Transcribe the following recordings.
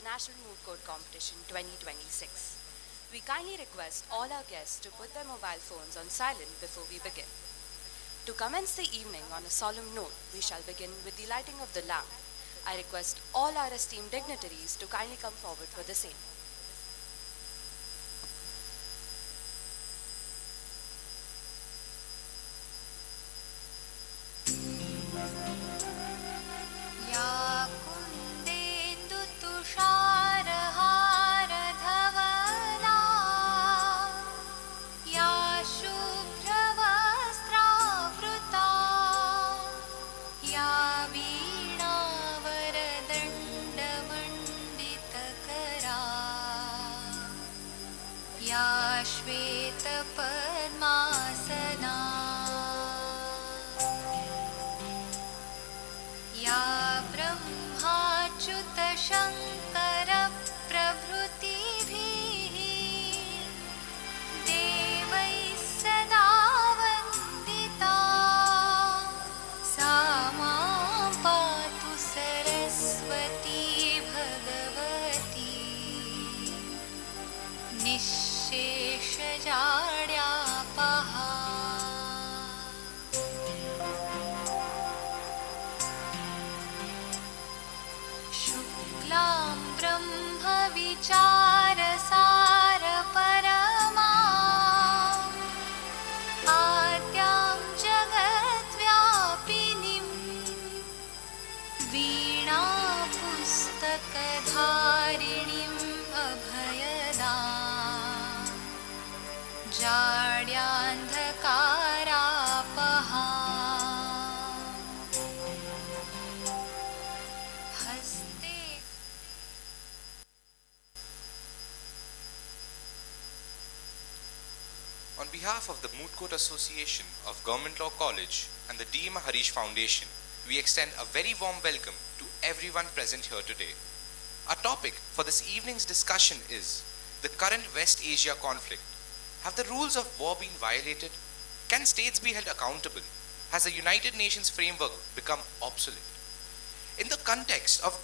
International Moot Court Competition 2026. We kindly request all our guests to put their mobile phones on silent before we begin. To commence the evening on a solemn note, we shall begin with the lighting of the lamp. I request all our esteemed dignitaries to kindly come forward for the same. On behalf of the Moot Court Association of Government Law College and the D.M. Harish Foundation, we extend a very warm welcome to everyone present here today. Our topic for this evening's discussion is the current West Asia conflict. Have the rules of war been violated? Can states be held accountable? Has the United Nations framework become obsolete? In the context of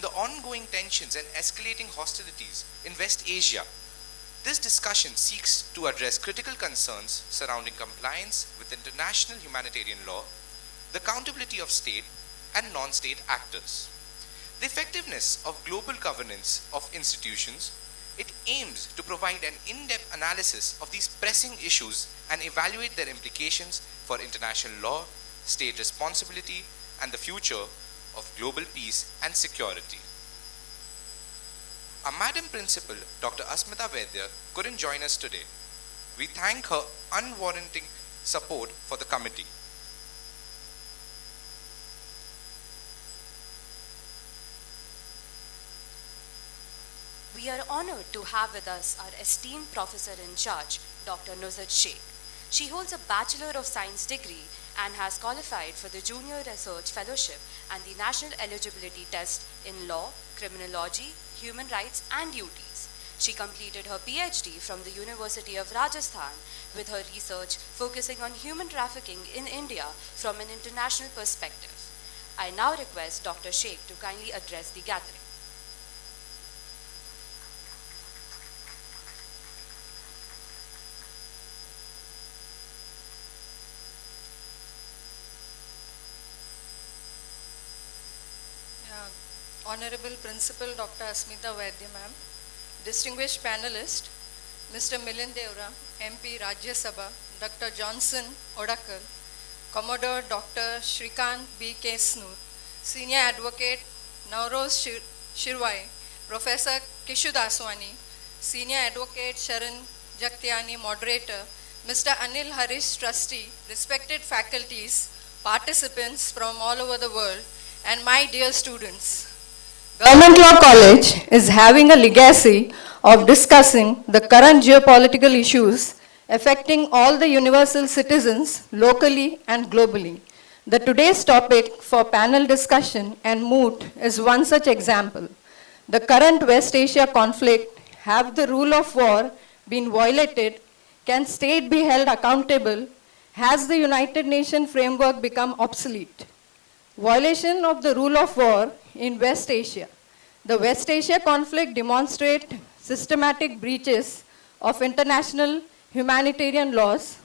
the ongoing tensions and escalating hostilities in West Asia, this discussion seeks to address critical concerns surrounding compliance with international humanitarian law, the accountability of state and non-state actors, the effectiveness of global governance of institutions. It aims to provide an in-depth analysis of these pressing issues and evaluate their implications for international law, state responsibility, and the future of global peace and security. Our Madam Principal, Dr. Asmita Vaidya, couldn't join us today. We thank her unwarranted support for the committee. We are honored to have with us our esteemed professor in charge, Dr. Nuzhat Sheikh. She holds a Bachelor of Science degree and has qualified for the Junior Research Fellowship and the National Eligibility Test in Law, Criminology, Human Rights and Duties. She completed her PhD from the University of Rajasthan with her research focusing on human trafficking in India from an international perspective. I now request Dr. Sheikh to kindly address the gathering. Honorable Principal Dr. Asmita Vaidya ma'am, distinguished panelist, Mr. Milind Devra, MP Rajya Sabha, Dr. Johnson Odakal, Commodore Dr. Shrikant B. K. Snoor, Senior Advocate Nauroz Shirwai, Professor Kishu Daswani, Senior Advocate Sharan Jaktiani, Moderator, Mr. Anil Harish, Trustee, respected faculties, participants from all over the world, and my dear students. Government Law College is having a legacy of discussing the current geopolitical issues affecting all the universal citizens locally and globally. The today's topic for panel discussion and moot is one such example. The current West Asia conflict, have the rule of war been violated? Can state be held accountable? Has the United Nations framework become obsolete? Violation of the rule of war in West Asia. The West Asia conflict demonstrates systematic breaches of international humanitarian laws,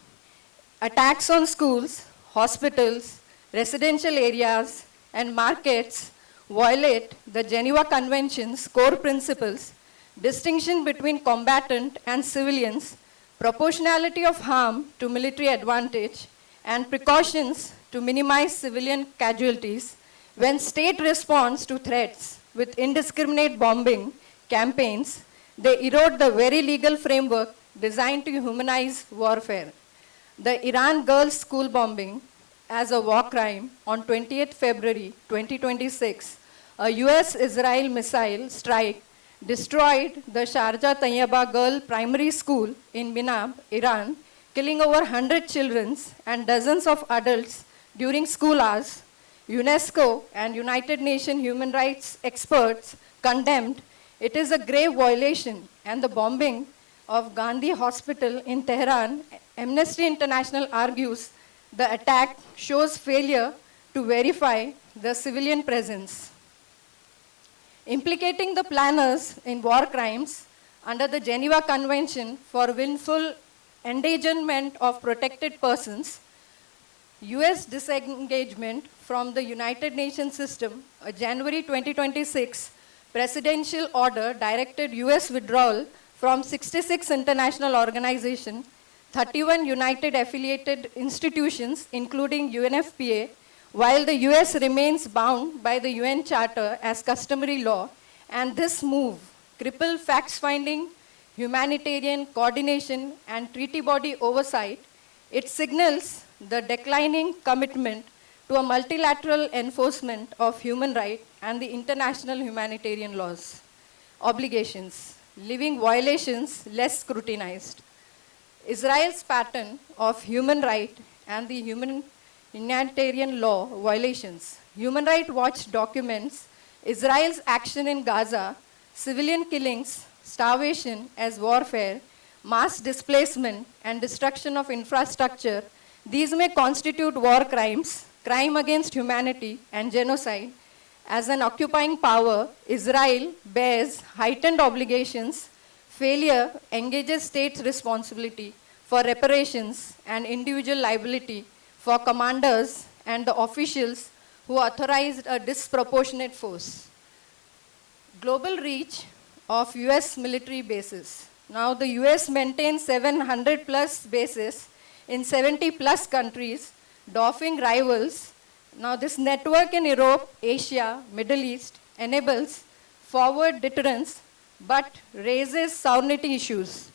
attacks on schools, hospitals, residential areas, and markets violate the Geneva Convention's core principles, distinction between combatant and civilians, proportionality of harm to military advantage, and precautions to minimize civilian casualties when state responds to threats with indiscriminate bombing campaigns. They erode the very legal framework designed to humanize warfare. The Iran girls' school bombing as a war crime on 28 February 2026, a US-Israel missile strike destroyed the Sharjah Tayyaba Girl Primary School in Minab, Iran, killing over 100 children and dozens of adults during school hours. UNESCO and United Nations human rights experts condemned it is a grave violation, and the bombing of Gandhi Hospital in Tehran, Amnesty International argues the attack shows failure to verify the civilian presence. Implicating the planners in war crimes under the Geneva Convention for willful endangerment of protected persons, US disengagement from the United Nations system, a January 2026 presidential order directed US withdrawal from 66 international organizations, 31 United affiliated institutions, including UNFPA, while the US remains bound by the UN Charter as customary law, and this move crippled fact-finding, humanitarian coordination, and treaty body oversight. It signals the declining commitment to a multilateral enforcement of human rights and the international humanitarian laws. Obligations, leaving violations less scrutinized. Israel's pattern of human rights and the humanitarian law violations. Human Rights Watch documents Israel's action in Gaza, civilian killings, starvation as warfare, mass displacement, and destruction of infrastructure. These may constitute war crimes, crime against humanity, and genocide. As an occupying power, Israel bears heightened obligations. Failure engages states' responsibility for reparations and individual liability for commanders and the officials who authorized a disproportionate force. Global reach of US military bases. Now the US maintains 700 plus bases in 70 plus countries, dwarfing rivals. Now this network in Europe, Asia, Middle East enables forward deterrence but raises sovereignty issues.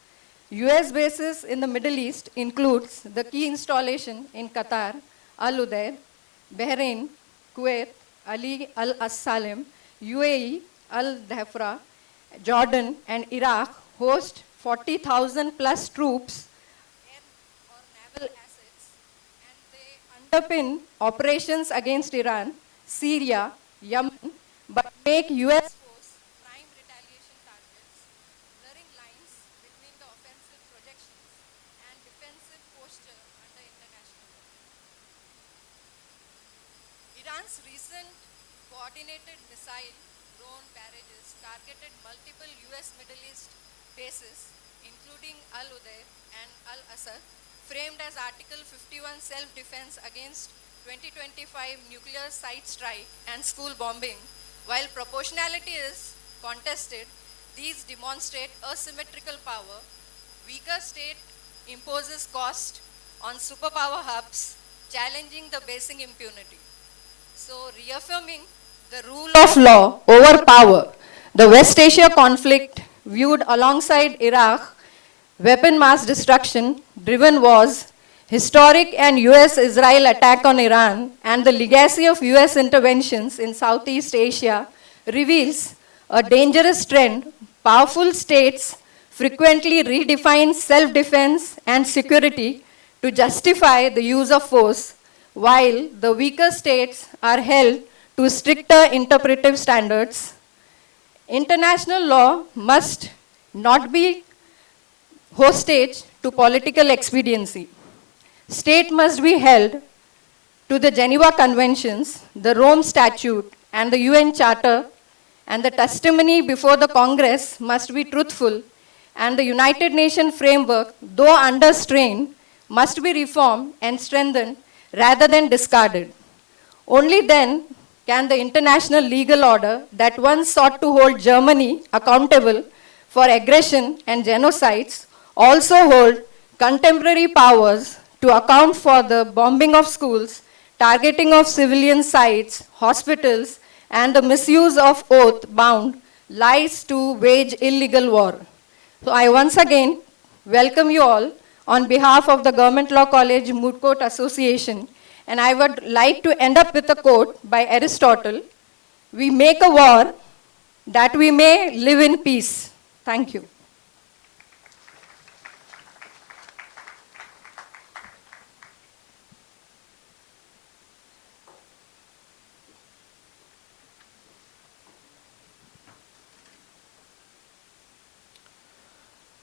US bases in the Middle East includes the key installation in Qatar, Al Udeid, Bahrain, Kuwait, Ali Al Salim, UAE, Al Dhafra, Jordan, and Iraq host 40,000 plus troops or naval assets, and they underpin operations against Iran, Syria, Yemen, but make US force prime retaliation targets, blurring lines between the offensive projections and defensive posture under international law. Iran's recent coordinated missile drone barrages targeted multiple US Middle East bases, including Al Udeid and Al Asad, framed as Article 51 self-defense against 2025 nuclear site strike and school bombing. While proportionality is contested, these demonstrate asymmetrical power. Weaker state imposes cost on superpower hubs, challenging the basing impunity. So reaffirming the rule of law over power, the West Asia conflict viewed alongside Iraq, weapon mass destruction, driven wars, historic and US-Israel attack on Iran, and the legacy of US interventions in Southeast Asia reveals a dangerous trend. Powerful states frequently redefine self-defense and security to justify the use of force, while the weaker states are held to stricter interpretive standards. International law must not be hostage to political expediency. State must be held to the Geneva Conventions, the Rome Statute, and the UN Charter. and the testimony before the Congress must be truthful, and the United Nations framework, though under strain, must be reformed and strengthened rather than discarded. Only then can the international legal order that once sought to hold Germany accountable for aggression and genocides also hold contemporary powers to account for the bombing of schools, targeting of civilian sites, hospitals, and the misuse of oath-bound lies to wage illegal war. So I once again welcome you all on behalf of the Government Law College Moot Court Association, and I would like to end up with a quote by Aristotle: "We make a war that we may live in peace." Thank you.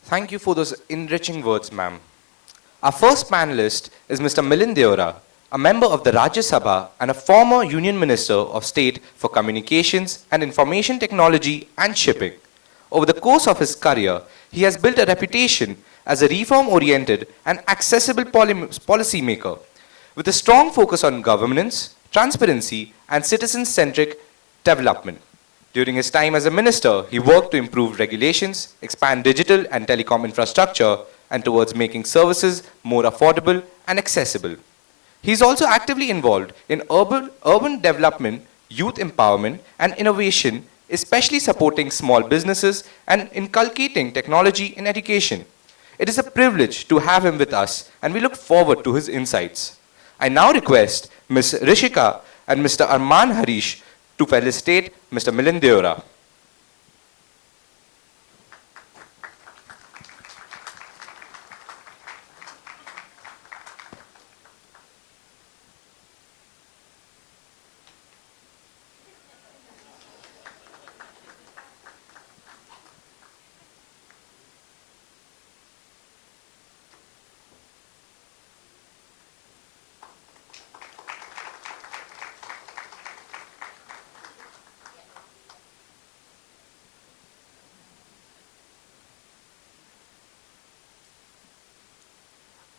Thank you for those enriching words, ma'am. Our first panelist is Mr. Milind Deora, a member of the Rajya Sabha and a former Union Minister of State for Communications and Information Technology and Shipping. Over the course of his career, he has built a reputation as a reform-oriented and accessible policymaker with a strong focus on governance, transparency, and citizen-centric development. During his time as a minister, he worked to improve regulations, expand digital and telecom infrastructure, and towards making services more affordable and accessible. He is also actively involved in urban development, youth empowerment, and innovation, especially supporting small businesses and inculcating technology in education. It is a privilege to have him with us, and we look forward to his insights. I now request Ms. Rishika and Mr. Arman Harish to felicitate Mr. Milind Deora.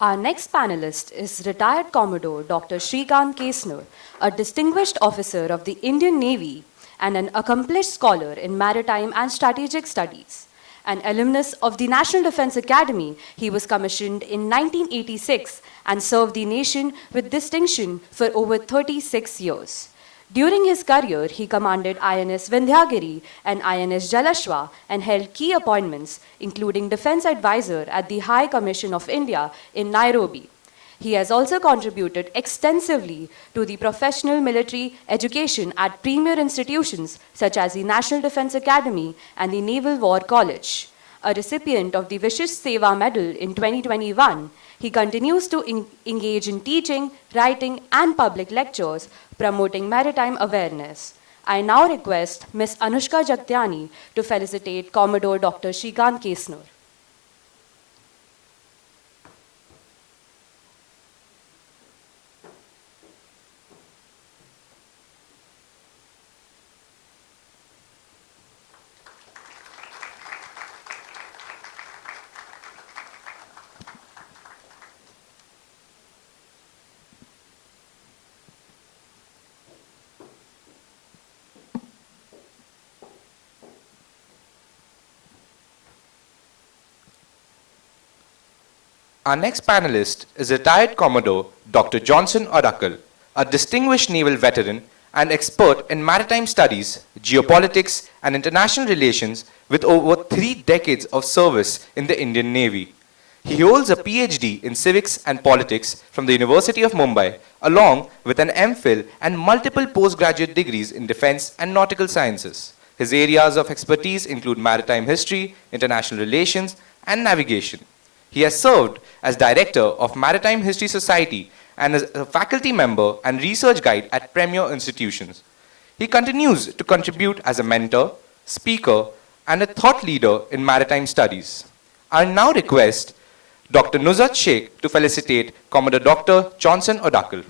Our next panelist is retired Commodore Dr. Shrikant Kesner, a distinguished officer of the Indian Navy and an accomplished scholar in maritime and strategic studies. An alumnus of the National Defense Academy, he was commissioned in 1986 and served the nation with distinction for over 36 years. During his career, he commanded INS Vindhyagiri and INS Jalashwa and held key appointments, including Defense Advisor at the High Commission of India in Nairobi. He has also contributed extensively to the professional military education at premier institutions such as the National Defense Academy and the Naval War College. A recipient of the Vishish Seva Medal in 2021, he continues to engage in teaching, writing, and public lectures promoting maritime awareness. I now request Ms. Anushka Jagtiani to felicitate Commodore Dr. Shrikant Kesner. Our next panelist is retired Commodore Dr. Johnson Oracle, a distinguished naval veteran and expert in maritime studies, geopolitics, and international relations with over 3 decades of service in the Indian Navy. He holds a PhD in civics and politics from the University of Mumbai, along with an MPhil and multiple postgraduate degrees in defense and nautical sciences. His areas of expertise include maritime history, international relations, and navigation. He has served as director of Maritime History Society and as a faculty member and research guide at premier institutions. He continues to contribute as a mentor, speaker, and a thought leader in maritime studies. I now request Dr. Nusrat Sheikh to felicitate Commodore Dr. Johnson Oracle.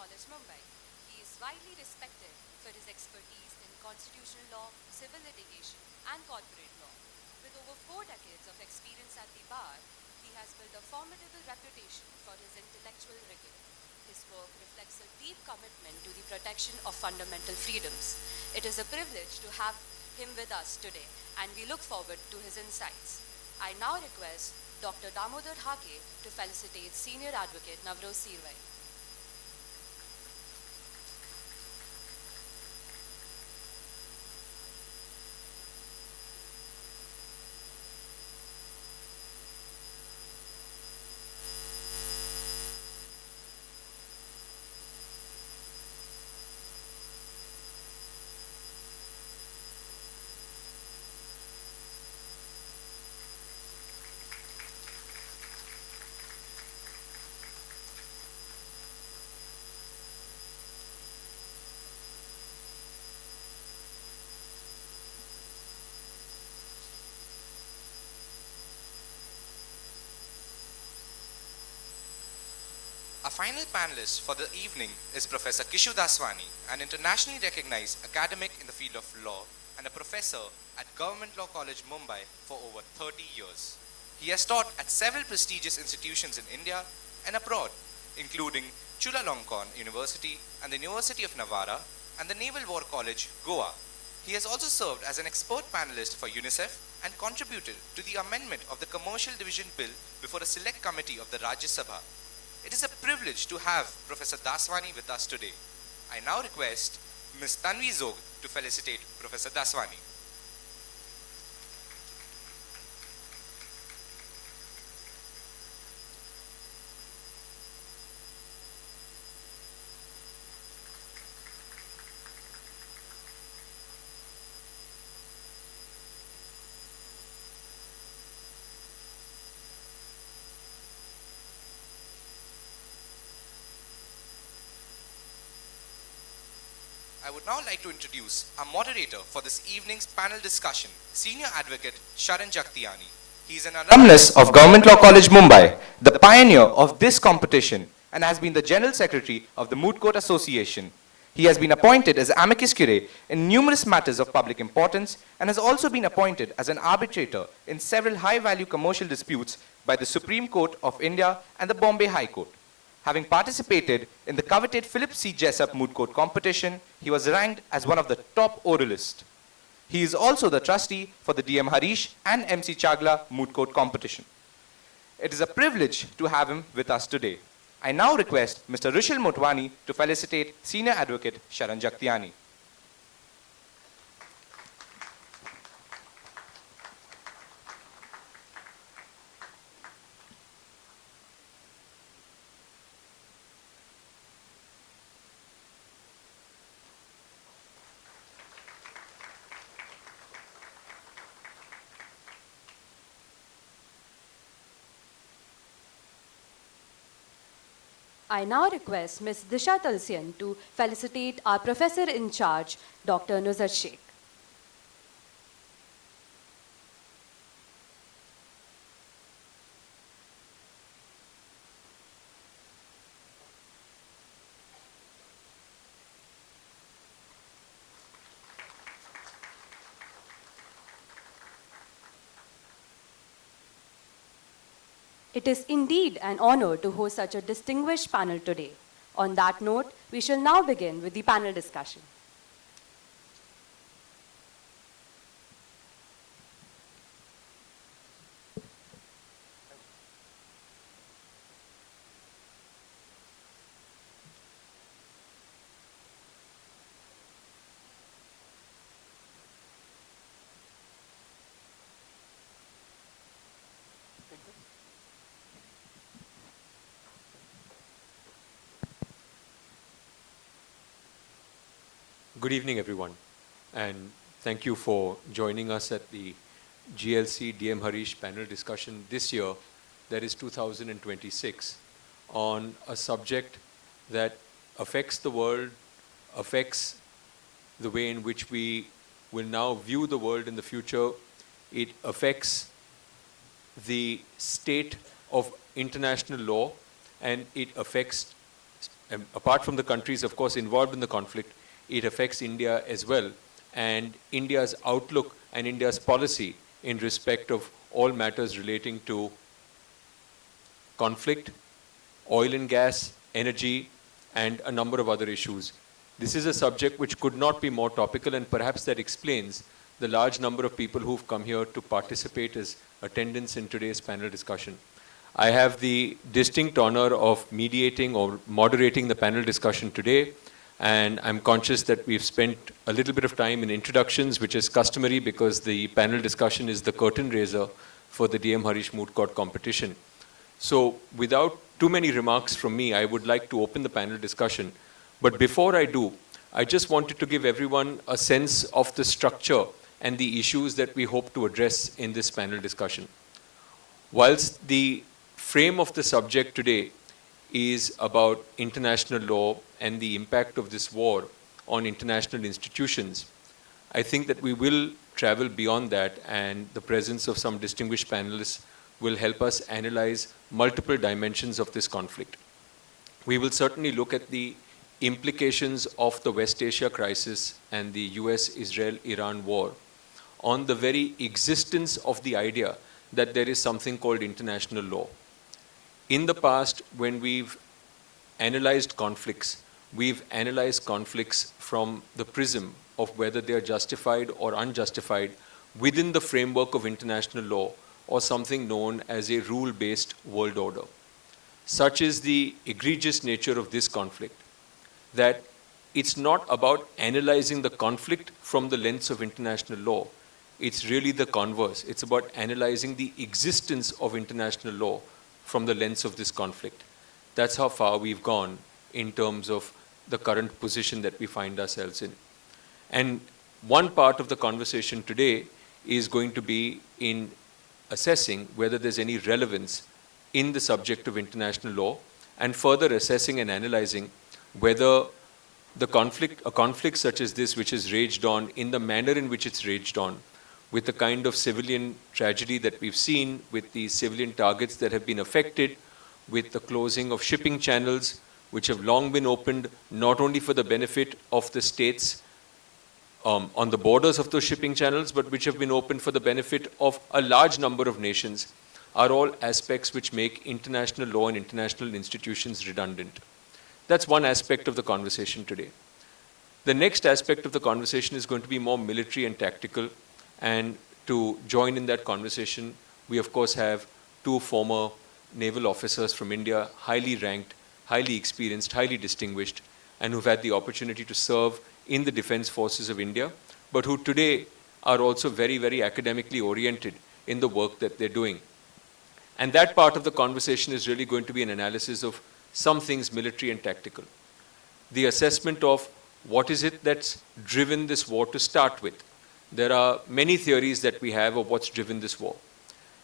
College, Mumbai. He is widely respected for his expertise in constitutional law, civil litigation, and corporate law. With over 4 decades of experience at the bar, he has built a formidable reputation for his intellectual rigor. His work reflects a deep commitment to the protection of fundamental freedoms. It is a privilege to have him with us today, and we look forward to his insights. I now request Dr. Damodar Hake to felicitate Senior Advocate Navroz Sirvai. Our final panelist for the evening is Professor Kishu Daswani, an internationally recognized academic in the field of law and a professor at Government Law College, Mumbai for over 30 years. He has taught at several prestigious institutions in India and abroad, including Chulalongkorn University and the University of Navarra and the Naval War College, Goa. He has also served as an expert panelist for UNICEF and contributed to the amendment of the Commercial Division Bill before a select committee of the Rajya Sabha. It is a privilege to have Professor Daswani with us today. I now request Ms. Tanvi Zog to felicitate Professor Daswani. I would now like to introduce our moderator for this evening's panel discussion, Senior Advocate Sharan Jagtiani. He is an alumnus of Government Law College, Mumbai, the pioneer of this competition, and has been the General Secretary of the Moot Court Association. He has been appointed as amicus curiae in numerous matters of public importance and has also been appointed as an arbitrator in several high-value commercial disputes by the Supreme Court of India and the Bombay High Court. Having participated in the coveted Philip C. Jessup Moot Court competition, he was ranked as one of the top oralists. He is also the trustee for the DM Harish and MC Chagla Moot Court competition. It is a privilege to have him with us today. I now request Mr. Rishil Motwani to felicitate Senior Advocate Sharan Jagtiani. I now request Ms. Disha Talsian to felicitate our Professor in Charge, Dr. Nuzhat Sheikh. It is indeed an honor to host such a distinguished panel today. On that note, we shall now begin with the panel discussion. Good evening, everyone, and thank you for joining us at the GLC DM Harish panel discussion this year, that is 2026, on a subject that affects the world, affects the way in which we will now view the world in the future. It affects the state of international law, and it affects apart from the countries, of course, involved in the conflict, it affects India as well, and India's outlook and India's policy in respect of all matters relating to conflict, oil and gas, energy, and a number of other issues. This is a subject which could not be more topical, and perhaps that explains the large number of people who've come here to participate as attendants in today's panel discussion. I have the distinct honor of mediating or moderating the panel discussion today, and I'm conscious that we've spent a little bit of time in introductions, which is customary because the panel discussion is the curtain raiser for the DM Harish Moot Court competition. So without too many remarks from me, I would like to open the panel discussion. But before I do, I just wanted to give everyone a sense of the structure and the issues that we hope to address in this panel discussion. Whilst the frame of the subject today is about international law and the impact of this war on international institutions, I think that we will travel beyond that, and the presence of some distinguished panelists will help us analyze multiple dimensions of this conflict. We will certainly look at the implications of the West Asia crisis and the US-Israel-Iran war on the very existence of the idea that there is something called international law. In the past, when we've analyzed conflicts, we've analyzed conflicts from the prism of whether they are justified or unjustified within the framework of international law or something known as a rule-based world order. Such is the egregious nature of this conflict that it's not about analyzing the conflict from the lens of international law. It's really the converse. It's about analyzing the existence of international law from the lens of this conflict. That's how far we've gone in terms of the current position that we find ourselves in. And one part of the conversation today is going to be in assessing whether there's any relevance in the subject of international law, and further assessing and analyzing whether a conflict such as this, which is raged on in the manner in which it's raged on, with the kind of civilian tragedy that we've seen, with the civilian targets that have been affected, with the closing of shipping channels, which have long been opened not only for the benefit of the states on the borders of those shipping channels, but which have been opened for the benefit of a large number of nations, are all aspects which make international law and international institutions redundant. That's one aspect of the conversation today. The next aspect of the conversation is going to be more military and tactical. And to join in that conversation, we of course have two former naval officers from India, highly ranked, highly experienced, highly distinguished, and who've had the opportunity to serve in the defense forces of India, but who today are also very, very academically oriented in the work that they're doing. And that part of the conversation is really going to be an analysis of some things military and tactical. The assessment of what is it that's driven this war to start with. There are many theories that we have of what's driven this war.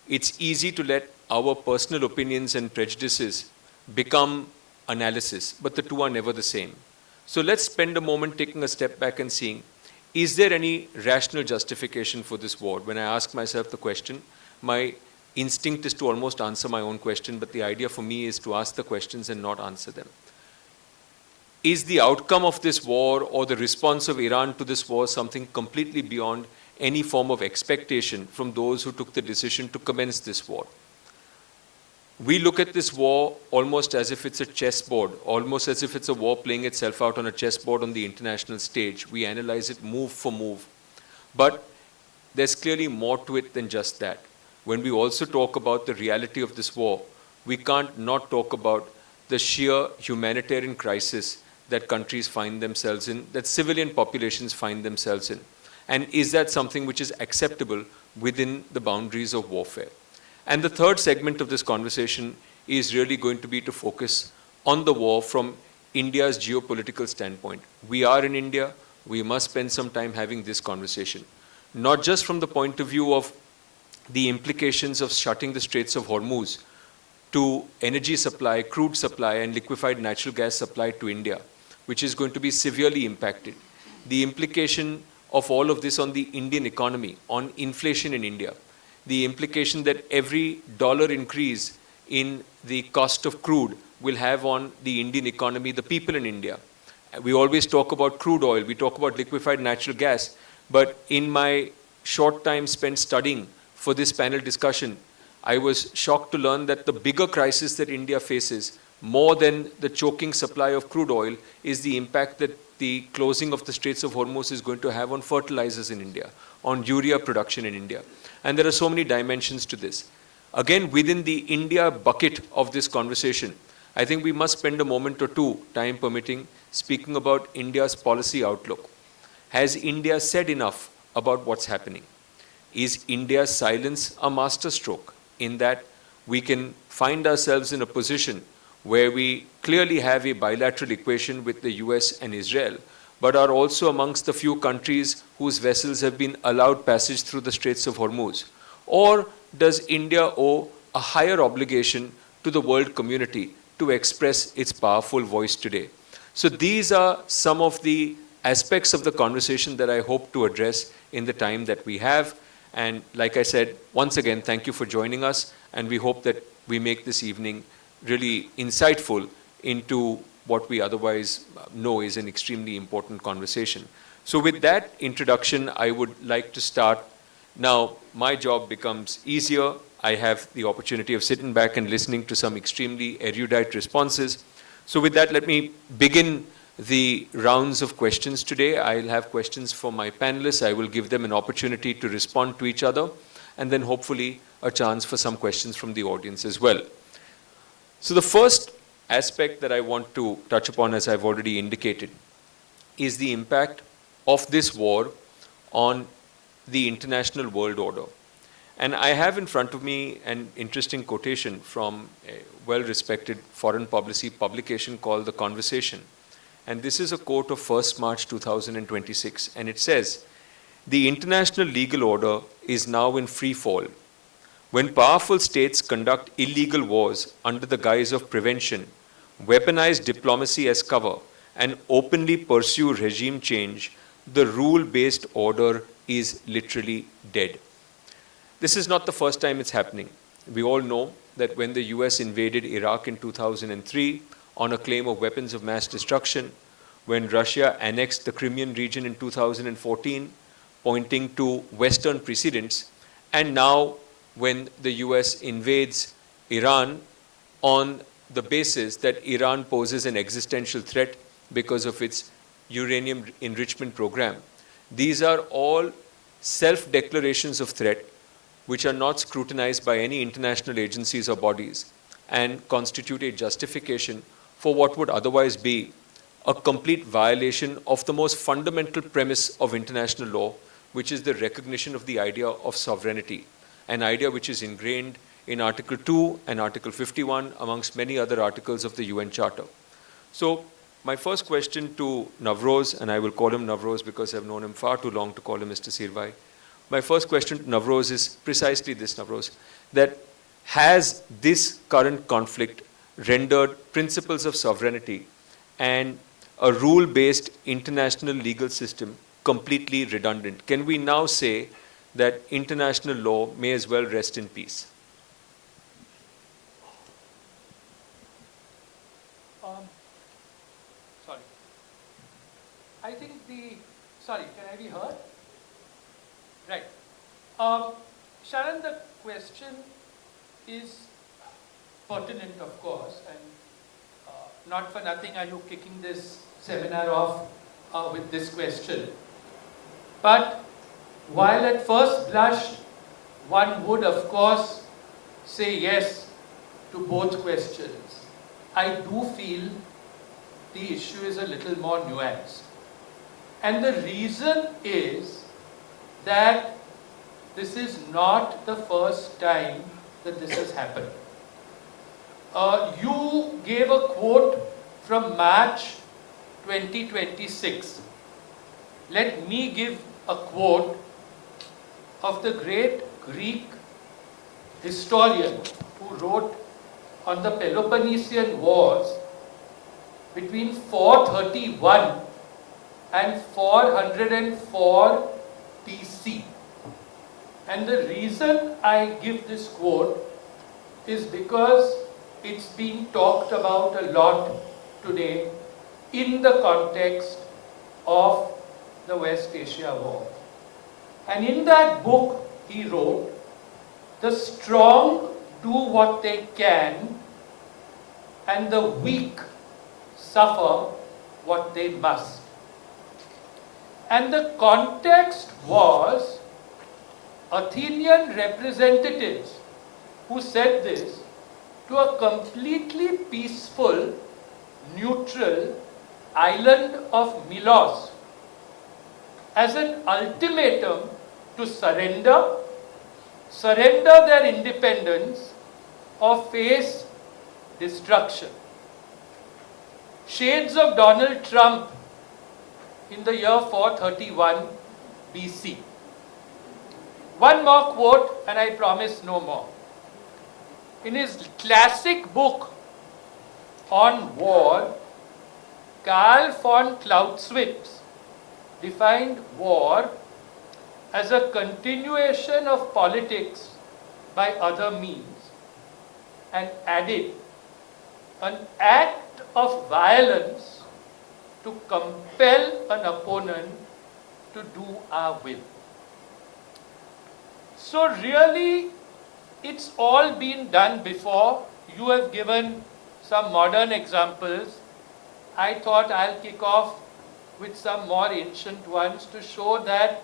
It's easy to let our personal opinions and prejudices become analysis, but the two are never the same. So let's spend a moment taking a step back and seeing, is there any rational justification for this war? When I ask myself the question, my instinct is to almost answer my own question, but the idea for me is to ask the questions and not answer them. Is the outcome of this war or the response of Iran to this war something completely beyond any form of expectation from those who took the decision to commence this war? We look at this war almost as if it's a chessboard, almost as if it's a war playing itself out on a chessboard on the international stage. We analyze it move for move. But there's clearly more to it than just that. When we also talk about the reality of this war, we can't not talk about the sheer humanitarian crisis that countries find themselves in, that civilian populations find themselves in. And is that something which is acceptable within the boundaries of warfare? And the third segment of this conversation is really going to be to focus on the war from India's geopolitical standpoint. We are in India. We must spend some time having this conversation. Not just from the point of view of the implications of shutting the Straits of Hormuz to energy supply, crude supply, and liquefied natural gas supply to India, which is going to be severely impacted. The implication of all of this on the Indian economy, on inflation in India, the implication that every dollar increase in the cost of crude will have on the Indian economy, the people in India. We always talk about crude oil, we talk about liquefied natural gas, but in my short time spent studying for this panel discussion, I was shocked to learn that the bigger crisis that India faces, more than the choking supply of crude oil, is the impact that the closing of the Straits of Hormuz is going to have on fertilizers in India, on urea production in India. And there are so many dimensions to this. Again, within the India bucket of this conversation, I think we must spend a moment or two, time permitting, speaking about India's policy outlook. Has India said enough about what's happening? Is India's silence a masterstroke in that we can find ourselves in a position where we clearly have a bilateral equation with the US and Israel, but are also amongst the few countries whose vessels have been allowed passage through the Straits of Hormuz? Or does India owe a higher obligation to the world community to express its powerful voice today? So these are some of the aspects of the conversation that I hope to address in the time that we have. And like I said, once again, thank you for joining us, and we hope that we make this evening really insightful into what we otherwise know is an extremely important conversation. So with that introduction, I would like to start. Now, my job becomes easier. I have the opportunity of sitting back and listening to some extremely erudite responses. So with that, let me begin the rounds of questions today. I'll have questions for my panelists. I will give them an opportunity to respond to each other, and then hopefully a chance for some questions from the audience as well. So the first aspect that I want to touch upon, as I've already indicated, is the impact of this war on the international world order. And I have in front of me an interesting quotation from a well-respected foreign policy publication called The Conversation. And this is a quote of 1st March 2026. And it says, "The international legal order is now in free fall. When powerful states conduct illegal wars under the guise of prevention, weaponize diplomacy as cover, and openly pursue regime change, the rule-based order is literally dead." This is not the first time it's happening. We all know that when the US invaded Iraq in 2003 on a claim of weapons of mass destruction, when Russia annexed the Crimean region in 2014, pointing to Western precedents, and now when the US invades Iran on the basis that Iran poses an existential threat because of its uranium enrichment program. These are all self-declarations of threat which are not scrutinized by any international agencies or bodies and constitute a justification for what would otherwise be a complete violation of the most fundamental premise of international law, which is the recognition of the idea of sovereignty, an idea which is ingrained in Article 2 and Article 51, amongst many other articles of the UN Charter. So my first question to Navroz, and I will call him Navroz because I've known him far too long to call him Mr. Sirvai. My first question to Navroz is precisely this, Navroz, that has this current conflict rendered principles of sovereignty and a rule-based international legal system completely redundant? Can we now say that international law may as well rest in peace? Sorry. I think sorry, can I be heard? Right. Sharon, the question is pertinent, of course, and not for nothing are you kicking this seminar off with this question. But while at first blush, one would, of course, say yes to both questions, I do feel the issue is a little more nuanced. And the reason is that this is not the first time that this has happened. You gave a quote from March 2026. Let me give a quote of the great Greek historian who wrote on the Peloponnesian Wars between 431 and 404 BC. And the reason I give this quote is because it's being talked about a lot today in the context of the West Asia War. And in that book, he wrote, "The strong do what they can, and the weak suffer what they must." And the context was Athenian representatives who said this to a completely peaceful, neutral island of Milos as an ultimatum to surrender their independence, or face destruction. Shades of Donald Trump in the year 431 BC. One more quote, and I promise no more. In his classic book on war, Karl von Clausewitz defined war as a continuation of politics by other means, and added, an act of violence to compel an opponent to do our will. So really, it's all been done before. You have given some modern examples. I thought I'll kick off with some more ancient ones to show that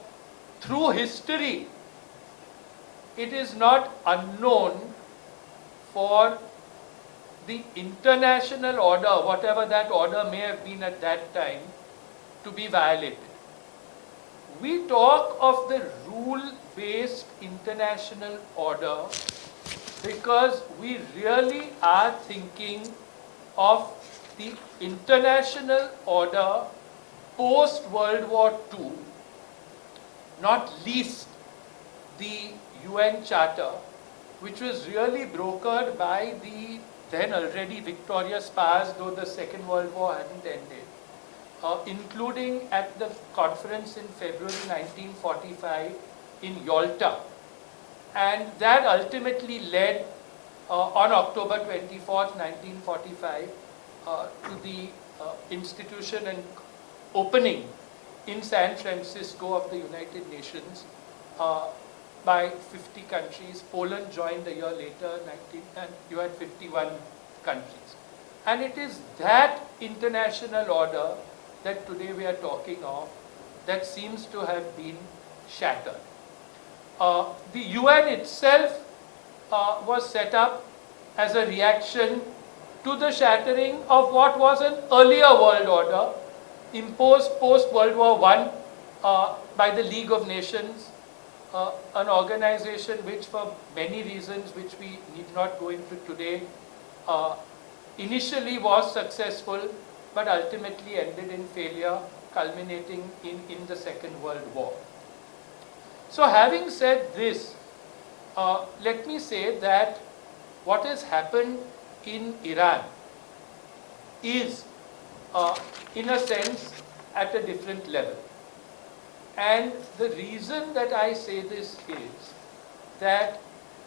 through history, it is not unknown for the international order, whatever that order may have been at that time, to be violated. We talk of the rule-based international order because we really are thinking of the international order post-World War II, not least the UN Charter, which was really brokered by the then already victorious powers, though the Second World War hadn't ended, including at the conference in February 1945 in Yalta. And that ultimately led, on October 24th, 1945, to the institution and opening in San Francisco of the United Nations by 50 countries. Poland joined a year later, and you had 51 countries. And it is that international order that today we are talking of that seems to have been shattered. The UN itself was set up as a reaction to the shattering of what was an earlier world order imposed post-World War I by the League of Nations, an organization which, for many reasons which we need not go into today, initially was successful but ultimately ended in failure, culminating in the Second World War. So having said this, let me say that what has happened in Iran is, in a sense, at a different level. And the reason that I say this is that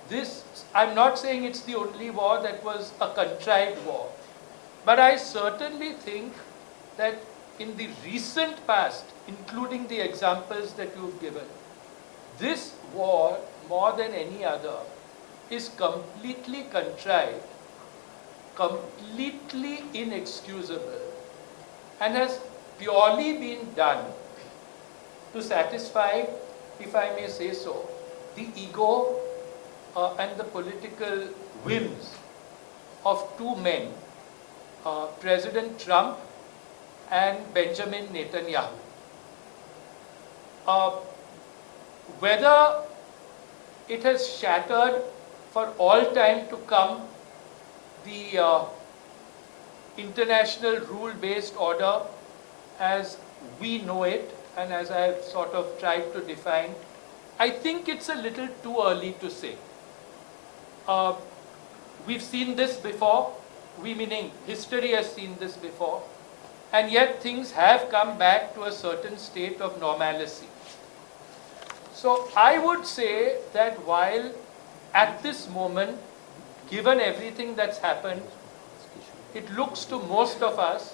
this, I'm not saying it's the only war that was a contrived war, but I certainly think that in the recent past, including the examples that you've given, this war, more than any other, is completely contrived, completely inexcusable, and has purely been done to satisfy, if I may say so, the ego and the political whims of two men, President Trump and Benjamin Netanyahu. Whether it has shattered for all time to come the international rule-based order as we know it, and as I have sort of tried to define, I think it's a little too early to say. We've seen this before, we meaning history has seen this before, and yet things have come back to a certain state of normalcy. So I would say that while at this moment given everything that's happened, it looks to most of us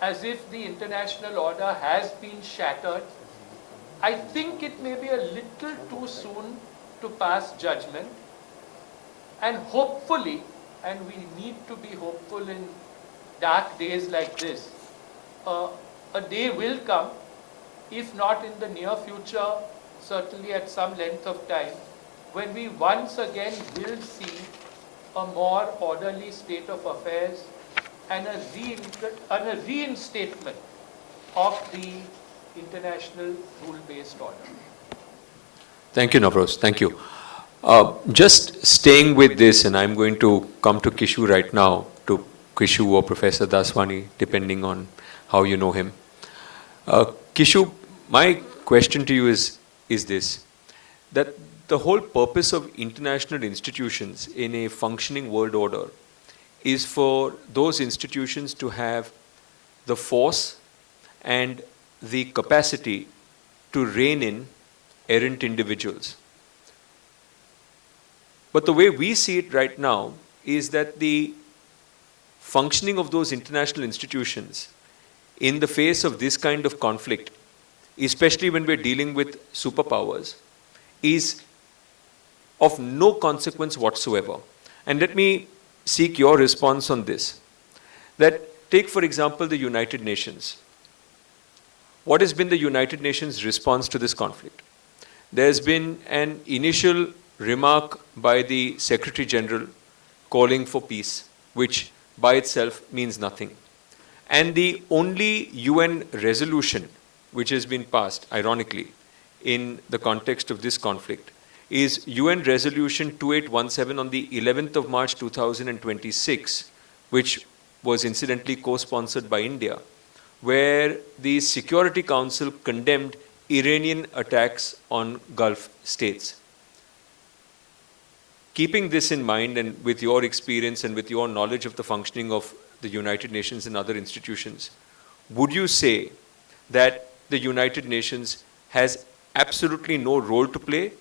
as if the international order has been shattered. I think it may be a little too soon to pass judgment. And hopefully, and we need to be hopeful in dark days like this, a day will come, if not in the near future, certainly at some length of time, when we once again will see a more orderly state of affairs and a reinstatement of the international rule-based order. Thank you, Navroz. Thank you. Just staying with this, and I'm going to come to Kishu right now, to Kishu or Professor Daswani, depending on how you know him. Kishu, my question to you is this, that the whole purpose of international institutions in a functioning world order is for those institutions to have the force and the capacity to rein in errant individuals. But the way we see it right now is that the functioning of those international institutions in the face of this kind of conflict, especially when we're dealing with superpowers, is of no consequence whatsoever. And let me seek your response on this. That take, for example, the United Nations. What has been the United Nations response to this conflict? There's been an initial remark by the Secretary General calling for peace, which by itself means nothing. And the only UN resolution which has been passed, ironically, in the context of this conflict, is UN Resolution 2817 on the 11th of March 2026, which was incidentally co-sponsored by India, where the Security Council condemned Iranian attacks on Gulf states. Keeping this in mind, and with your experience and with your knowledge of the functioning of the United Nations and other institutions, would you say that the United Nations has absolutely no role to play,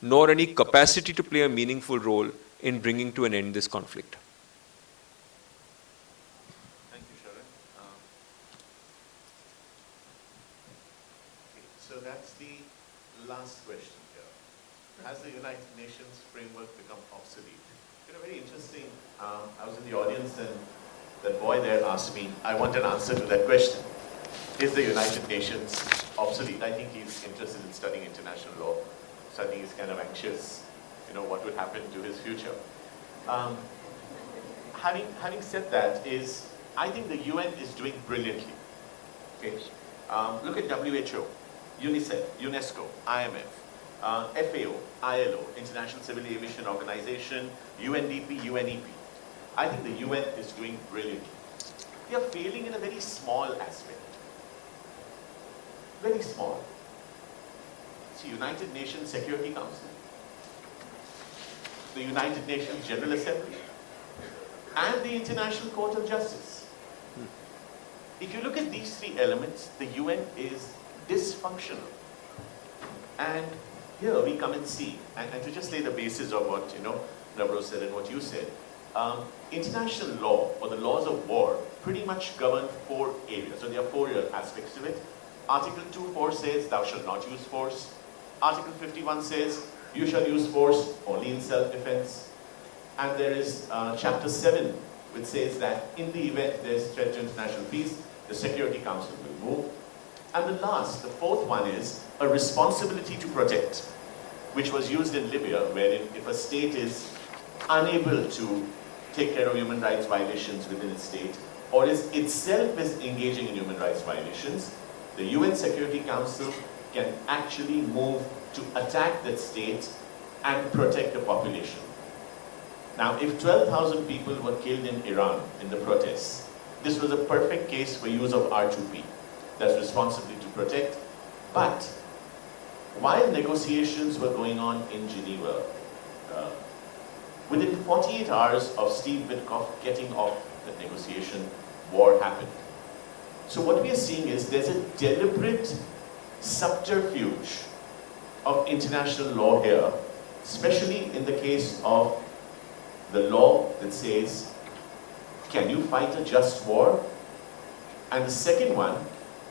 nor any capacity to play a meaningful role in bringing to an end this conflict? Thank you, Sharan. So that's the last question here. Has the United Nations framework become obsolete? Very interesting. I was in the audience and that boy there asked me, I want an answer to that question. Is the United Nations obsolete? I think he's interested in studying international law. So I think he's kind of anxious, what would happen to his future. Having said that, I think the UN is doing brilliantly. Okay? Look at WHO, UNICEF, UNESCO, IMF, FAO, ILO, International Civil Aviation Organization, UNDP, UNEP. I think the UN is doing brilliantly. They are failing in a very small aspect. Very small. It's the United Nations Security Council, the United Nations General Assembly, and the International Court of Justice. If you look at these three elements, the UN is dysfunctional. And here we come and see, and to just lay the basis of what Navroz said and what you said, international law, or the laws of war, pretty much govern 4 areas. So there are 4 aspects to it. Article 2.4 says, thou shalt not use force. Article 51 says, you shall use force only in self-defense. And there is Chapter 7, which says that in the event there is threat to international peace, the Security Council will move. And the 4th one is a responsibility to protect, which was used in Libya, wherein if a state is unable to take care of human rights violations within its state, or is itself engaging in human rights violations, the UN Security Council can actually move to attack that state and protect the population. Now, if 12,000 people were killed in Iran in the protests, this was a perfect case for use of R2P, that's responsibility to protect. But while negotiations were going on in Geneva, within 48 hours of Steve Witkoff getting off the negotiation, war happened. So what we are seeing is there's a deliberate subterfuge of international law here, especially in the case of the law that says, can you fight a just war? And the second one,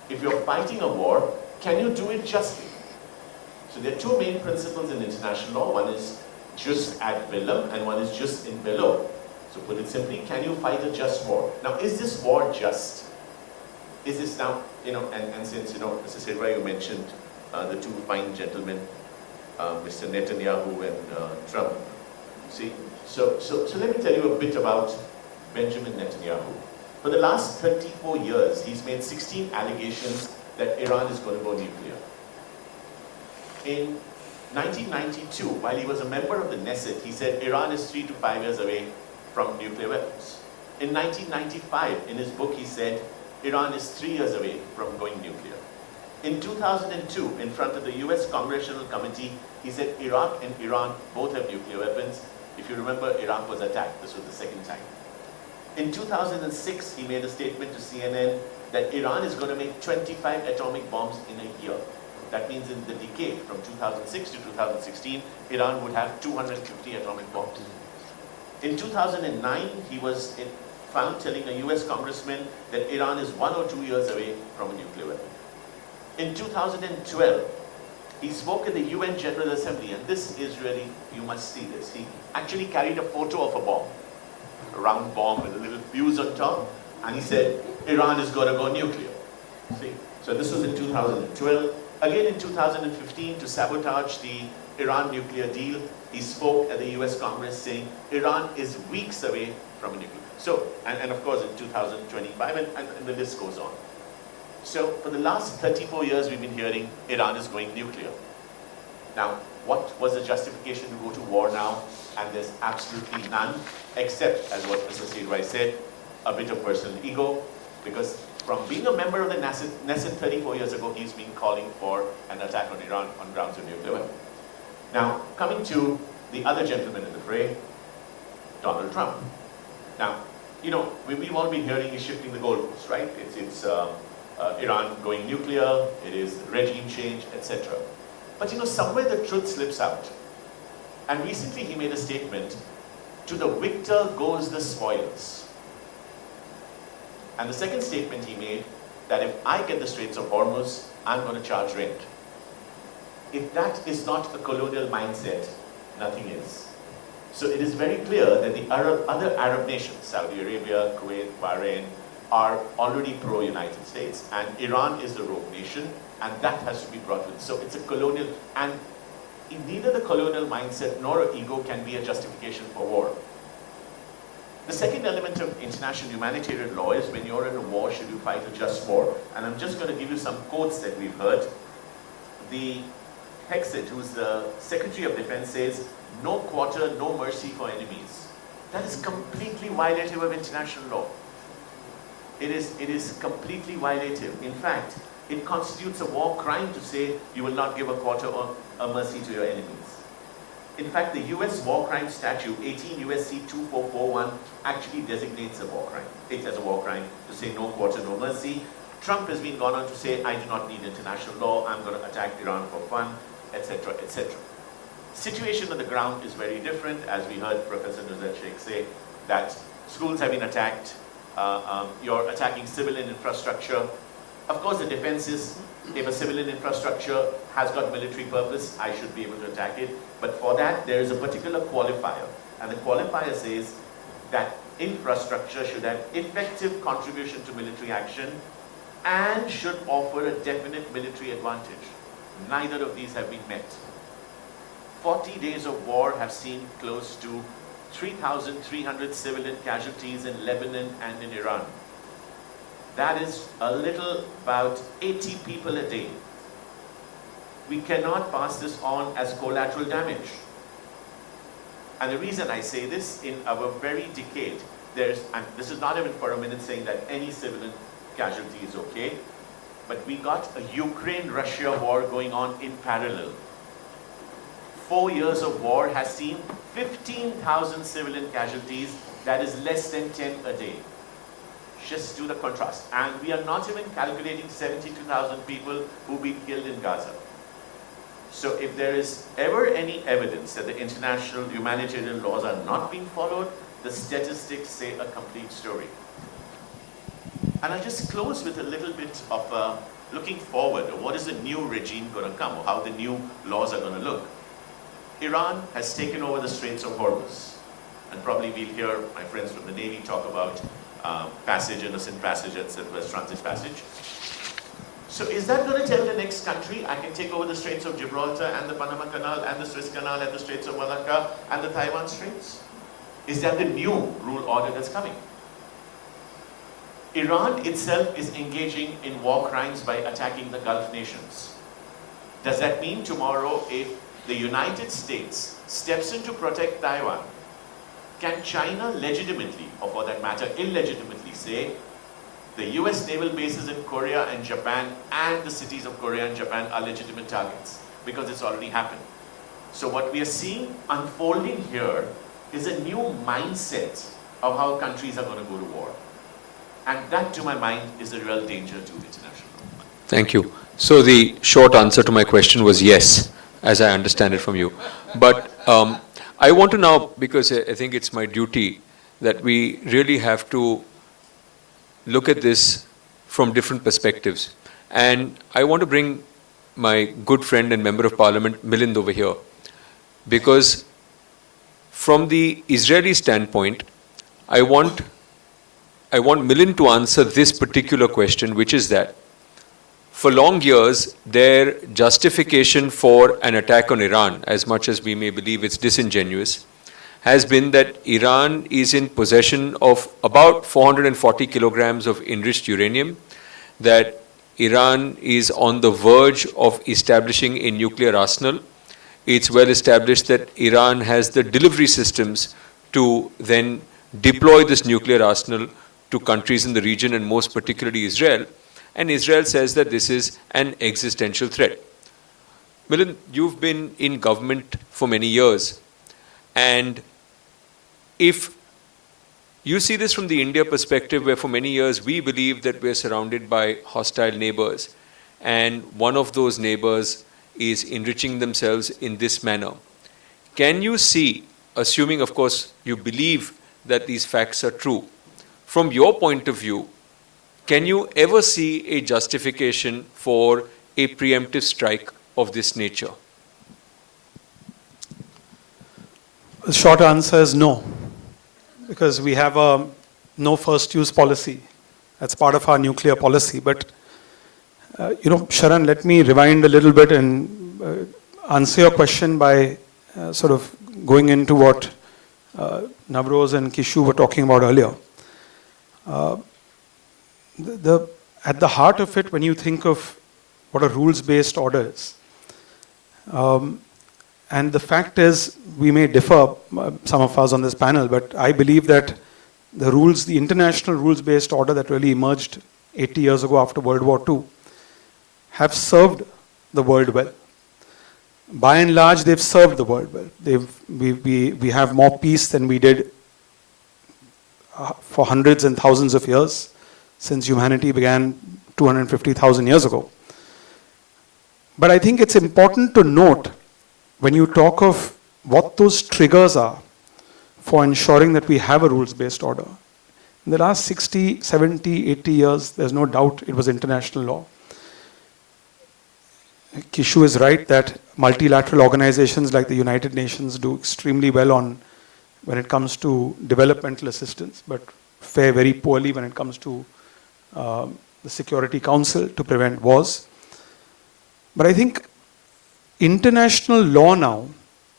if you're fighting a war, can you do it justly? So there are two main principles in international law. One is jus ad bellum and one is jus in bello. So put it simply, can you fight a just war? Now, is this war just? Is this now, and since, Mr. Silva, you mentioned the two fine gentlemen, Mr. Netanyahu and Trump. See, so let me tell you a bit about Benjamin Netanyahu. For the last 34 years, he's made 16 allegations that Iran is going to go nuclear. In 1992, while he was a member of the Knesset, he said Iran is 3 to 5 years away from nuclear weapons. In 1995, in his book, he said Iran is 3 years away from going nuclear. In 2002, in front of the US Congressional Committee, he said Iraq and Iran both have nuclear weapons. If you remember, Iraq was attacked. This was the second time. In 2006, he made a statement to CNN that Iran is going to make 25 atomic bombs in a year. That means in the decade from 2006 to 2016, Iran would have 250 atomic bombs. In 2009, he was found telling a US congressman that Iran is 1 or 2 years away from a nuclear weapon. In 2012, he spoke at the UN General Assembly, and this is really, you must see this. He actually carried a photo of a bomb, a round bomb with a little fuse on top, and he said, Iran is going to go nuclear. See? So this was in 2012. Again in 2015, to sabotage the Iran nuclear deal, he spoke at the US Congress saying, Iran is weeks away from a nuclear. So, and of course in 2025, and the list goes on. So for the last 34 years, we've been hearing Iran is going nuclear. Now, what was the justification to go to war now? And there's absolutely none, except, as what Mr. Sirwai said, a bit of personal ego, because from being a member of the Knesset 34 years ago, he's been calling for an attack on Iran on grounds of nuclear weapons. Now, coming to the other gentleman in the fray, Donald Trump. Now, we've all been hearing he's shifting the goalposts, right? It's Iran going nuclear, it is regime change, etc. But somewhere the truth slips out. And recently he made a statement, to the victor goes the spoils. And the second statement he made, that if I get the Straits of Hormuz, I'm going to charge rent. If that is not a colonial mindset, nothing is. So it is very clear that the other Arab nations, Saudi Arabia, Kuwait, Bahrain, are already pro-United States. And Iran is the rogue nation, and that has to be brought with. So it's a colonial, and neither the colonial mindset nor an ego can be a justification for war. The second element of international humanitarian law is when you're in a war, should you fight a just war? And I'm just going to give you some quotes that we've heard. The Hexit, who's the Secretary of Defense, says, no quarter, no mercy for enemies. That is completely violative of international law. It is completely violative. In fact, it constitutes a war crime to say you will not give a quarter or a mercy to your enemies. In fact, the US war crime statute, 18 U.S.C. 2441, actually designates a war crime. It as a war crime to say no quarter, no mercy. Trump has been gone on to say, I do not need international law, I'm going to attack Iran for fun, etc., etc. Situation on the ground is very different, as we heard Professor Nuzhat Sheikh say, that schools have been attacked, you're attacking civilian infrastructure. Of course, the defense is, if a civilian infrastructure has got military purpose, I should be able to attack it. But for that, there is a particular qualifier. And the qualifier says that infrastructure should have effective contribution to military action and should offer a definite military advantage. Neither of these have been met. 40 days of war have seen close to 3,300 civilian casualties in Lebanon and in Iran. That is a little about 80 people a day. We cannot pass this on as collateral damage. And the reason I say this, in our very decade, and this is not even for a minute saying that any civilian casualty is okay, but we got a Ukraine-Russia war going on in parallel. 4 years of war has seen 15,000 civilian casualties, that is less than 10 a day. Just do the contrast. And we are not even calculating 72,000 people who've been killed in Gaza. So if there is ever any evidence that the international humanitarian laws are not being followed, the statistics say a complete story. And I'll just close with a little bit of looking forward. What is the new regime going to come, or how the new laws are going to look? Iran has taken over the Straits of Hormuz. And probably we'll hear my friends from the Navy talk about passage, innocent passage, etc., as transit passage. So is that going to tell the next country, I can take over the Straits of Gibraltar and the Panama Canal and the Suez Canal and the Straits of Malacca and the Taiwan Straits? Is that the new rule order that's coming? Iran itself is engaging in war crimes by attacking the Gulf nations. Does that mean tomorrow, if the United States steps in to protect Taiwan, can China legitimately, or for that matter illegitimately, say the US naval bases in Korea and Japan and the cities of Korea and Japan are legitimate targets? Because it's already happened. So what we are seeing unfolding here is a new mindset of how countries are going to go to war. And that, to my mind, is a real danger to international law. Thank you. So the short answer to my question was yes, as I understand it from you. But I want to now, because I think it's my duty, that we really have to look at this from different perspectives. And I want to bring my good friend and Member of Parliament, Milind, over here. Because from the Israeli standpoint, I want Milind to answer this particular question, which is that for long years, their justification for an attack on Iran, as much as we may believe it's disingenuous, has been that Iran is in possession of about 440 kilograms of enriched uranium, that Iran is on the verge of establishing a nuclear arsenal. It's well established that Iran has the delivery systems to then deploy this nuclear arsenal to countries in the region, and most particularly Israel. And Israel says that this is an existential threat. Milind, you've been in government for many years. And if you see this from the India perspective, where for many years we believe that we're surrounded by hostile neighbors, and one of those neighbors is enriching themselves in this manner, can you see, assuming of course you believe that these facts are true, from your point of view, can you ever see a justification for a preemptive strike of this nature? The short answer is no, because we have a no first use policy. That's part of our nuclear policy. But, Sharan, let me rewind a little bit and answer your question by sort of going into what Navroz and Kishu were talking about earlier. At the heart of it, when you think of what a rules-based order is, and the fact is, we may differ, some of us on this panel, but I believe that the international rules-based order that really emerged 80 years ago after World War II, have served the world well. By and large, they've served the world well. We have more peace than we did for hundreds and thousands of years, since humanity began 250,000 years ago. But I think it's important to note, when you talk of what those triggers are for ensuring that we have a rules-based order. In the last 60, 70, 80 years, there's no doubt it was international law. Kishu is right that multilateral organizations like the United Nations do extremely well when it comes to developmental assistance, but fare very poorly when it comes to the Security Council to prevent wars. But I think international law now,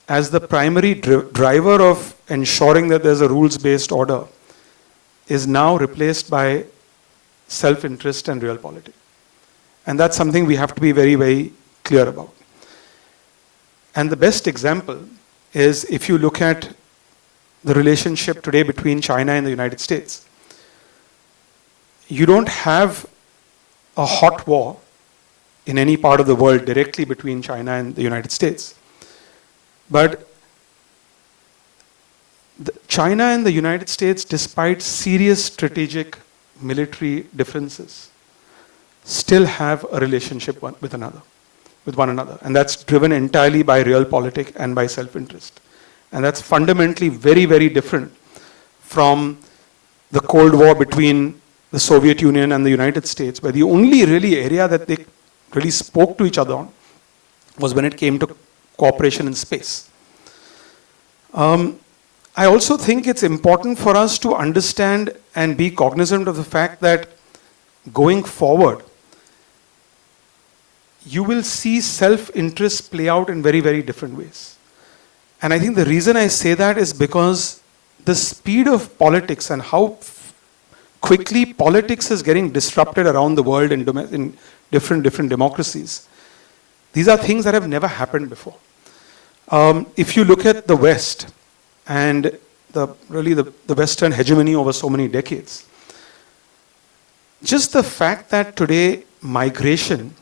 as the primary driver of ensuring that there's a rules-based order, is now replaced by self-interest and realpolitik. And that's something we have to be very, very clear about. And the best example is if you look at the relationship today between China and the United States. You don't have a hot war in any part of the world directly between China and the United States. But China and the United States, despite serious strategic military differences, still have a relationship one with another. with one another. And that's driven entirely by realpolitik and by self-interest. And that's fundamentally very, very different from the Cold War between the Soviet Union and the United States, where the only really area that they really spoke to each other on was when it came to cooperation in space. I also think it's important for us to understand and be cognizant of the fact that going forward, you will see self-interest play out in very, very different ways. And I think the reason I say that is because the speed of politics and how quickly politics is getting disrupted around the world in different democracies. These are things that have never happened before. If you look at the West and the Western hegemony over so many decades, just the fact that today migration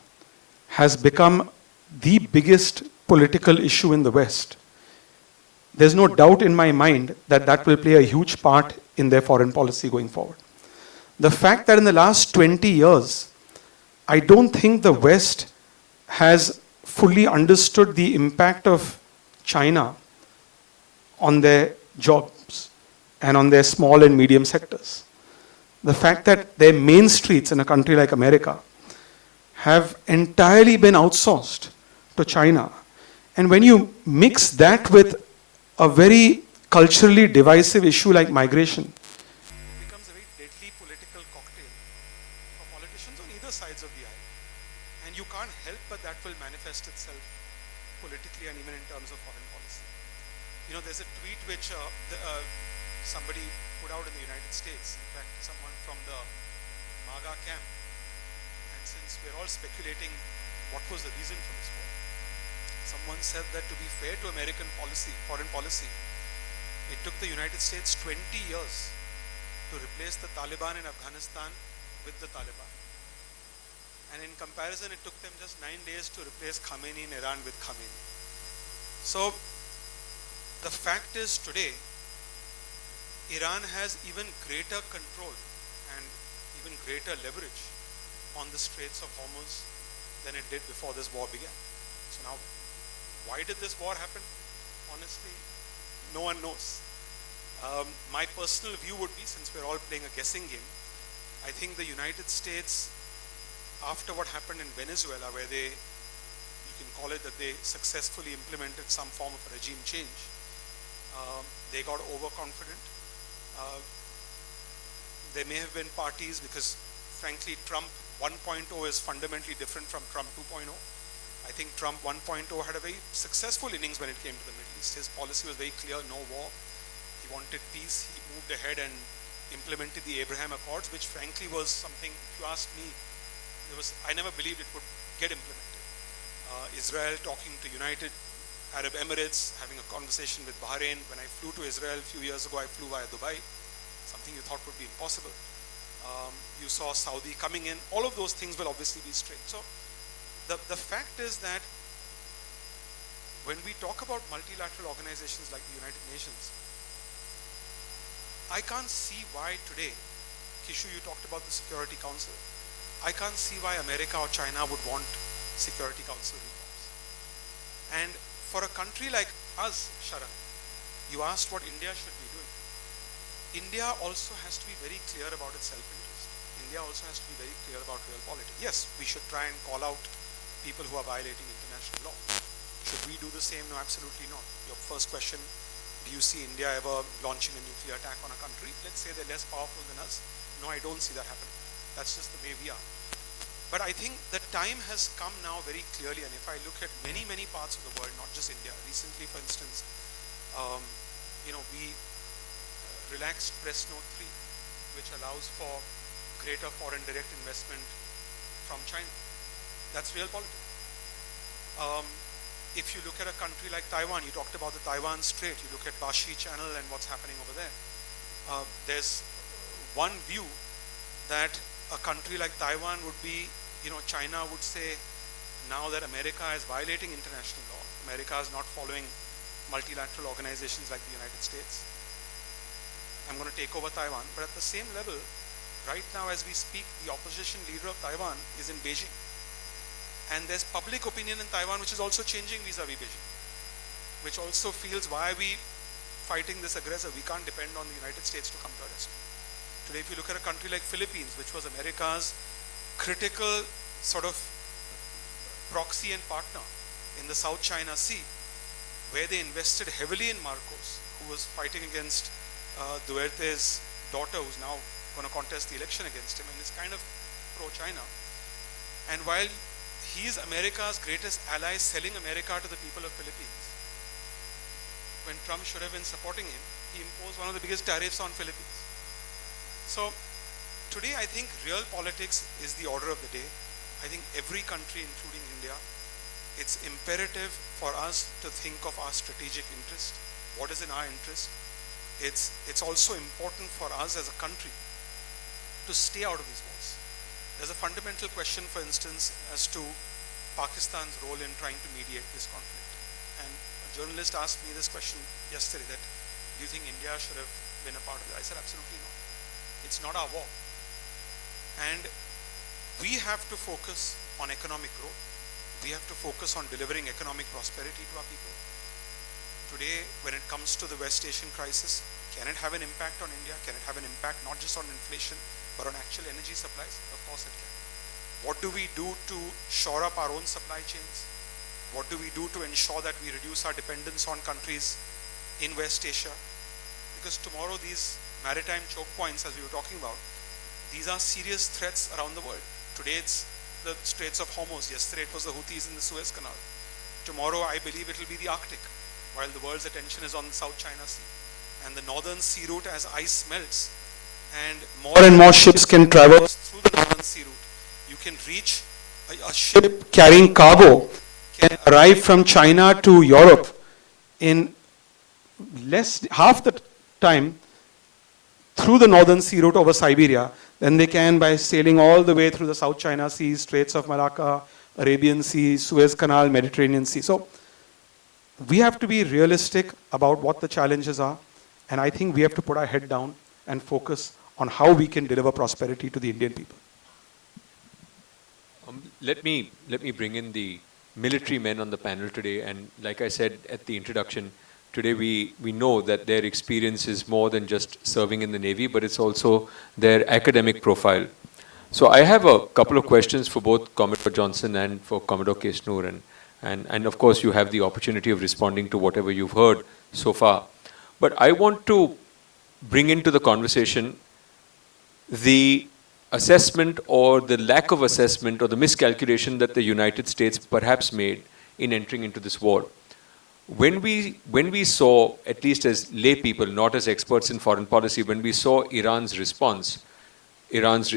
has become the biggest political issue in the West, there's no doubt in my mind that that will play a huge part in their foreign policy going forward. The fact that in the last 20 years, I don't think the West has fully understood the impact of China on their jobs and on their small and medium sectors. The fact that their main streets in a country like America have entirely been outsourced to China. And when you mix that with a very culturally divisive issue like migration, it becomes a very deadly political cocktail for politicians on either sides of the aisle. And you can't help but that will manifest itself politically and even in terms of foreign policy. You know, there's a tweet which somebody put out in the United States, in fact, someone from the MAGA camp. And since we're all speculating what was the reason for this war, someone said that to be fair to American policy, foreign policy, it took the United States 20 years to replace the Taliban in Afghanistan with the Taliban. And in comparison, it took them just 9 days to replace Khamenei in Iran with Khamenei. So, the fact is today, Iran has even greater control and even greater leverage on the Straits of Hormuz than it did before this war began. So now, why did this war happen? Honestly, no one knows. My personal view would be, since we're all playing a guessing game, I think the United States, after what happened in Venezuela, where you can call it that they successfully implemented some form of regime change, they got overconfident. There may have been parties because, frankly, Trump 1.0 is fundamentally different from Trump 2.0. I think Trump 1.0 had a very successful innings when it came to the Middle East. His policy was very clear, no war. He wanted peace. He moved ahead and implemented the Abraham Accords, which frankly was something, if you ask me, I never believed it would get implemented. Israel talking to United Arab Emirates, having a conversation with Bahrain. When I flew to Israel a few years ago, I flew via Dubai, something you thought would be impossible. You saw Saudi coming in. All of those things will obviously be strained. So the fact is that when we talk about multilateral organizations like the United Nations, I can't see why today, Kishu, you talked about the Security Council. I can't see why America or China would want Security Council reforms. And for a country like us, Sharan, you asked what India should be doing. India also has to be very clear about its self-interest. India also has to be very clear about realpolitik. Yes, we should try and call out people who are violating international law. Should we do the same? No, absolutely not. Your first question, do you see India ever launching a nuclear attack on a country? Let's say they're less powerful than us. No, I don't see that happening. That's just the way we are. But I think the time has come now very clearly, and if I look at many, many parts of the world, not just India, recently, for instance, we relaxed Press Note 3, which allows for greater foreign direct investment from China. That's realpolitik. If you look at a country like Taiwan, you talked about the Taiwan Strait, you look at Bashi Channel and what's happening over there. There's one view that a country like Taiwan would be, China would say, now that America is violating international law, America is not following multilateral organizations like the United States, I'm going to take over Taiwan. But at the same level, right now as we speak, the opposition leader of Taiwan is in Beijing. And there's public opinion in Taiwan which is also changing vis-a-vis Beijing, which also feels, why are we fighting this aggressor? We can't depend on the United States to come to our rescue. Today, if you look at a country like Philippines, which was America's critical sort of proxy and partner in the South China Sea, where they invested heavily in Marcos, who was fighting against Duterte's daughter, who's now going to contest the election against him, and is kind of pro-China. And while he's America's greatest ally, selling America to the people of Philippines, when Trump should have been supporting him, he imposed one of the biggest tariffs on Philippines. So today, I think real politics is the order of the day. I think every country, including India, it's imperative for us to think of our strategic interest, what is in our interest. It's also important for us as a country to stay out of these wars. There's a fundamental question, for instance, as to Pakistan's role in trying to mediate this conflict. And a journalist asked me this question yesterday, that do you think India should have been a part of it? I said, absolutely not. It's not our war. And we have to focus on economic growth. We have to focus on delivering economic prosperity to our people. Today, when it comes to the West Asian crisis, can it have an impact on India? Can it have an impact not just on inflation, but on actual energy supplies? Of course it can. What do we do to shore up our own supply chains? What do we do to ensure that we reduce our dependence on countries in West Asia? Because tomorrow these maritime choke points, as we were talking about, these are serious threats around the world. Today it's the Straits of Hormuz. Yesterday it was the Houthis in the Suez Canal. Tomorrow I believe it will be the Arctic, while the world's attention is on the South China Sea. And the northern sea route, as ice melts and more ships can traverse through the northern sea route, you can reach a ship Carrying cargo can arrive from China to Europe in half the time through the northern sea route over Siberia than they can by sailing all the way through the South China Sea, Straits of Malacca, Arabian Sea, Suez Canal, Mediterranean Sea. So we have to be realistic about what the challenges are, and I think we have to put our head down and focus on how we can deliver prosperity to the Indian people. Let me bring in the military men on the panel today, and like I said at the introduction, today we know that their experience is more than just serving in the Navy, but it's also their academic profile. So I have a couple of questions for both Commodore Johnson and for Commodore Keshnur, and of course you have the opportunity of responding to whatever you've heard so far. But I want to bring into the conversation the assessment or the lack of assessment or the miscalculation that the United States perhaps made in entering into this war. When we saw, at least as lay people, not as experts in foreign policy, when we saw Iran's response, Iran's,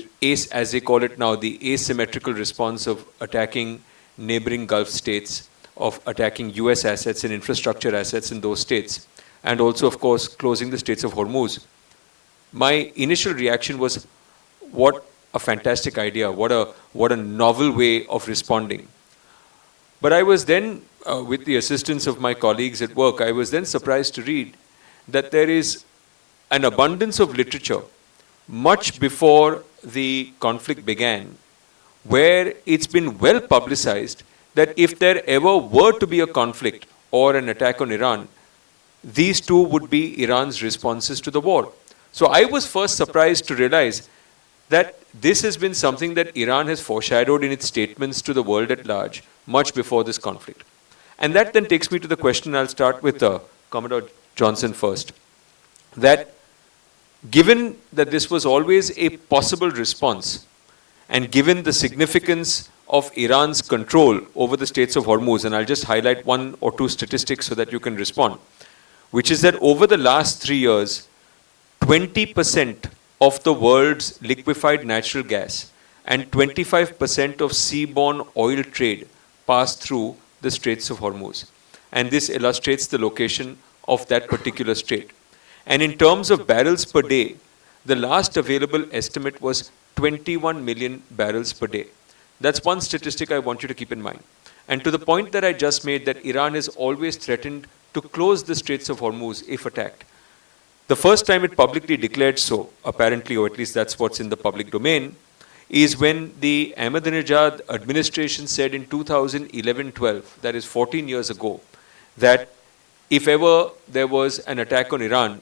as they call it now, the asymmetrical response of attacking neighboring Gulf states, of attacking US assets and infrastructure assets in those states, and also, of course, closing the Straits of Hormuz, my initial reaction was, what a fantastic idea, what a novel way of responding. But I was then, with the assistance of my colleagues at work, I was then surprised to read that there is an abundance of literature much before the conflict began, where it's been well publicized that if there ever were to be a conflict or an attack on Iran, these two would be Iran's responses to the war. So I was first surprised to realize that this has been something that Iran has foreshadowed in its statements to the world at large much before this conflict. And that then takes me to the question, I'll start with Commodore Johnson first, that given that this was always a possible response, and given the significance of Iran's control over the Straits of Hormuz, and I'll just highlight one or two statistics so that you can respond, which is that over the last 3 years, 20% of the world's liquefied natural gas and 25% of seaborne oil trade passed through the Straits of Hormuz. And this illustrates the location of that particular strait. And in terms of barrels per day, the last available estimate was 21 million barrels per day. That's one statistic I want you to keep in mind. And to the point that I just made, that Iran has always threatened to close the Straits of Hormuz if attacked. The first time it publicly declared so, apparently, or at least that's what's in the public domain, is when the Ahmadinejad administration said in 2011-12, that is 14 years ago, that if ever there was an attack on Iran,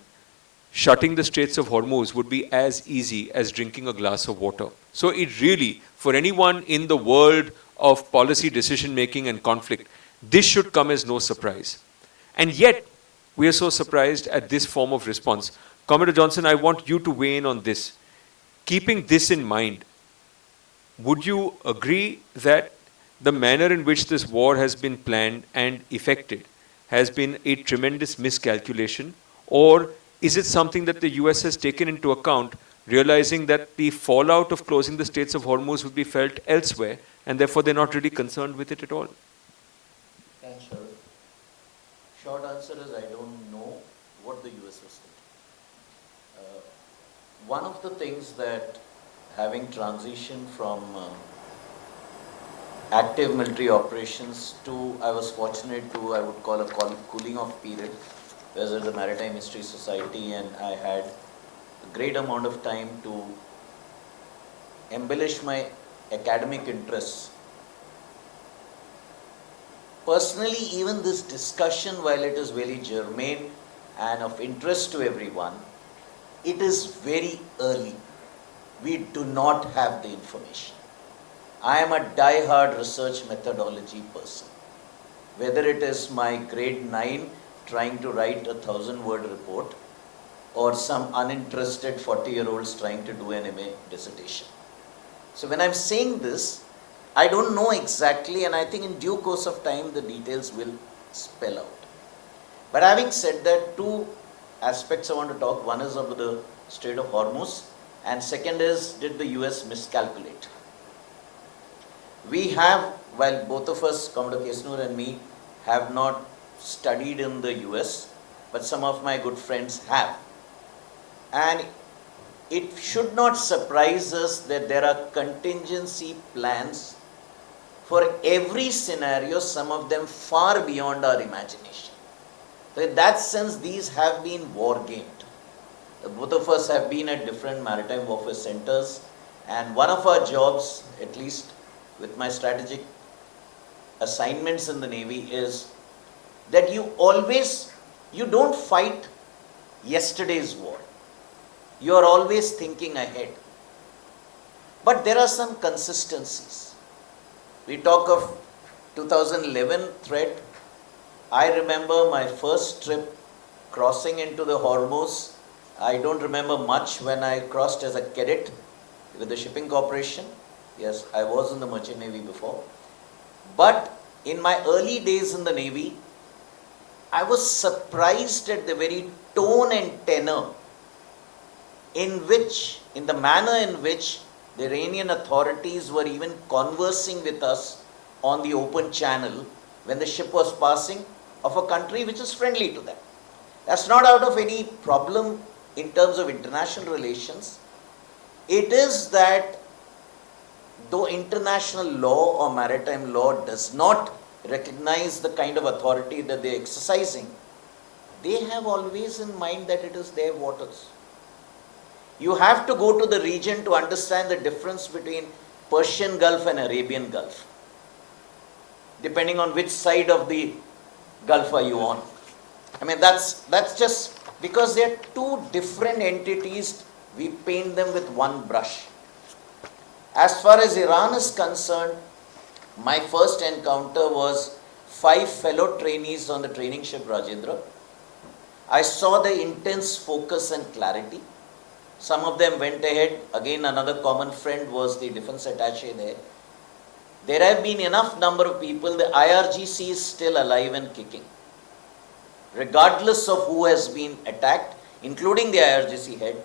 shutting the Straits of Hormuz would be as easy as drinking a glass of water. So it really, for anyone in the world of policy decision making and conflict, this should come as no surprise. And yet, we are so surprised at this form of response. Commodore Johnson, I want you to weigh in on this. Keeping this in mind, would you agree that the manner in which this war has been planned and effected has been a tremendous miscalculation? Or is it something that the US has taken into account, realizing that the fallout of closing the Straits of Hormuz would be felt elsewhere, and therefore they're not really concerned with it at all? Thanks, Harish. Short answer is I don't know what the US was thinking. One of the things that, having transitioned from active military operations to, I was fortunate to, I would call a cooling off period, where the Maritime History Society, and I had a great amount of time to embellish my academic interests. Personally, even this discussion, while it is very germane and of interest to everyone, it is very early. We do not have the information. I am a die-hard research methodology person. Whether it is my grade 9 trying to write a 1,000-word report, or some uninterested 40-year-olds trying to do an MA dissertation. So when I'm saying this, I don't know exactly, and I think in due course of time the details will spell out. But having said that, two aspects I want to talk. One is about the Strait of Hormuz, and second is, did the US miscalculate? We have, while both of us, Commodore Kesnur and me, have not studied in the US, but some of my good friends have. And it should not surprise us that there are contingency plans for every scenario, some of them far beyond our imagination. So in that sense, these have been war gamed. Both of us have been at different maritime warfare centers, and one of our jobs, at least with my strategic assignments in the Navy, is that you don't fight yesterday's war. You are always thinking ahead. But there are some consistencies. We talk of 2011 threat. I remember my first trip crossing into the Hormuz. I don't remember much when I crossed as a cadet with the shipping corporation. Yes, I was in the Merchant Navy before. But in my early days in the Navy, I was surprised at the very tone and tenor in the manner in which the Iranian authorities were even conversing with us on the open channel when the ship was passing of a country which is friendly to them. That's not out of any problem in terms of international relations. It is that though international law or maritime law does not recognize the kind of authority that they are exercising, they have always in mind that it is their waters. You have to go to the region to understand the difference between Persian Gulf and Arabian Gulf, depending on which side of the Gulf are you on. I mean, that's just because they are two different entities, we paint them with one brush. As far as Iran is concerned, my first encounter was 5 fellow trainees on the training ship Rajendra. I saw the intense focus and clarity. Some of them went ahead. Again, another common friend was the defense attaché there. There have been enough number of people. The IRGC is still alive and kicking. Regardless of who has been attacked, including the IRGC head,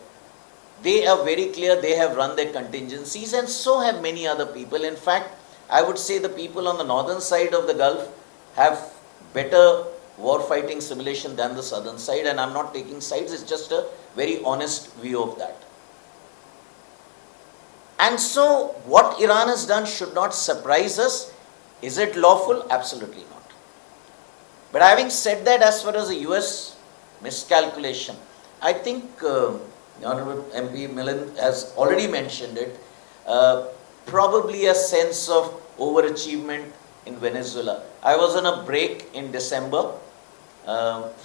they are very clear they have run their contingencies, and so have many other people. In fact, I would say the people on the northern side of the Gulf have better war-fighting simulation than the southern side, and I'm not taking sides, it's just a very honest view of that. And so, what Iran has done should not surprise us. Is it lawful? Absolutely not. But having said that, as far as the US miscalculation, I think Honorable MP Milind has already mentioned it. probably a sense of overachievement in Venezuela. I was on a break in December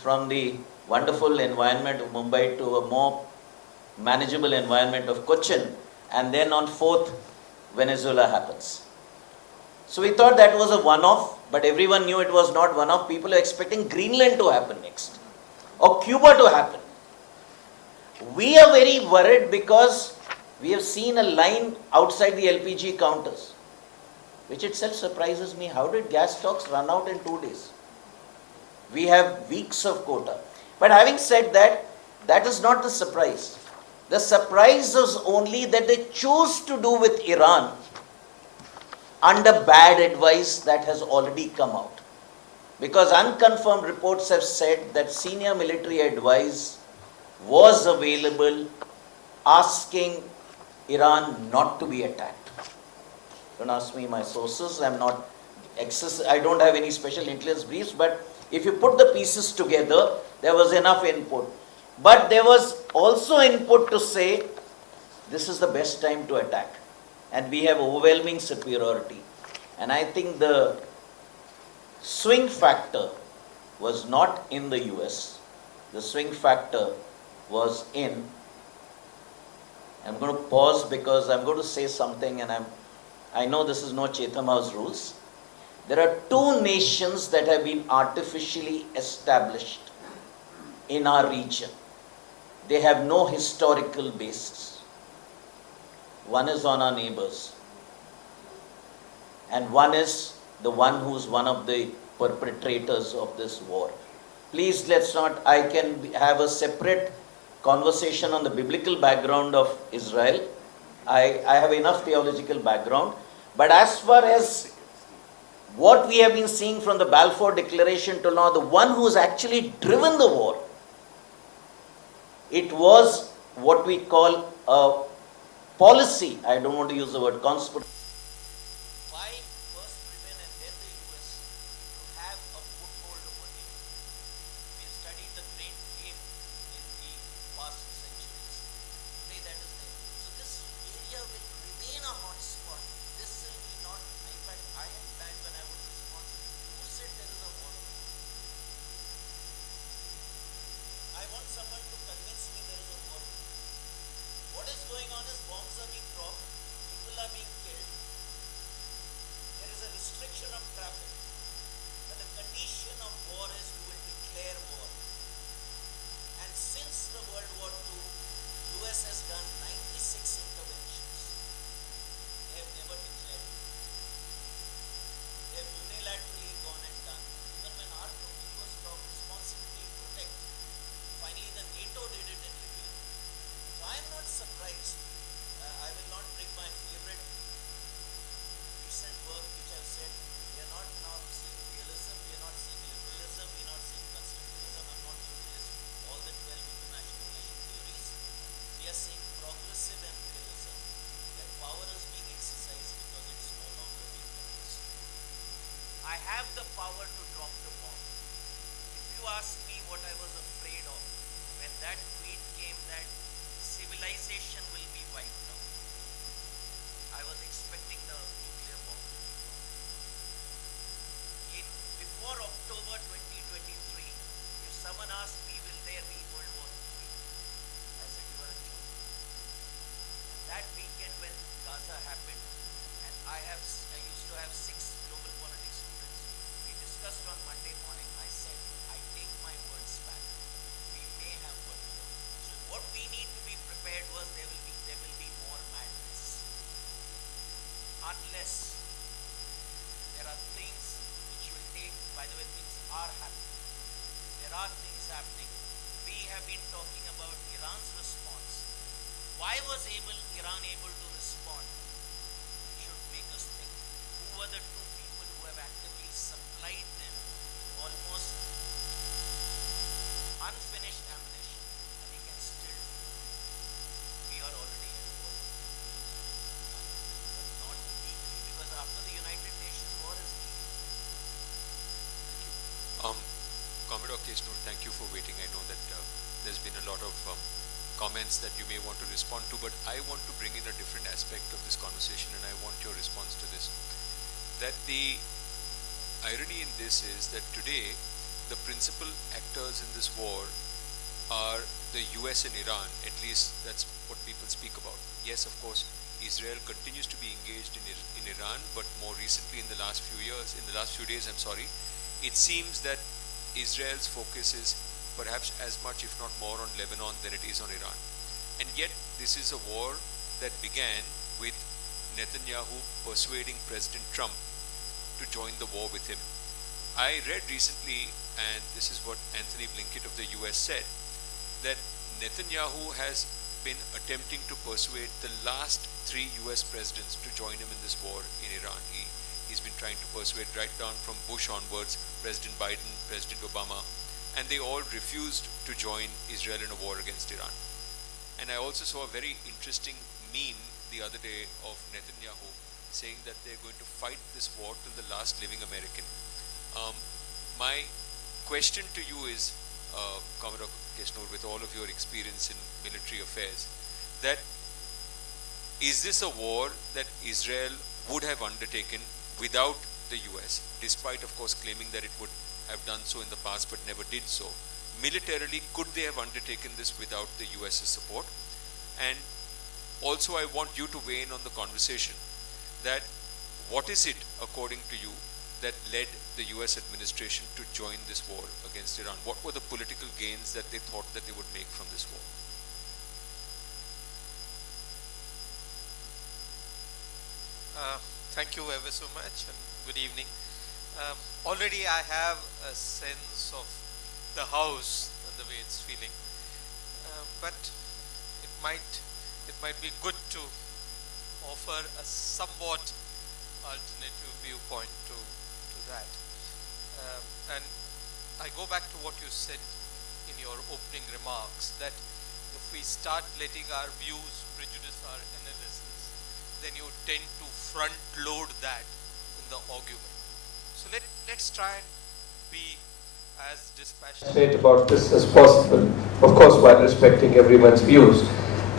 from the wonderful environment of Mumbai to a more manageable environment of Cochin, and then on 4th, Venezuela happens. So we thought that was a one-off, but everyone knew it was not one-off. People are expecting Greenland to happen next, or Cuba to happen. We are very worried because we have seen a line outside the LPG counters, which itself surprises me. How did gas stocks run out in 2 days? We have weeks of quota. But having said that, that is not the surprise. The surprise is only that they choose to do with Iran under bad advice that has already come out. Because unconfirmed reports have said that senior military advice was available asking Iran not to be attacked. Don't ask me my sources. I don't have any special intelligence briefs, but if you put the pieces together, there was enough input. But there was also input to say, this is the best time to attack. And we have overwhelming superiority. And I think the swing factor was not in the US. The swing factor was in, I'm going to pause because I'm going to say something, and I know this is no Chatham House rules. There are two nations that have been artificially established in our region. They have no historical basis. One is on our neighbors, and one is the one who's one of the perpetrators of this war. Please, let's not, I can have a separate conversation on the biblical background of Israel. I have enough theological background. But as far as what we have been seeing from the Balfour Declaration till now, the one who's actually driven the war, it was what we call a policy. I don't want to use the word conspiracy. Why first Britain and then the US to have a foothold over here? We have studied the great game in the past centuries. Today that is there. So this area will remain a hot spot. This will be not, in fact, I had planned when I was responsible. Who said there is a war? I want someone to convince me there is a war. What is going on is bombs are being dropped, people are being killed. There is a restriction of traffic. But the condition of war is you will declare war. And since the World War II, US has done 96 interventions. They have never declared. They have unilaterally gone and done. Even when our topic was called responsibly protect, finally the NATO did it in Libya. So I am not surprised. I will not bring my favorite recent work which I've said, we are not now seeing realism, we are not seeing liberalism, we are not seeing constructivism. I'm not going to list all the 12 international relation theories. We are seeing progressive and realism, where power is being exercised because it's no longer being understood. I have the power to drop the bomb. If you ask me what I was afraid of when that tweet came that civilization will be wiped out, I was expecting the nuclear bomb. Before October 2023, if someone asked me, will there be World War III? I said, you are a joke. And that weekend when Gaza happened, and I used to have 6 global politics students, we discussed on Monday morning. I said, I take my words back. We may have World War. So what we need to be prepared was there will be more madness. Unless there are things which will take, by the way, things are happening. There are things happening. We have been talking about Iran's response. Why was Iran able to respond? Should make us think. Who were the two people who have actively supplied them almost unfinished ammunition, and they can still do it? We are already at war. But not deeply, because after the United Nations war is deep. Commodore Keshnur, thank you for waiting. I know that there's been a lot of comments that you may want to respond to, but I want to bring in a different aspect of this conversation, and I want your response to this. That the irony in this is that today the principal actors in this war are the US and Iran. At least that's what people speak about. Yes, of course, Israel continues to be engaged in Iran, but more recently in the last few days, it seems that Israel's focus is perhaps as much, if not more, on Lebanon than it is on Iran. And yet, this is a war that began with Netanyahu persuading President Trump to join the war with him. I read recently, and this is what Anthony Blinken of the US said, that Netanyahu has been attempting to persuade the last 3 US presidents to join him in this war in Iran. He's been trying to persuade right down from Bush onwards, President Biden, President Obama, and they all refused to join Israel in a war against Iran. And I also saw a very interesting meme the other day of Netanyahu saying that they're going to fight this war till the last living American. My question to you is, Commodore Keshnur, with all of your experience in military affairs, that is this a war that Israel would have undertaken without the US, despite of course claiming that it would have done so in the past but never did so? Militarily, could they have undertaken this without the US's support? And also I want you to weigh in on the conversation that what is it, according to you, that led the US administration to join this war against Iran? What were the political gains that they thought that they would make from this war? Thank you ever so much, and good evening. Already I have a sense of the house and the way it's feeling, but it might be good to offer a somewhat alternative viewpoint to that. And I go back to what you said in your opening remarks, that if we start letting our views prejudice our analysis, then you tend to front load that in the argument. So let's try and be as dispassionate about this as possible, of course while respecting everyone's views.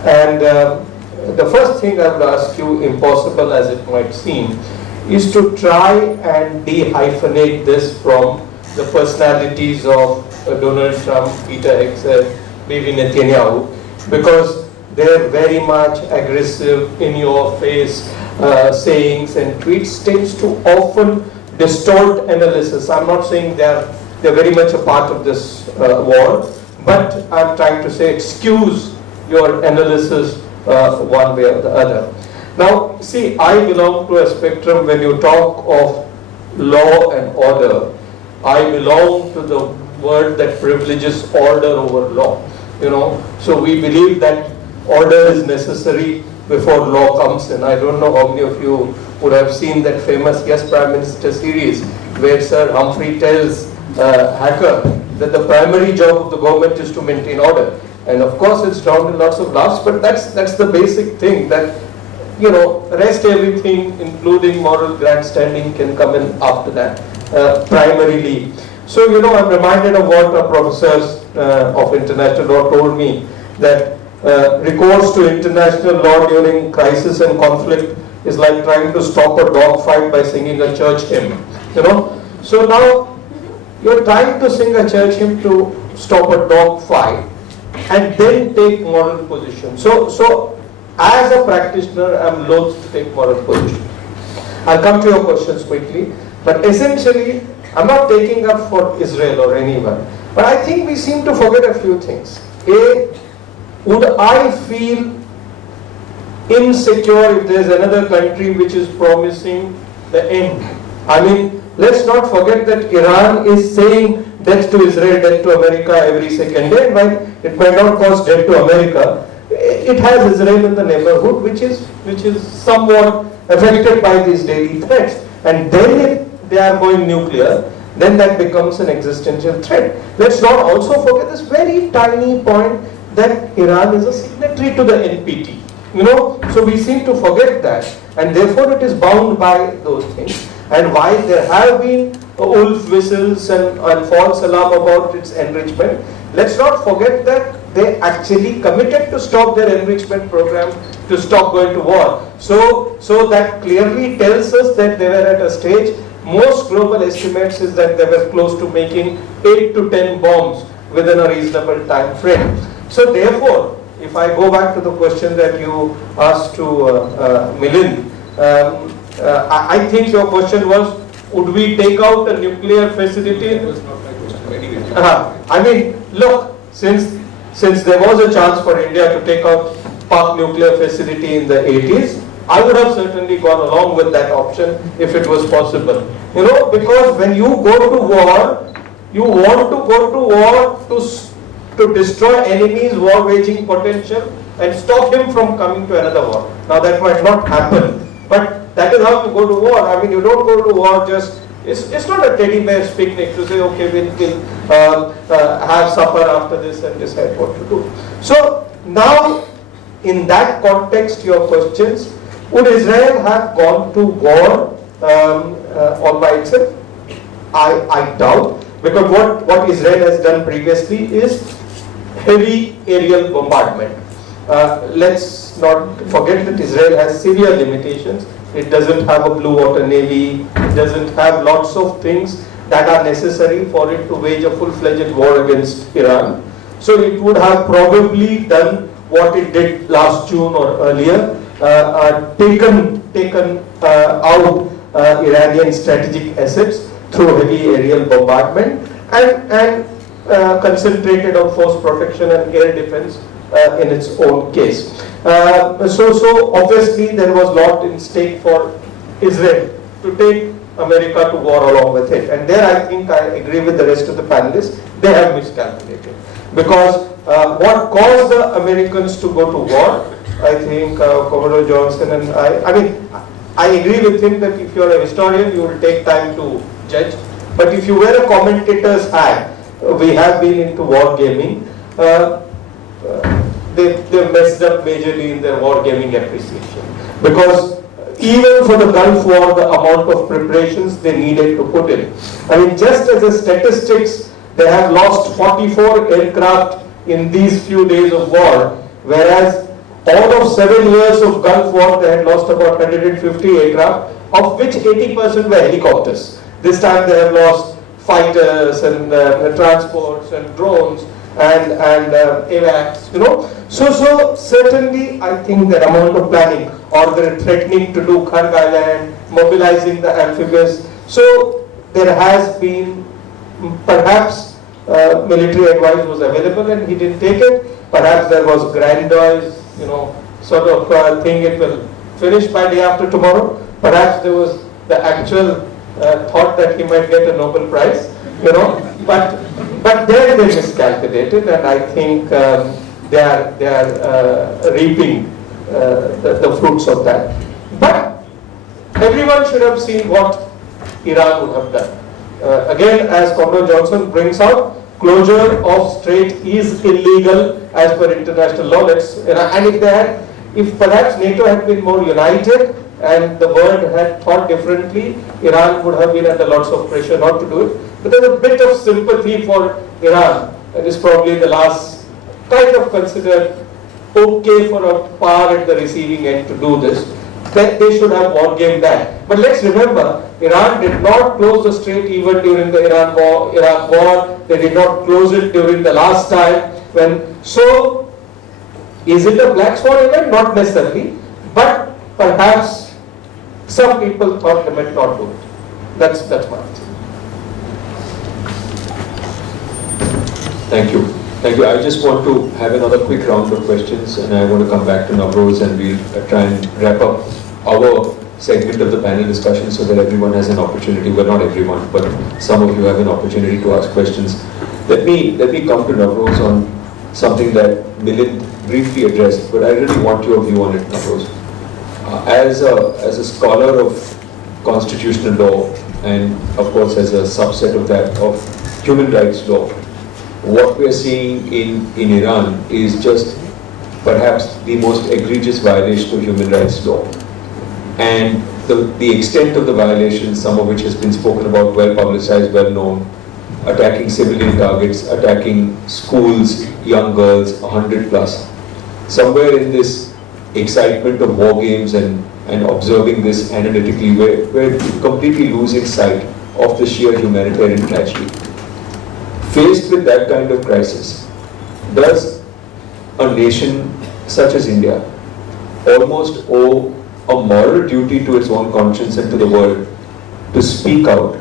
And the first thing I would ask you, impossible as it might seem, is to try and de-hyphenate this from the personalities of Donald Trump, Peter Hegseth, Bibi Netanyahu, because they're very much aggressive, in-your-face sayings and tweets tends to often distort analysis. I'm not saying they're very much a part of this war, but I'm trying to say excuse your analysis one way or the other. Now, see, I belong to a spectrum. When you talk of law and order, I belong to the word that privileges order over law. So we believe that order is necessary before law comes in. I don't know how many of you would have seen that famous Yes Prime Minister series where Sir Humphrey tells Hacker that the primary job of the government is to maintain order. And of course it's drowned in lots of laughs, but that's the basic thing, that rest everything, including moral grandstanding, can come in after that, primarily. So, I'm reminded of what our professors of international law told me, that recourse to international law during crisis and conflict is like trying to stop a dog fight by singing a church hymn, So now, you're trying to sing a church hymn to stop a dog fight and then take moral position. So as a practitioner, I'm loath to take moral position. I'll come to your questions quickly, but essentially, I'm not taking up for Israel or anyone, but I think we seem to forget a few things. A, would I feel insecure if there's another country which is promising the end? I mean, let's not forget that Iran is saying death to Israel, death to America every second day, and while it might not cause death to America, it has Israel in the neighborhood, which is somewhat affected by these daily threats. And then if they are going nuclear, then that becomes an existential threat. Let's not also forget this very tiny point that Iran is a signatory to the NPT. So we seem to forget that, and therefore it is bound by those things. And while there have been wolf whistles and false alarm about its enrichment, let's not forget that they actually committed to stop their enrichment program, to stop going to war. So that clearly tells us that they were at a stage. Most global estimates is that they were close to making 8 to 10 bombs within a reasonable time frame. So therefore, if I go back to the question that you asked to Milind, I think your question was, would we take out a nuclear facility? That was not my question. Anyway. I mean, look, since there was a chance for India to take out Pak nuclear facility in the 80s, I would have certainly gone along with that option if it was possible. You know, because when you go to war, you want to go to war to destroy enemy's war-waging potential and stop him from coming to another war. Now that might not happen, but that is how you go to war. I mean, you don't go to war just, it's not a teddy bear's picnic to say, okay, we'll have supper after this and decide what to do. So now, in that context, your questions, would Israel have gone to war all by itself? I doubt, because what Israel has done previously is heavy aerial bombardment. Let's not forget that Israel has severe limitations. It doesn't have a blue water navy. It doesn't have lots of things that are necessary for it to wage a full-fledged war against Iran. So it would have probably done what it did last June or earlier, taken out Iranian strategic assets through heavy aerial bombardment and concentrated on force protection and air defense in its own case. So obviously there was a lot in stake for Israel to take America to war along with it. And there I think I agree with the rest of the panelists, they have miscalculated. Because what caused the Americans to go to war, I think Commodore Johnson and I mean, I agree with him that if you are a historian, you will take time to judge. But if you wear a commentator's hat, we have been into war gaming, they messed up majorly in their war gaming appreciation. Because even for the Gulf War, the amount of preparations they needed to put in. I mean, just as a statistics, they have lost 44 aircraft in these few days of war, whereas out of 7 years of Gulf War, they had lost about 150 aircraft, of which 80% were helicopters. This time they have lost fighters and transports and drones and AWACS, you know. So certainly I think the amount of planning, or they're threatening to do Kharg Island, mobilizing the amphibious. So there has been, perhaps military advice was available and he didn't take it. Perhaps there was grandiose, you know, sort of thing, it will finish by day after tomorrow. Perhaps there was the actual thought that he might get a Nobel Prize, you know. But there they miscalculated, and I think they are reaping the fruits of that. But everyone should have seen what Iran would have done. Again, as Commodore Johnson brings out, closure of strait is illegal as per international law. And if perhaps NATO had been more united and the world had thought differently, Iran would have been under lots of pressure not to do it. But there's a bit of sympathy for Iran. That is probably the last kind of considered okay for a power at the receiving end to do this. That they should have war game that. But let's remember, Iran did not close the strait even during the Iraq war. They did not close it during the last time. So, is it a black swan event? Not necessarily. But perhaps some people thought they might not do it. That's my answer. Thank you. Thank you. I just want to have another quick round of questions, and I want to come back to Navroz, and we'll try and wrap up our segment of the panel discussion so that everyone has an opportunity. Well, not everyone, but some of you have an opportunity to ask questions. Let me come to Navroz on something that Milind briefly addressed, but I really want your view on it, Navroz. As a scholar of constitutional law, and of course as a subset of that of human rights law, what we're seeing in Iran is just perhaps the most egregious violation of human rights law. And the extent of the violation, some of which has been spoken about, well publicized, well known, attacking civilian targets, attacking schools, young girls, 100 plus. Somewhere in this excitement of war games and observing this analytically, we're completely losing sight of the sheer humanitarian tragedy. Faced with that kind of crisis, does a nation such as India almost owe a moral duty to its own conscience and to the world to speak out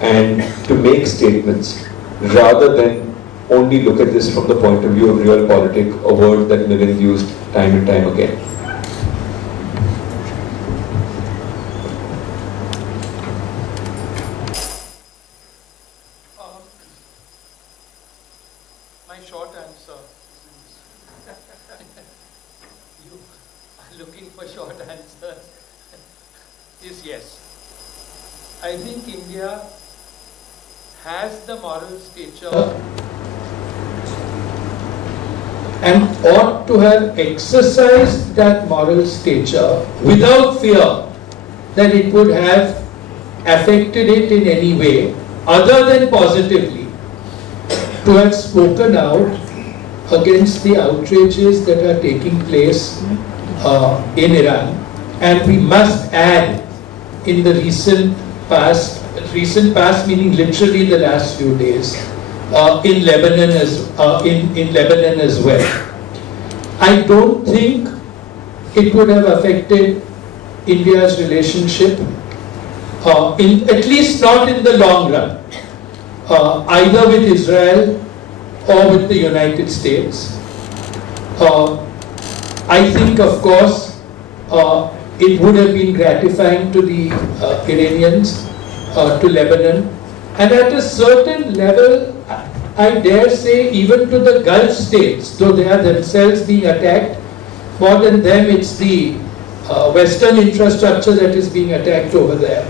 and to make statements rather than only look at this from the point of view of realpolitik, a word that Milind used time and time again? My short answer, you are looking for short answers, is yes. I think India has the moral stature and ought to have exercised that moral stature without fear that it would have affected it in any way other than positively, to have spoken out against the outrages that are taking place in Iran. And we must add, in the recent past meaning literally the last few days, in Lebanon as well. I don't think it would have affected India's relationship, at least not in the long run, either with Israel or with the United States. I think, of course, it would have been gratifying to the Iranians, to Lebanon, and at a certain level, I dare say, even to the Gulf states, though they are themselves being attacked. More than them, it's the Western infrastructure that is being attacked over there.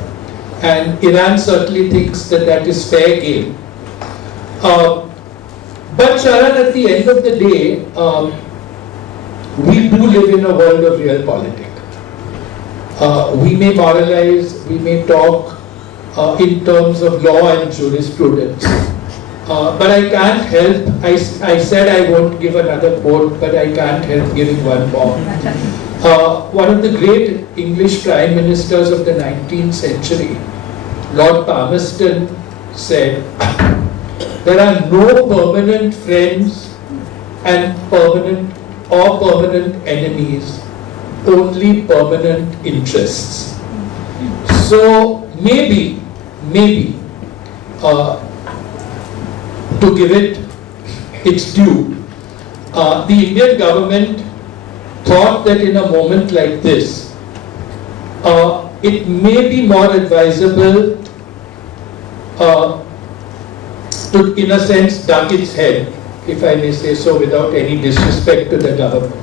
And Iran certainly thinks that that is fair game. But Sharan, at the end of the day, we do live in a world of realpolitik. We may moralize, we may talk in terms of law and jurisprudence. But I can't help, I said I won't give another quote, but I can't help giving one more. One of the great English prime ministers of the 19th century, Lord Palmerston, said, there are no permanent friends and permanent enemies, only permanent interests. So maybe, to give it its due, the Indian government thought that in a moment like this, it may be more advisable to, in a sense, duck its head, if I may say so, without any disrespect to the government.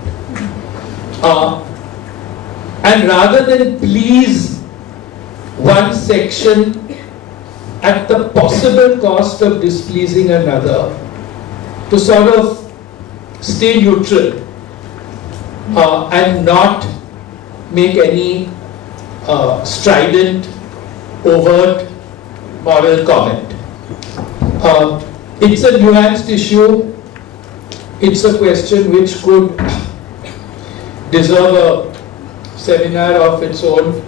And rather than please one section at the possible cost of displeasing another, to sort of stay neutral and not make any strident, overt moral comment. It's a nuanced issue. It's a question which could deserve a seminar of its own,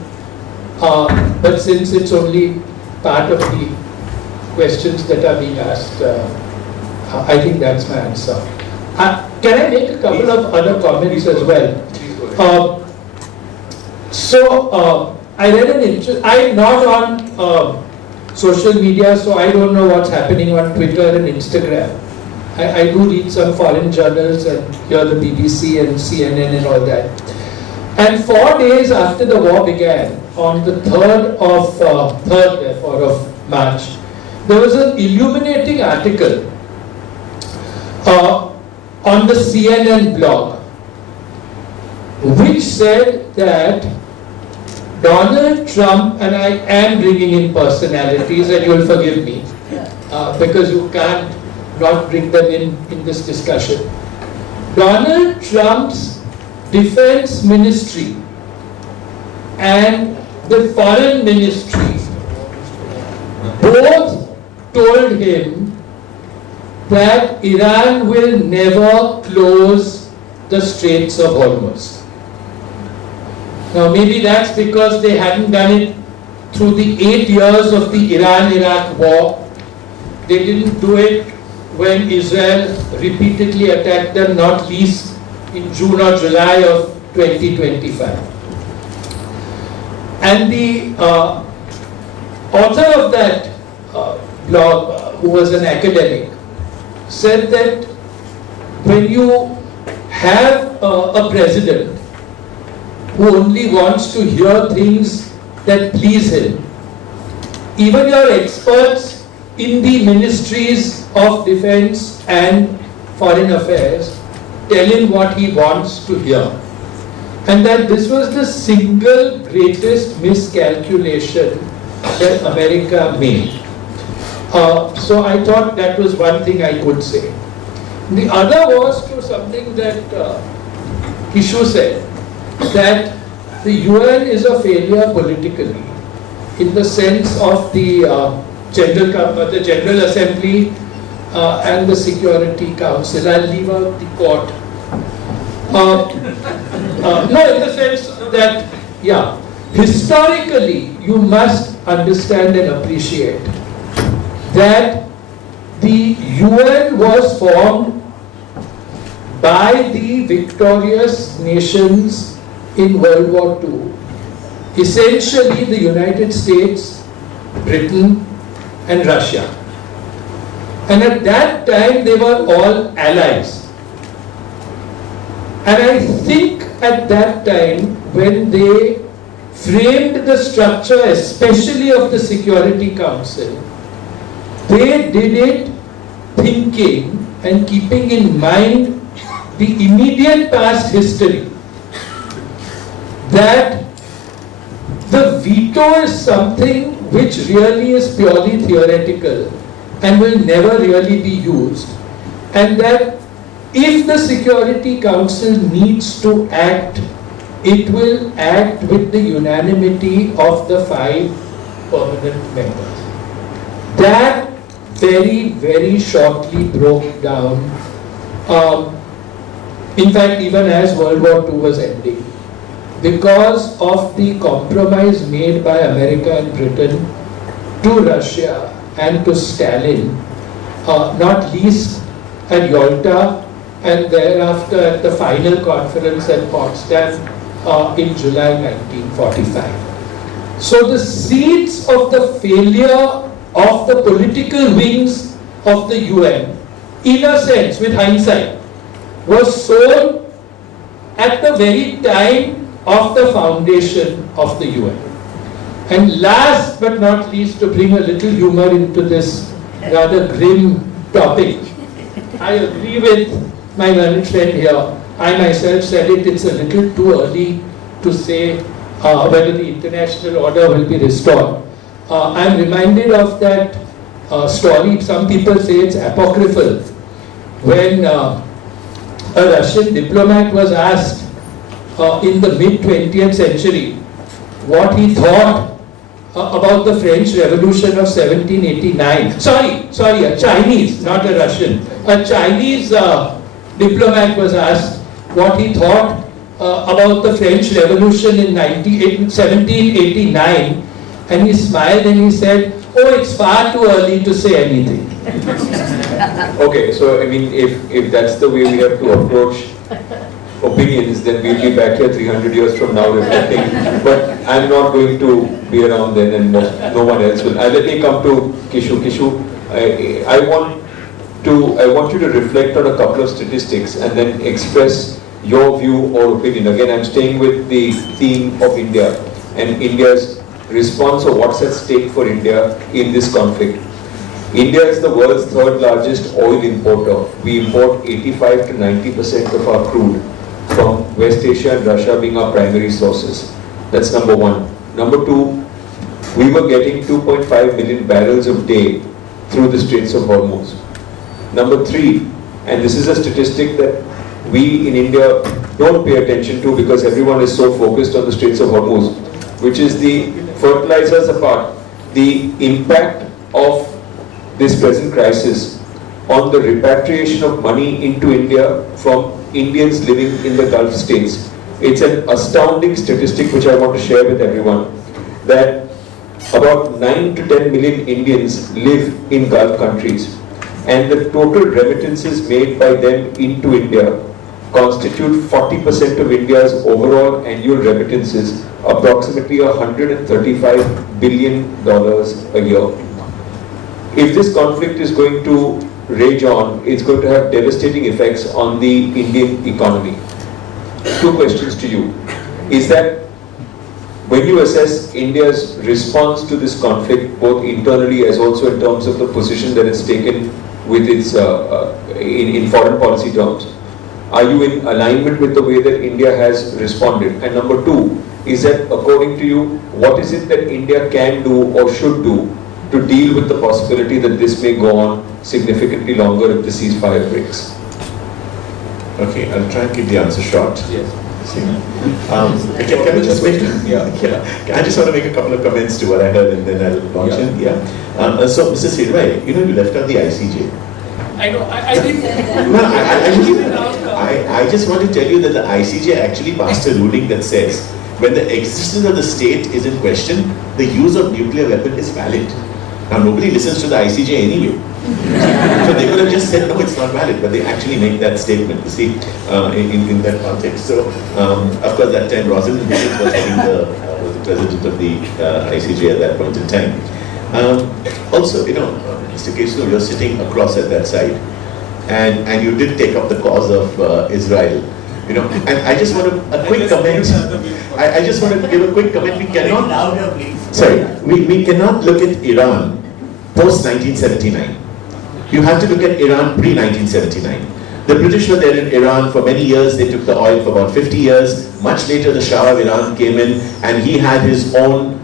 but since it's only part of the questions that are being asked, I think that's my answer. Can I make a couple of other comments as well? I read an interest. I'm not on social media, so I don't know what's happening on Twitter and Instagram. I do read some foreign journals and hear the BBC and CNN and all that. And 4 days after the war began, on the 3rd of March, there was an illuminating article on the CNN blog, which said that Donald Trump, and I am bringing in personalities, and you'll forgive me, because you can't not bring them in this discussion. Donald Trump's defense ministry and the foreign ministry both told him that Iran will never close the Straits of Hormuz. Now maybe that's because they hadn't done it through the 8 years of the Iran-Iraq war. They didn't do it when Israel repeatedly attacked them, not least in June or July of 2025. And the author of that blog, who was an academic, said that when you have a president who only wants to hear things that please him, even your experts in the ministries of defense and foreign affairs tell him what he wants to hear. And that this was the single greatest miscalculation that America made. So I thought that was one thing I could say. The other was to something that Kishu said, that the UN is a failure politically, in the sense of the General Assembly and the Security Council. I'll leave out the court. No, in the sense that, yeah, historically you must understand and appreciate that the UN was formed by the victorious nations in World War II. Essentially the United States, Britain and Russia. And at that time they were all allies. And I think at that time when they framed the structure, especially of the Security Council, they did it thinking and keeping in mind the immediate past history, that the veto is something which really is purely theoretical and will never really be used, and that if the Security Council needs to act, it will act with the unanimity of the 5 permanent members. That very, very shortly broke down. In fact, even as World War II was ending, because of the compromise made by America and Britain to Russia and to Stalin, not least at Yalta and thereafter at the final conference at Potsdam in July 1945. So the seeds of the failure of the political wings of the UN, in a sense, with hindsight, was sown at the very time of the foundation of the UN. And last but not least, to bring a little humor into this rather grim topic, I agree with my learned friend here. I myself said it, it's a little too early to say whether the international order will be restored. I'm reminded of that story, some people say it's apocryphal, when a Russian diplomat was asked in the mid-20th century what he thought about the French Revolution of 1789. Sorry, a Chinese, not a Russian. A Chinese diplomat was asked what he thought about the French Revolution in 1789, and he smiled and he said, "Oh, it's far too early to say anything." Okay, so I mean, if that's the way we have to approach opinions, then we'll be back here 300 years from now reflecting. But I'm not going to be around then, and no one else will. Let me come to Kishu. Kishu, I want you to reflect on a couple of statistics and then express your view or opinion. Again, I'm staying with the theme of India and India's response, or what's at stake for India in this conflict. India is the world's 3rd largest oil importer. We import 85 to 90% of our crude from West Asia and Russia being our primary sources. That's number one. Number two, we were getting 2.5 million barrels a day through the Straits of Hormuz. Number three, and this is a statistic that we in India don't pay attention to because everyone is so focused on the Straits of Hormuz, which is the fertilizers apart, the impact of this present crisis on the repatriation of money into India from Indians living in the Gulf states. It's an astounding statistic which I want to share with everyone, that about 9 to 10 million Indians live in Gulf countries, and the total remittances made by them into India constitute 40% of India's overall annual remittances, approximately $135 billion a year. If this conflict is going to rage on, it's going to have devastating effects on the Indian economy. Two questions to you. Is that when you assess India's response to this conflict, both internally as also in terms of the position that it's taken with its in foreign policy terms, are you in alignment with the way that India has responded? And number two, is that according to you, what is it that India can do or should do to deal with the possibility that this may go on significantly longer if the ceasefire breaks? Okay, I'll try and keep the answer short. Yes. Can we just wait? Yeah. I just want to make a couple of comments to what I heard and then I'll launch in. So, Mr. Sirvai, you left out the ICJ. I know, I didn't. No, I just want to tell you that the ICJ actually passed a ruling that says when the existence of the state is in question, the use of nuclear weapon is valid. Now, nobody listens to the ICJ anyway. So they could have just said, no, it's not valid, but they actually make that statement, you see, in that context. So, of course, that time Rosalind was was the president of the ICJ at that point in time. Also, Mr. Keshav, you're sitting across at that side, and you did take up the cause of Israel. And I just want a quick comment. I just want to give a quick comment. We cannot. Louder, please. Sorry, we cannot look at Iran post 1979. You have to look at Iran pre 1979. The British were there in Iran for many years. They took the oil for about 50 years. Much later, the Shah of Iran came in, and he had his own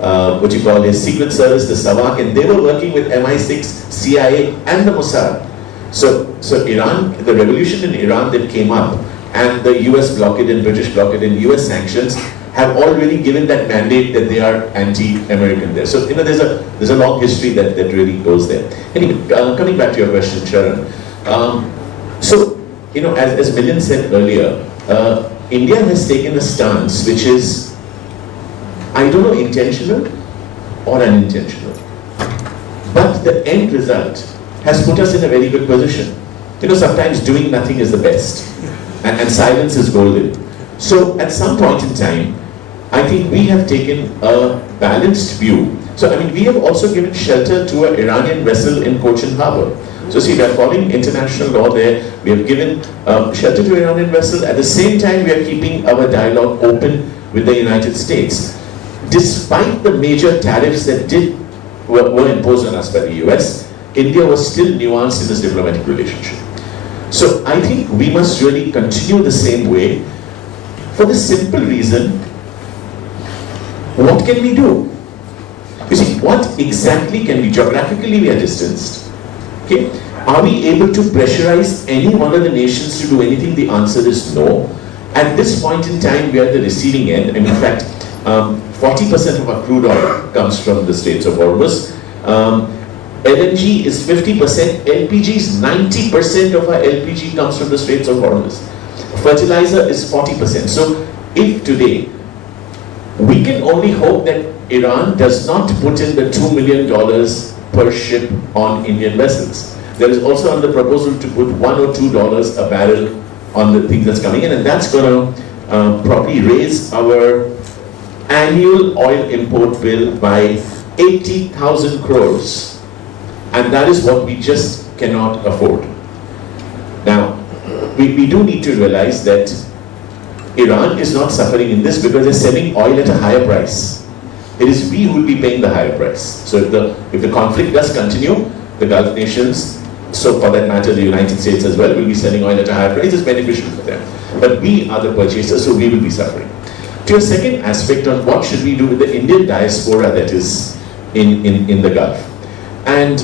his secret service, the Savak, and they were working with MI6, CIA, and the Mossad. So Iran, the revolution in Iran that came up, and the US blockade and British blockade and US sanctions have already given that mandate that they are anti-American there. So there's a long history that really goes there. Anyway, coming back to your question, Sharon. As Milind said earlier, India has taken a stance which is, I don't know, intentional or unintentional. But the end result has put us in a very good position. Sometimes doing nothing is the best, and silence is golden. So at some point in time, I think we have taken a balanced view. So we have also given shelter to an Iranian vessel in Cochin Harbour. So see, we are following international law there. We have given shelter to an Iranian vessel. At the same time, we are keeping our dialogue open with the United States. Despite the major tariffs that were imposed on us by the US, India was still nuanced in this diplomatic relationship. So I think we must really continue the same way for the simple reason, what can we do? You see, what exactly can we, geographically we are distanced. Okay? Are we able to pressurize any one of the nations to do anything? The answer is no. At this point in time, we are at the receiving end, and in fact, 40% of our crude oil comes from the Straits of Hormuz. LNG is 50%, LPG is 90% of our LPG comes from the Straits of Hormuz. Fertilizer is 40%. So if today, we can only hope that Iran does not put in the $2 million per ship on Indian vessels. There is also on the proposal to put $1 or $2 a barrel on the thing that's coming in, and that's going to probably raise our annual oil import bill by 80,000 crores. And that is what we just cannot afford. Now, we do need to realize that Iran is not suffering in this because they're selling oil at a higher price. It is we who will be paying the higher price. So if the conflict does continue, the Gulf nations, so for that matter the United States as well, will be selling oil at a higher price. It's beneficial for them. But we are the purchasers, so we will be suffering. To your second aspect on what should we do with the Indian diaspora that is in the Gulf. And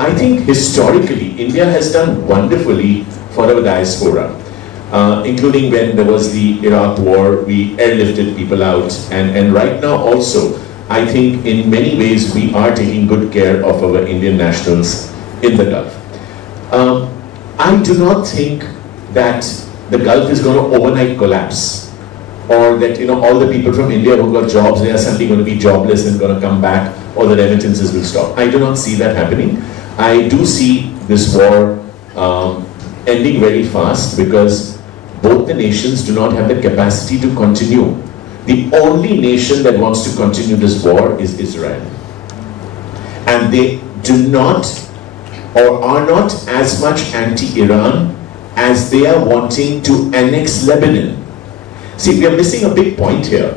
I think historically, India has done wonderfully for our diaspora, including when there was the Iraq war, we airlifted people out, and right now also, I think in many ways we are taking good care of our Indian nationals in the Gulf. I do not think that the Gulf is going to overnight collapse, or that all the people from India who got jobs, they are suddenly going to be jobless and going to come back, or the remittances will stop. I do not see that happening. I do see this war ending very fast because both the nations do not have the capacity to continue. The only nation that wants to continue this war is Israel. And they do not or are not as much anti-Iran as they are wanting to annex Lebanon. See, we are missing a big point here.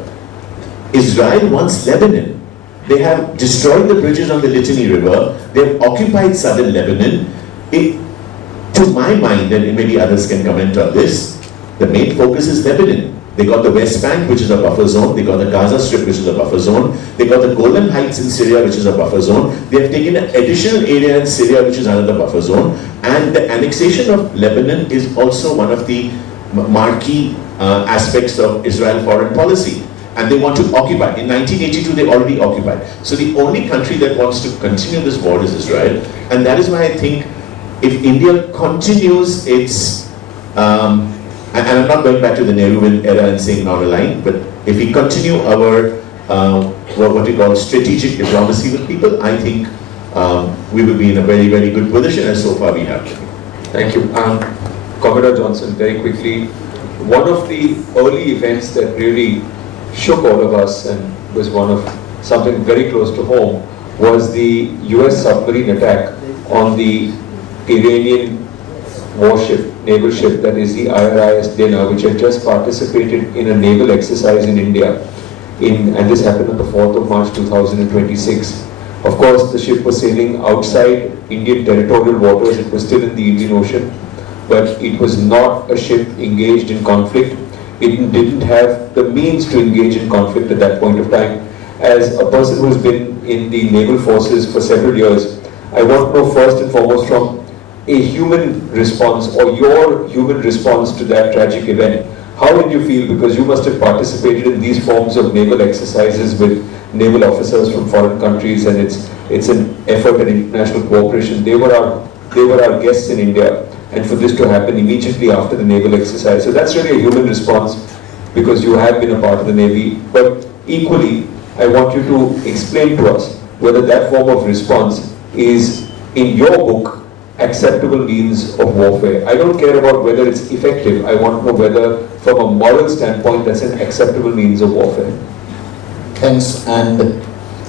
Israel wants Lebanon. They have destroyed the bridges on the Litani River. They have occupied southern Lebanon. To my mind, and maybe others can comment on this, the main focus is Lebanon. They got the West Bank, which is a buffer zone. They got the Gaza Strip, which is a buffer zone. They got the Golan Heights in Syria, which is a buffer zone. They have taken an additional area in Syria, which is another buffer zone. And the annexation of Lebanon is also one of the marquee aspects of Israel foreign policy. And they want to occupy. In 1982, they already occupied. So the only country that wants to continue this war is Israel. And that is why I think if India continues its, and I'm not going back to the Nehruvian era and saying non-aligned, but if we continue our, what we call strategic diplomacy with people, I think we will be in a very, very good position, as so far we have been. Thank you. Commodore Johnson, very quickly, one of the early events that really shook all of us and was one of something very close to home was the US submarine attack on the Iranian warship, naval ship, that is the IRIS Dana, which had just participated in a naval exercise in India, and this happened on the 4th of March 2026. Of course, the ship was sailing outside Indian territorial waters. It was still in the Indian Ocean, but it was not a ship engaged in conflict. It didn't have the means to engage in conflict at that point of time. As a person who has been in the naval forces for several years, I want to know first and foremost from a human response, or your human response to that tragic event. How did you feel? Because you must have participated in these forms of naval exercises with naval officers from foreign countries, and it's an effort at international cooperation. They were our guests in India, and for this to happen immediately after the naval exercise. So that's really a human response, because you have been a part of the Navy. But equally, I want you to explain to us whether that form of response is, in your book, acceptable means of warfare. I don't care about whether it's effective. I want to know whether, from a moral standpoint, that's an acceptable means of warfare. Thanks, and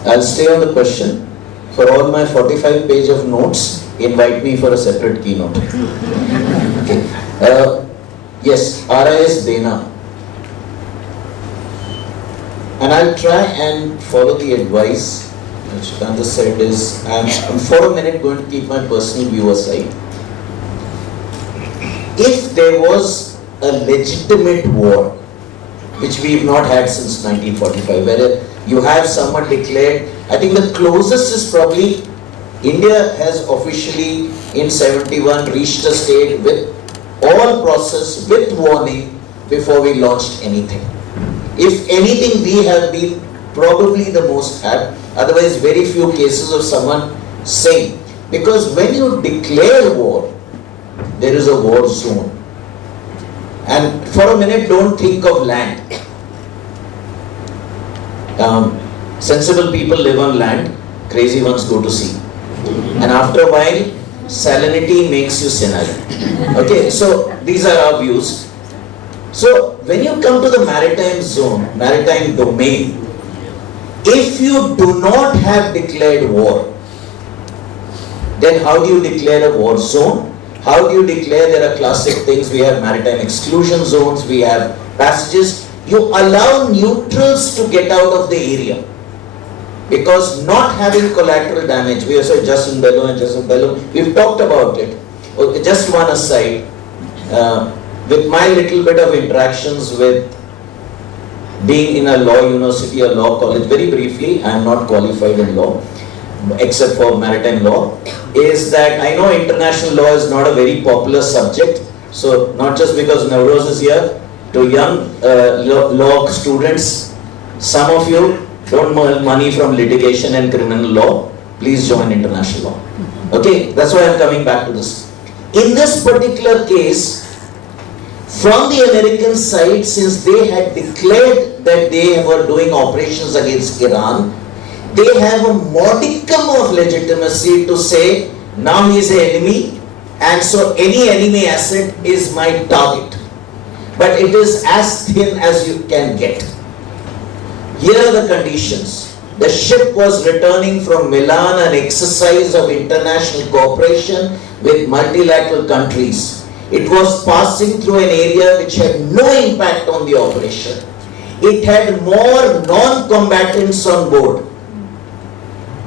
I'll stay on the question. For all my 45 page of notes, invite me for a separate keynote. Okay. Yes, RIS Dana. And I'll try and follow the advice which Kanta said is, I'm for a minute going to keep my personal view aside. If there was a legitimate war, which we've not had since 1945, where you have someone declared, I think the closest is probably India has officially in 71 reached a state with all process, with warning, before we launched anything. If anything, we have been probably the most apt. Otherwise, very few cases of someone saying. Because when you declare war, there is a war zone. And for a minute, don't think of land. Sensible people live on land, crazy ones go to sea. And after a while, salinity makes you senile. Okay, so these are our views. So when you come to the maritime zone, maritime domain, if you do not have declared war, then how do you declare a war zone? How do you declare? There are classic things. We have maritime exclusion zones, we have passages. You allow neutrals to get out of the area. Because not having collateral damage, we have said Justin Bellow and Justin Bellow, we've talked about it. Okay, just one aside, with my little bit of interactions with being in a law university, a law college, very briefly, I am not qualified in law, except for maritime law, is that I know international law is not a very popular subject. So not just because Navroz is here, to young law students, some of you, Don't earn money from litigation and criminal law. Please join international law. Okay, that's why I'm coming back to this. In this particular case, from the American side, since they had declared that they were doing operations against Iran, they have a modicum of legitimacy to say, now he is an enemy, and so any enemy asset is my target. But it is as thin as you can get. Here are the conditions. The ship was returning from Milan, an exercise of international cooperation with multilateral countries. It was passing through an area which had no impact on the operation. It had more non-combatants on board,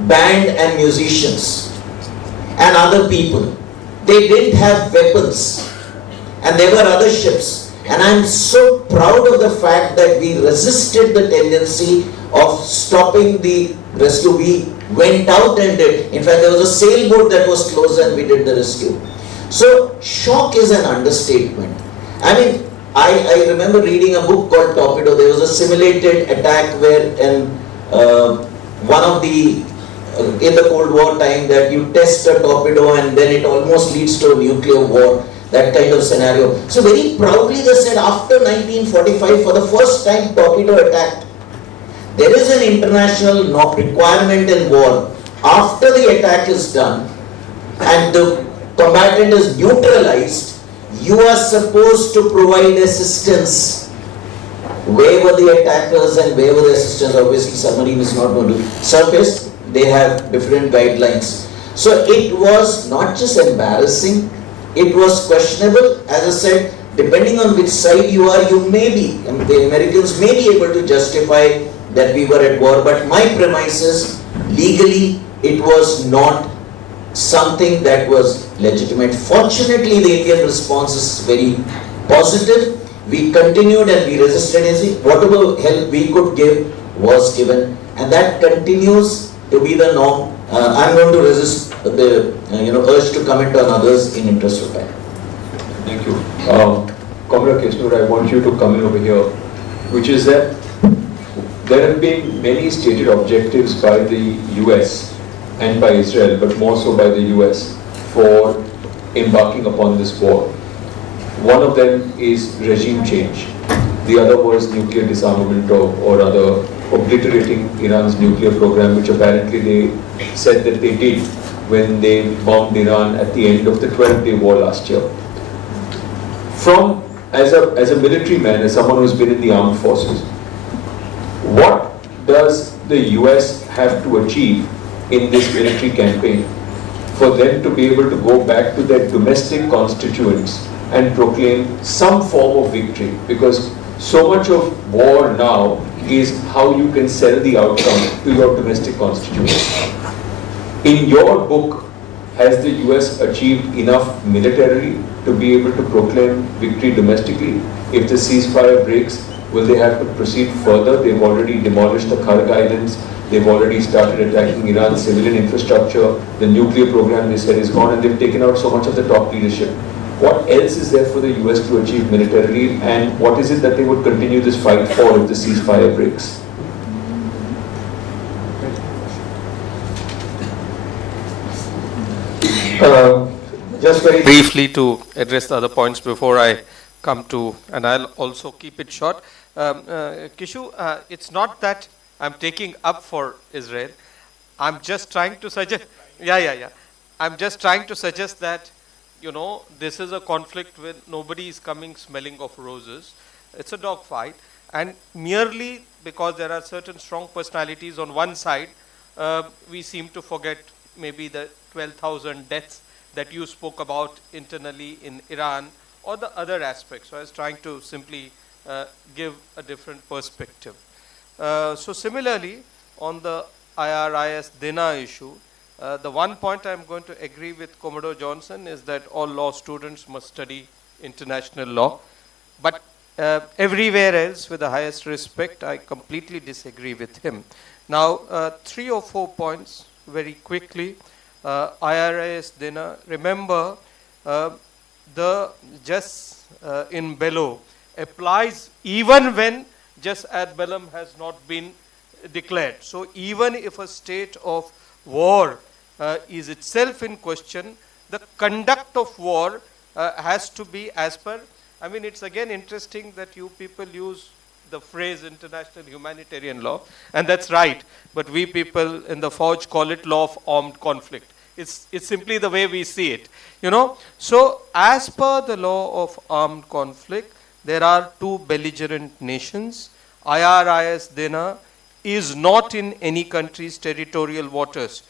band and musicians and other people. They didn't have weapons, and there were other ships. And I'm so proud of the fact that we resisted the tendency of stopping the rescue. We went out and did. In fact, there was a sailboat that was closed and we did the rescue. So, shock is an understatement. I mean, I remember reading a book called Torpedo. There was a simulated attack where one of the, in the Cold War time, that you test a torpedo and then it almost leads to a nuclear war. That kind of scenario. So very proudly they said after 1945, for the first time torpedo attacked. There is an international requirement in war. After the attack is done and the combatant is neutralized, you are supposed to provide assistance. Where were the attackers and where were the assistance? Obviously submarine is not going to surface. They have different guidelines. So it was not just embarrassing, it was questionable. As I said, depending on which side you are, you may be, the Americans may be able to justify that we were at war, but my premise is, legally, it was not something that was legitimate. Fortunately, the Indian response is very positive. We continued and we resisted. Whatever help we could give was given, and that continues to be the norm. I'm going to resist the urge to comment on others in interest of time. Thank you. Comrade Kesnur, I want you to come in over here, which is that there have been many stated objectives by the US and by Israel, but more so by the US, for embarking upon this war. One of them is regime change. The other was nuclear disarmament or rather obliterating Iran's nuclear program, which apparently they said that they did when they bombed Iran at the end of the 12-day war last year. As a military man, as someone who's been in the armed forces, what does the US have to achieve in this military campaign for them to be able to go back to their domestic constituents and proclaim some form of victory? Because so much of war now is how you can sell the outcome to your domestic constituents. In your book, has the US achieved enough militarily to be able to proclaim victory domestically? If the ceasefire breaks, will they have to proceed further? They've already demolished the Kharg Islands. They've already started attacking Iran's civilian infrastructure. The nuclear program, they said, is gone, and they've taken out so much of the top leadership. What else is there for the US to achieve militarily, and what is it that they would continue this fight for if the ceasefire breaks? Just very briefly to address the other points before I come to, and I'll also keep it short. Kishu, it's not that I'm taking up for Israel. I'm just trying to suggest, I'm just trying to suggest that, this is a conflict where nobody is coming smelling of roses. It's a dogfight, and merely because there are certain strong personalities on one side, we seem to forget maybe the 12,000 deaths that you spoke about internally in Iran, or the other aspects. So I was trying to simply give a different perspective. So similarly, on the IRIS DINA issue, the one point I'm going to agree with Commodore Johnson is that all law students must study international law. But everywhere else, with the highest respect, I completely disagree with him. Now, 3 or 4 points very quickly. IRIS DINA, remember the jus in bello applies even when jus ad bellum has not been declared. So even if a state of war is itself in question, the conduct of war has to be as per. I mean, it's again interesting that you people use the phrase international humanitarian law, and that's right, but we people in the Fauj call it law of armed conflict. It's simply the way we see it, you know. So as per the law of armed conflict, there are two belligerent nations. IRIS Dena is not in any country's territorial waters,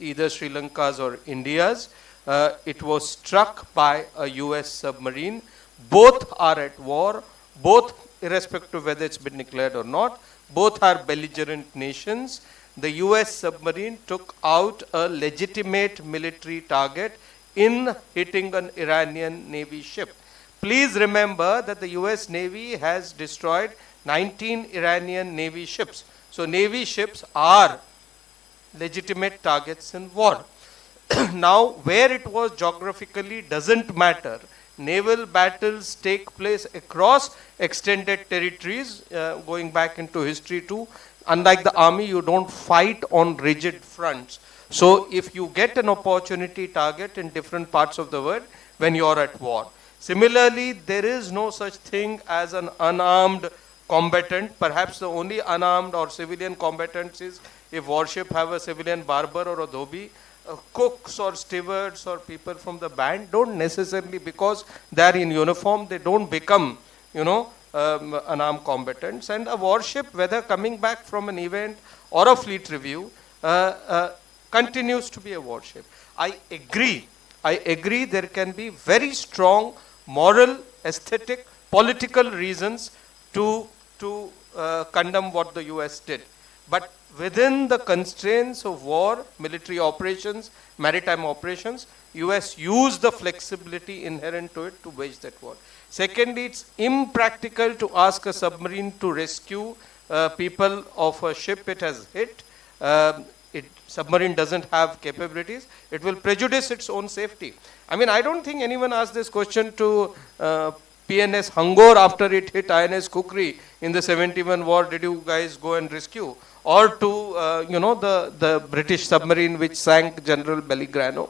either Sri Lanka's or India's. It was struck by a US submarine. Both are at war, both irrespective of whether it's been declared or not, both are belligerent nations. The US submarine took out a legitimate military target in hitting an Iranian Navy ship. Please remember that the US Navy has destroyed 19 Iranian Navy ships. So Navy ships are legitimate targets in war. Now, where it was geographically doesn't matter. Naval battles take place across extended territories, going back into history too. Unlike the army, you don't fight on rigid fronts. So if you get an opportunity target in different parts of the world when you're at war. Similarly, there is no such thing as an unarmed combatant. Perhaps the only unarmed or civilian combatants is if warship have a civilian barber or a dhobi. Cooks or stewards or people from the band don't necessarily, because they are in uniform, they don't become, you know, unarmed combatants. And a warship, whether coming back from an event or a fleet review, continues to be a warship. I agree there can be very strong moral, aesthetic, political reasons to condemn what the US did. But within the constraints of war, military operations, maritime operations, US used the flexibility inherent to it to wage that war. Secondly, it's impractical to ask a submarine to rescue people of a ship it has hit. Submarine doesn't have capabilities. It will prejudice its own safety. I mean, I don't think anyone asked this question to PNS Hangor after it hit INS Kukri in the 71 war. Did you guys go and rescue? Or to, you know, the British submarine which sank General Belgrano.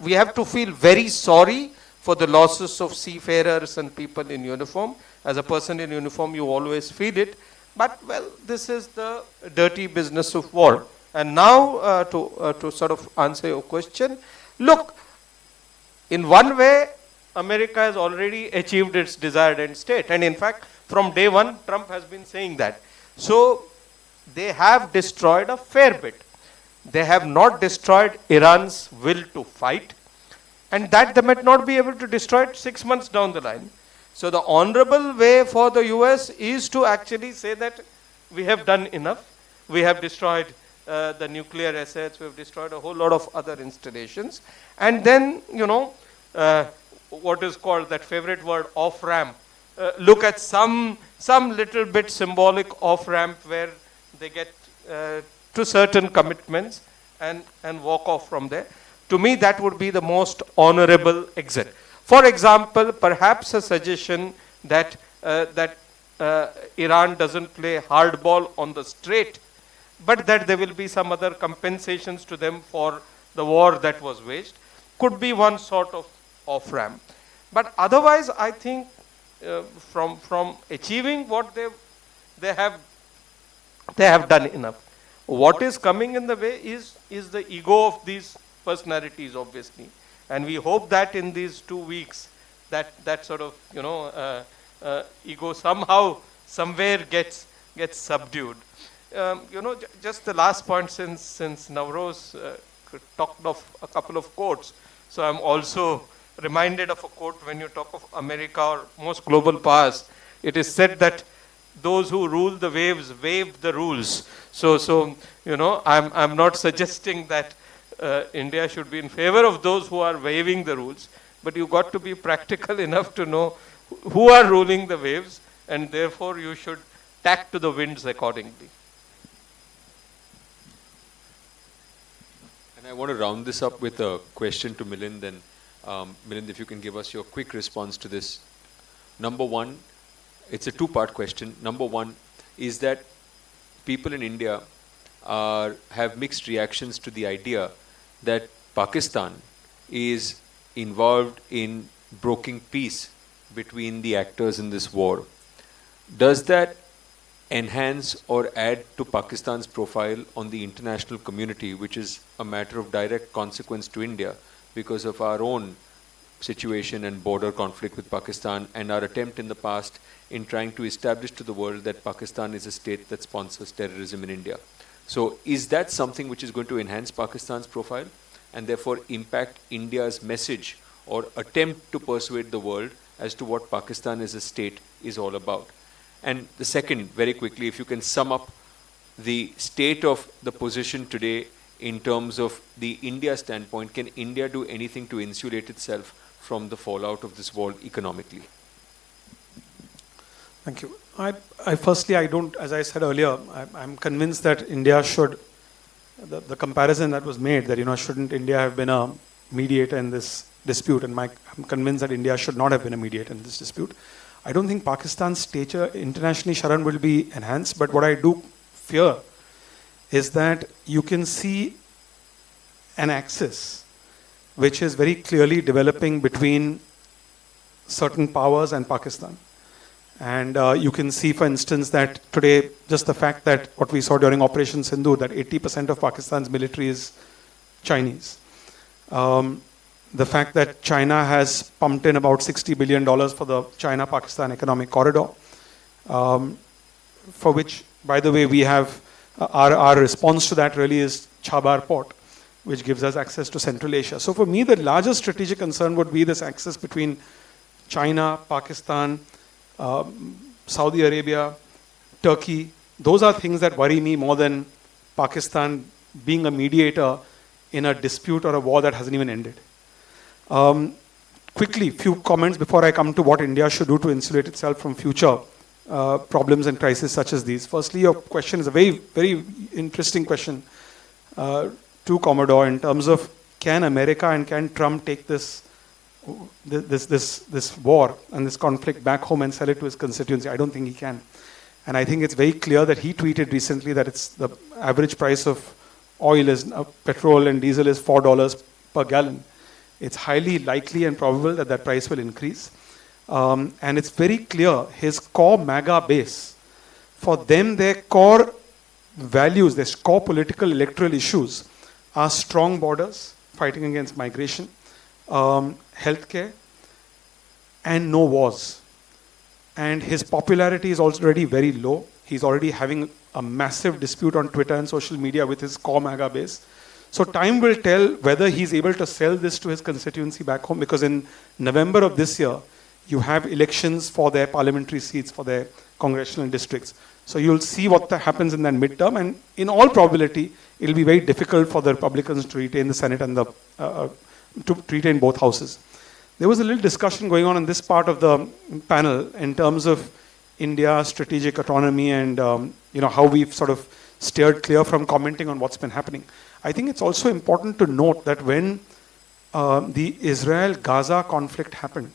We have to feel very sorry for the losses of seafarers and people in uniform. As a person in uniform, you always feel it. But, well, this is the dirty business of war. And now, to sort of answer your question, look, in one way, America has already achieved its desired end state. And in fact, from day one, Trump has been saying that. So, they have destroyed a fair bit. They have not destroyed Iran's will to fight. And that they might not be able to destroy it 6 months down the line. So the honorable way for the US is to actually say that we have done enough. We have destroyed the nuclear assets. We have destroyed a whole lot of other installations. And then, you know, what is called that favorite word, off-ramp. Look at some little bit symbolic off-ramp where they get to certain commitments and walk off from there. To me, that would be the most honorable exit. For example, perhaps a suggestion that Iran doesn't play hardball on the Strait, but that there will be some other compensations to them for the war that was waged, could be one sort of off-ramp. But otherwise, I think from achieving what they have done enough. What is coming in the way is the ego of these personalities, obviously. And we hope that in these 2 weeks, that sort of, you know, ego somehow, somewhere gets subdued. You know, just the last point, since Navroz talked of a couple of quotes, so I'm also reminded of a quote when you talk of America or most global powers. It is said that those who rule the waves wave the rules. So you know, I'm not suggesting that India should be in favor of those who are waiving the rules, but you got to be practical enough to know who are ruling the waves, and therefore you should tack to the winds accordingly. And I want to round this up with a question to Milind, and Milind, if you can give us your quick response to this. Number one, it's a two-part question. Number one, is that people in India have mixed reactions to the idea that Pakistan is involved in brokering peace between the actors in this war. Does that enhance or add to Pakistan's profile on the international community, which is a matter of direct consequence to India because of our own situation and border conflict with Pakistan and our attempt in the past in trying to establish to the world that Pakistan is a state that sponsors terrorism in India? So is that something which is going to enhance Pakistan's profile and therefore impact India's message or attempt to persuade the world as to what Pakistan as a state is all about? And the second, very quickly, if you can sum up the state of the position today in terms of the India standpoint, can India do anything to insulate itself from the fallout of this war economically? Thank you. Firstly, I don't, as I said earlier, I'm convinced that India should, the comparison that was made that, shouldn't India have been a mediator in this dispute, and I'm convinced that India should not have been a mediator in this dispute. I don't think Pakistan's stature internationally, Sharan, will be enhanced, but what I do fear is that you can see an axis which is very clearly developing between certain powers and Pakistan. And you can see, for instance, that today, just the fact that what we saw during Operation Sindhu, that 80% of Pakistan's military is Chinese. The fact that China has pumped in about $60 billion for the China-Pakistan economic corridor, for which, by the way, we have, our response to that really is Chabar port, which gives us access to Central Asia. So for me, the largest strategic concern would be this axis between China, Pakistan, Saudi Arabia, Turkey. Those are things that worry me more than Pakistan being a mediator in a dispute or a war that hasn't even ended. Quickly, few comments before I come to what India should do to insulate itself from future problems and crises such as these. Firstly, your question is a very, very interesting question to Commodore in terms of can America and can Trump take this war and this conflict back home and sell it to his constituency? I don't think he can. And I think it's very clear that he tweeted recently that it's the average price of oil is, petrol and diesel is $4 per gallon. It's highly likely and probable that that price will increase. And it's very clear his core MAGA base, for them their core values, their core political electoral issues are strong borders, fighting against migration, healthcare, and no wars. And his popularity is already very low. He's already having a massive dispute on Twitter and social media with his core MAGA base. So time will tell whether he's able to sell this to his constituency back home, because in November of this year, you have elections for their parliamentary seats, for their congressional districts. So you'll see what happens in that midterm, and in all probability, it'll be very difficult for the Republicans to retain the Senate and to retain both houses. There was a little discussion going on in this part of the panel in terms of India's strategic autonomy and how we've sort of steered clear from commenting on what's been happening. I think it's also important to note that when the Israel-Gaza conflict happened,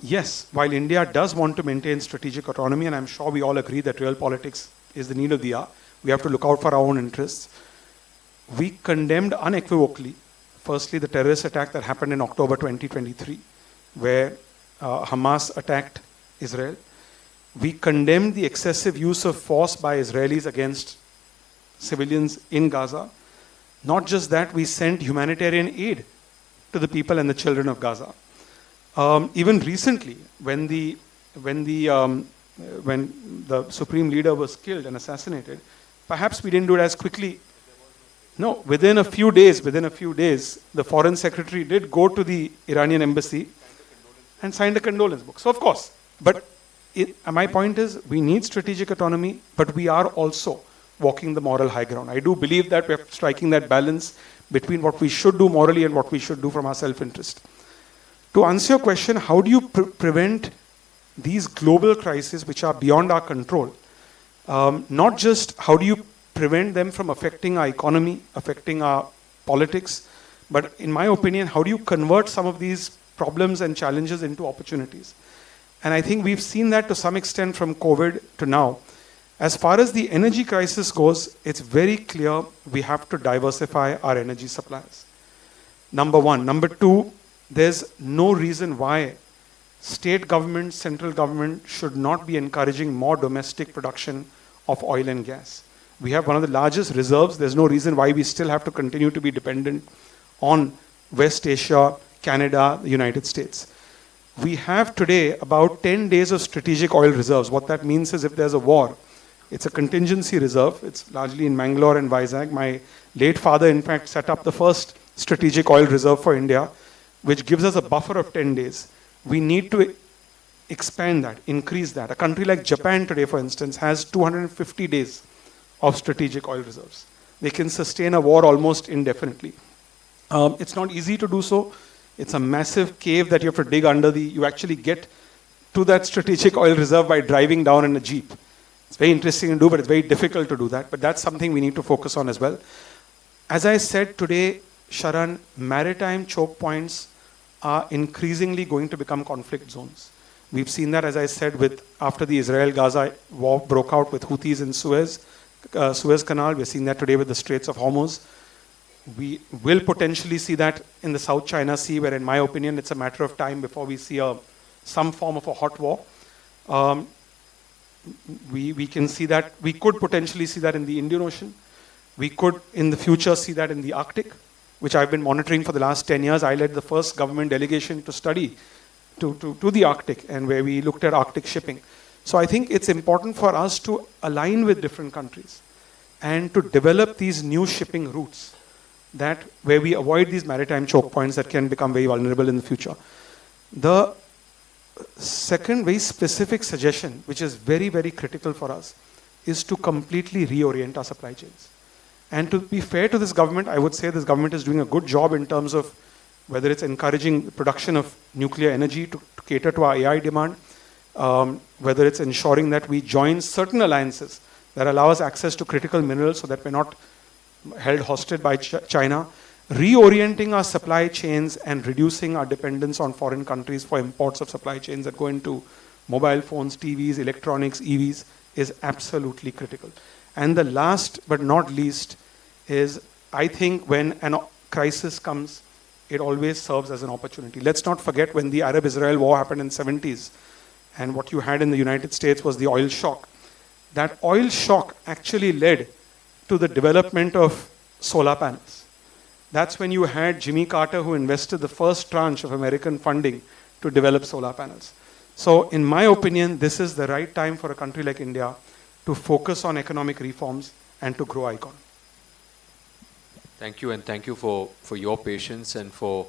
yes, while India does want to maintain strategic autonomy, and I'm sure we all agree that real politics is the need of the hour, we have to look out for our own interests. We condemned unequivocally, firstly, the terrorist attack that happened in October 2023, where Hamas attacked Israel. We condemned the excessive use of force by Israelis against civilians in Gaza. Not just that, we sent humanitarian aid to the people and the children of Gaza. Even recently, when the supreme leader was killed and assassinated, perhaps we didn't do it as quickly. No, within a few days, the foreign secretary did go to the Iranian embassy and signed a condolence book. So of course, but my point is, we need strategic autonomy, but we are also walking the moral high ground. I do believe that we're striking that balance between what we should do morally and what we should do from our self-interest. To answer your question, how do you prevent these global crises which are beyond our control? Not just how do you prevent them from affecting our economy, affecting our politics, but in my opinion, how do you convert some of these problems and challenges into opportunities? And I think we've seen that to some extent from COVID to now. As far as the energy crisis goes, it's very clear we have to diversify our energy supplies. Number one. Number two, there's no reason why state government, central government should not be encouraging more domestic production of oil and gas. We have one of the largest reserves. There's no reason why we still have to continue to be dependent on West Asia, Canada, the United States. We have today about 10 days of strategic oil reserves. What that means is if there's a war, it's a contingency reserve. It's largely in Mangalore and Vizag. My late father, in fact, set up the first strategic oil reserve for India, which gives us a buffer of 10 days. We need to expand that, increase that. A country like Japan today, for instance, has 250 days of strategic oil reserves. They can sustain a war almost indefinitely. It's not easy to do so. It's a massive cave that you have to dig under you actually get to that strategic oil reserve by driving down in a jeep. It's very interesting to do, but it's very difficult to do that. But that's something we need to focus on as well. As I said today, Sharan, maritime choke points are increasingly going to become conflict zones. We've seen that, as I said, after the Israel-Gaza war broke out with Houthis in Suez Canal. We're seeing that today with the Straits of Hormuz. We will potentially see that in the South China Sea, where in my opinion, it's a matter of time before we see some form of a hot war. We can see that, we could potentially see that in the Indian Ocean. We could, in the future, see that in the Arctic, which I've been monitoring for the last 10 years. I led the first government delegation to study to the Arctic, and where we looked at Arctic shipping. So I think it's important for us to align with different countries and to develop these new shipping routes where we avoid these maritime choke points that can become very vulnerable in the future. The second very specific suggestion, which is very, very critical for us, is to completely reorient our supply chains. And to be fair to this government, I would say this government is doing a good job in terms of whether it's encouraging the production of nuclear energy to cater to our AI demand, whether it's ensuring that we join certain alliances that allow us access to critical minerals so that we're not held hostage by China, reorienting our supply chains and reducing our dependence on foreign countries for imports of supply chains that go into mobile phones, TVs, electronics, EVs is absolutely critical. And the last but not least is, I think when a crisis comes, it always serves as an opportunity. Let's not forget when the Arab-Israel war happened in the 70s, and what you had in the United States was the oil shock. That oil shock actually led to the development of solar panels. That's when you had Jimmy Carter, who invested the first tranche of American funding to develop solar panels. So in my opinion, this is the right time for a country like India to focus on economic reforms and to grow ICON. Thank you, and thank you for your patience and for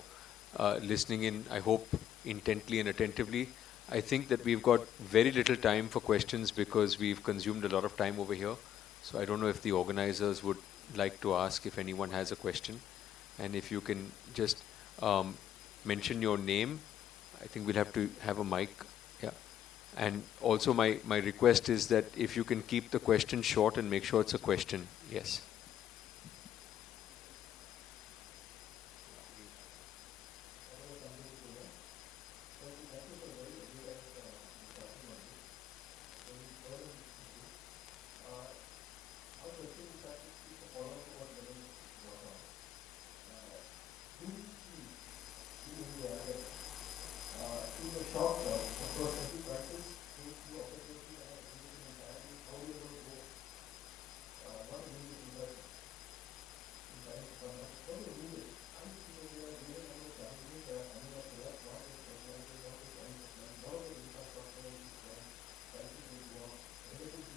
listening in, I hope, intently and attentively. I think that we've got very little time for questions because we've consumed a lot of time over here. So I don't know if the organizers would like to ask if anyone has a question. And if you can just mention your name. I think we'll have to have a mic. Yeah. And also my request is that if you can keep the question short and make sure it's a question. Yes.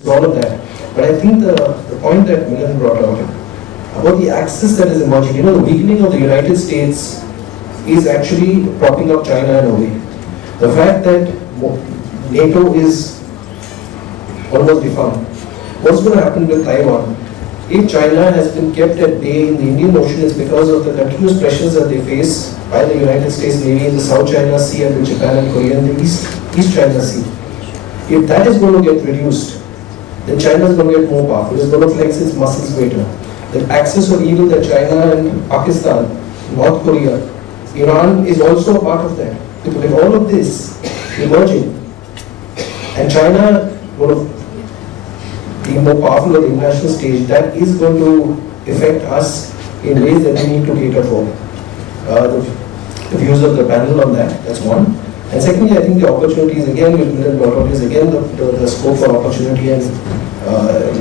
All of that. But I think the point that Milan brought out about the axis that is emerging, the weakening of the United States is actually propping up China in a way. The fact that NATO is almost defunct. What's going to happen with Taiwan? If China has been kept at bay in the Indian Ocean, it's because of the continuous pressures that they face by the United States Navy in the South China Sea and with Japan and Korea in the East China Sea. If that is going to get reduced, then China is going to get more powerful. It's going to flex its muscles greater. The axis of evil that China and Pakistan, North Korea, Iran is also a part of that. With all of this emerging, And China, one of the more powerful on the international stage, that is going to affect us in ways that we need to cater for. The views of the panel on that, that's one. And secondly, I think the opportunities, again, with Milan brought out, is again the scope for opportunity, and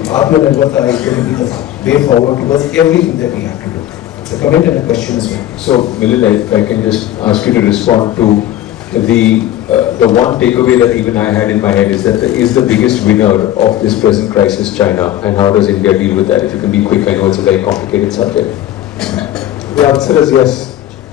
Atmanirbharta is going to be the way forward towards everything that we have to do. It's a comment and a question as well. So, Milan, if I can just ask you to respond to the one takeaway that even I had in my head is that is the biggest winner of this present crisis China, and how does India deal with that? If you can be quick, I know it's a very complicated subject. The answer is yes.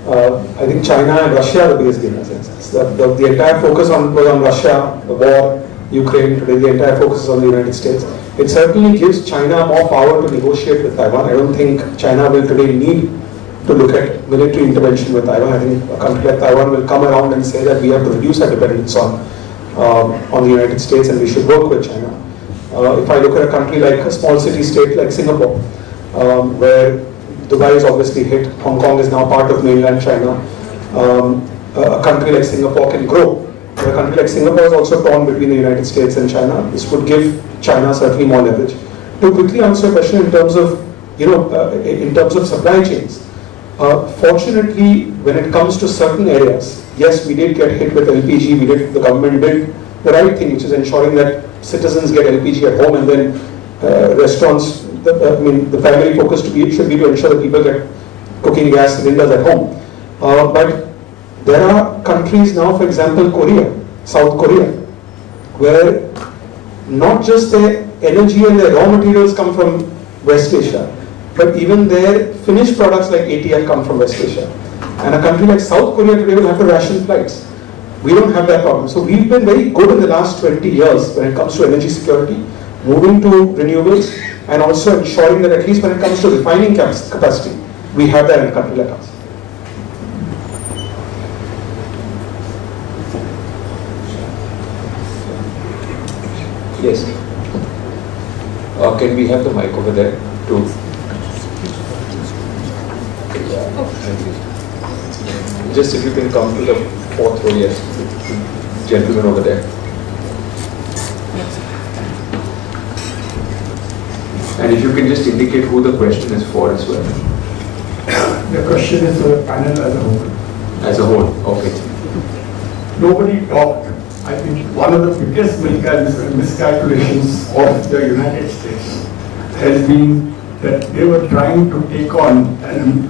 I think China and Russia are the biggest gainers. The entire focus was on Russia, the war, Ukraine. Today the entire focus is on the United States. It certainly gives China more power to negotiate with Taiwan. I don't think China will today need to look at military intervention with Taiwan. I think a country like Taiwan will come around and say that we have to reduce our dependence on the United States and we should work with China. If I look at a country like a small city state like Singapore, where Dubai is obviously hit, Hong Kong is now part of mainland China, a country like Singapore can grow. But a country like Singapore is also torn between the United States and China. This would give China certainly more leverage. To quickly answer your question in terms of, in terms of supply chains, fortunately, when it comes to certain areas, yes, we did get hit with LPG. The government did the right thing, which is ensuring that citizens get LPG at home, and then restaurants. The primary focus should be to ensure that people get cooking gas cylinders at home. But there are countries now, for example, South Korea, where not just their energy and their raw materials come from West Asia, but even their finished products like ATF come from West Asia. And a country like South Korea today will have to ration flights. We don't have that problem. So we've been very good in the last 20 years when it comes to energy security, moving to renewables, and also ensuring that at least when it comes to refining capacity, we have that in a country like us. Yes. Can we have the mic over there too? Just if you can come to the fourth row, yes. Gentleman over there. And if you can just indicate who the question is for as well. The question is for the panel as a whole. As a whole, okay. Nobody talked. I think one of the biggest miscalculations of the United States has been that they were trying to take on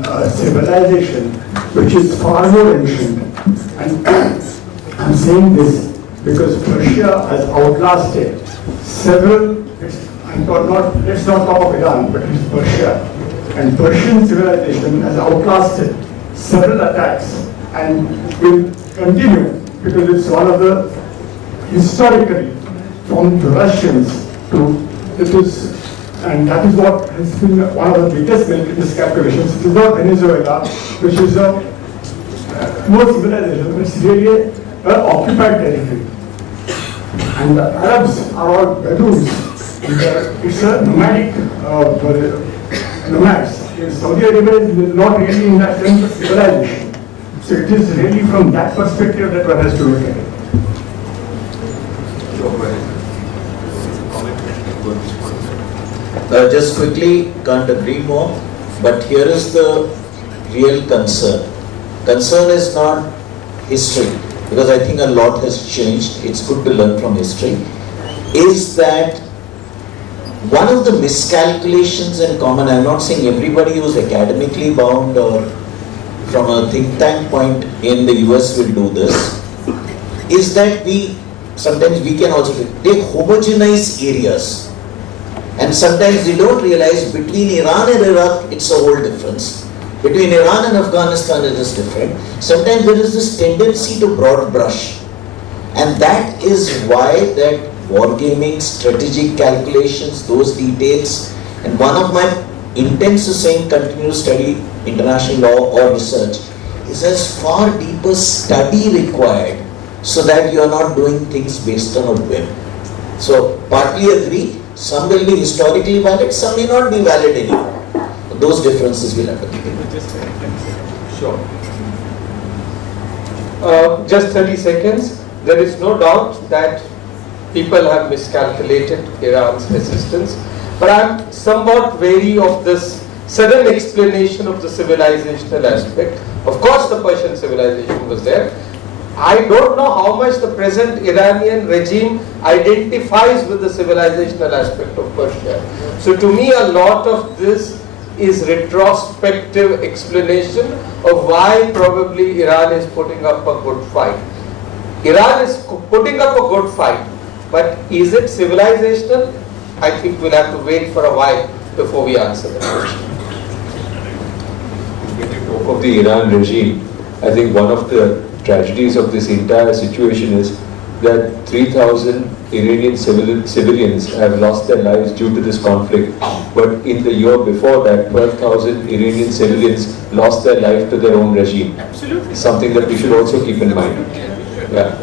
a civilization which is far more ancient. And I'm saying this because Persia has outlasted several, let's not talk of Iran, but it's Persia. And Persian civilization has outlasted several attacks and will continue because it's one of the, historically, from the Russians to, and that is what has been one of the biggest miscalculations. It is not Venezuela, which is a more civilization, but it's really an occupied territory. And the Arabs are all Bedouins. It's a nomadic, nomads. Saudi Arabia is not really in that sense of civilization. So it is really from that perspective that one has to look at it. Just quickly, can't agree more, but here is the real concern. Concern is not history, because I think a lot has changed. It's good to learn from history. Is that one of the miscalculations in common, I'm not saying everybody who's academically bound or from a think tank point in the US will do this, is that sometimes we can also take homogenize areas. And sometimes we don't realize between Iran and Iraq, it's a whole difference. Between Iran and Afghanistan, it is different. Sometimes there is this tendency to broad brush. And that is why that wargaming, strategic calculations, those details, and one of my intents is saying continue to study international law or research, is as far deeper study required so that you are not doing things based on a whim. So partly agree, some will be historically valid, some may not be valid anymore. Those differences will have to be given. Sure. Just 30 seconds. There is no doubt that people have miscalculated Iran's resistance. But I'm somewhat wary of this sudden explanation of the civilizational aspect. Of course, the Persian civilization was there. I don't know how much the present Iranian regime identifies with the civilizational aspect of Persia. So to me, a lot of this is retrospective explanation of why probably Iran is putting up a good fight. Iran is putting up a good fight, but is it civilizational? I think we'll have to wait for a while before we answer the question. When you talk of the Iran regime, I think one of the tragedies of this entire situation is that 3,000 Iranian civilians have lost their lives due to this conflict. But in the year before that, 12,000 Iranian civilians lost their life to their own regime. Absolutely. Something that we should also keep in mind. Yeah.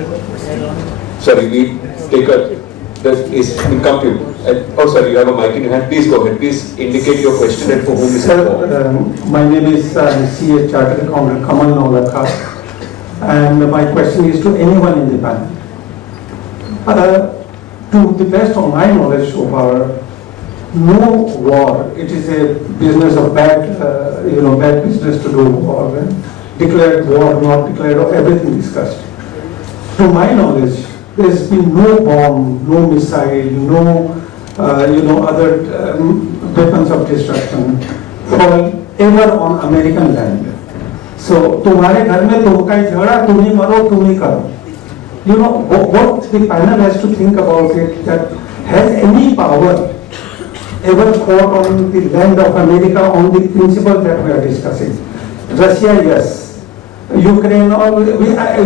Sorry, we take a, we come to you. Oh, sorry, you have a mic in your hand. Please go ahead. Please indicate your question and for whom is it for. Sir, my name is CA Chartered Accountant Kamal Naulakar, and my question is to anyone in the panel. To the best of my knowledge so far, no war, it is a business of bad, bad business to do, or declared war, not declared, or everything discussed. To my knowledge, there's been no bomb, no missile, no other weapons of destruction fall ever on American land. So, तुम्हारे घर में तुम का झगड़ा, तुम ही मरो, तुम ही करो. You know, what the panel has to think about it, that has any power ever fought on the land of America on the principle that we are discussing? Russia, yes. Ukraine,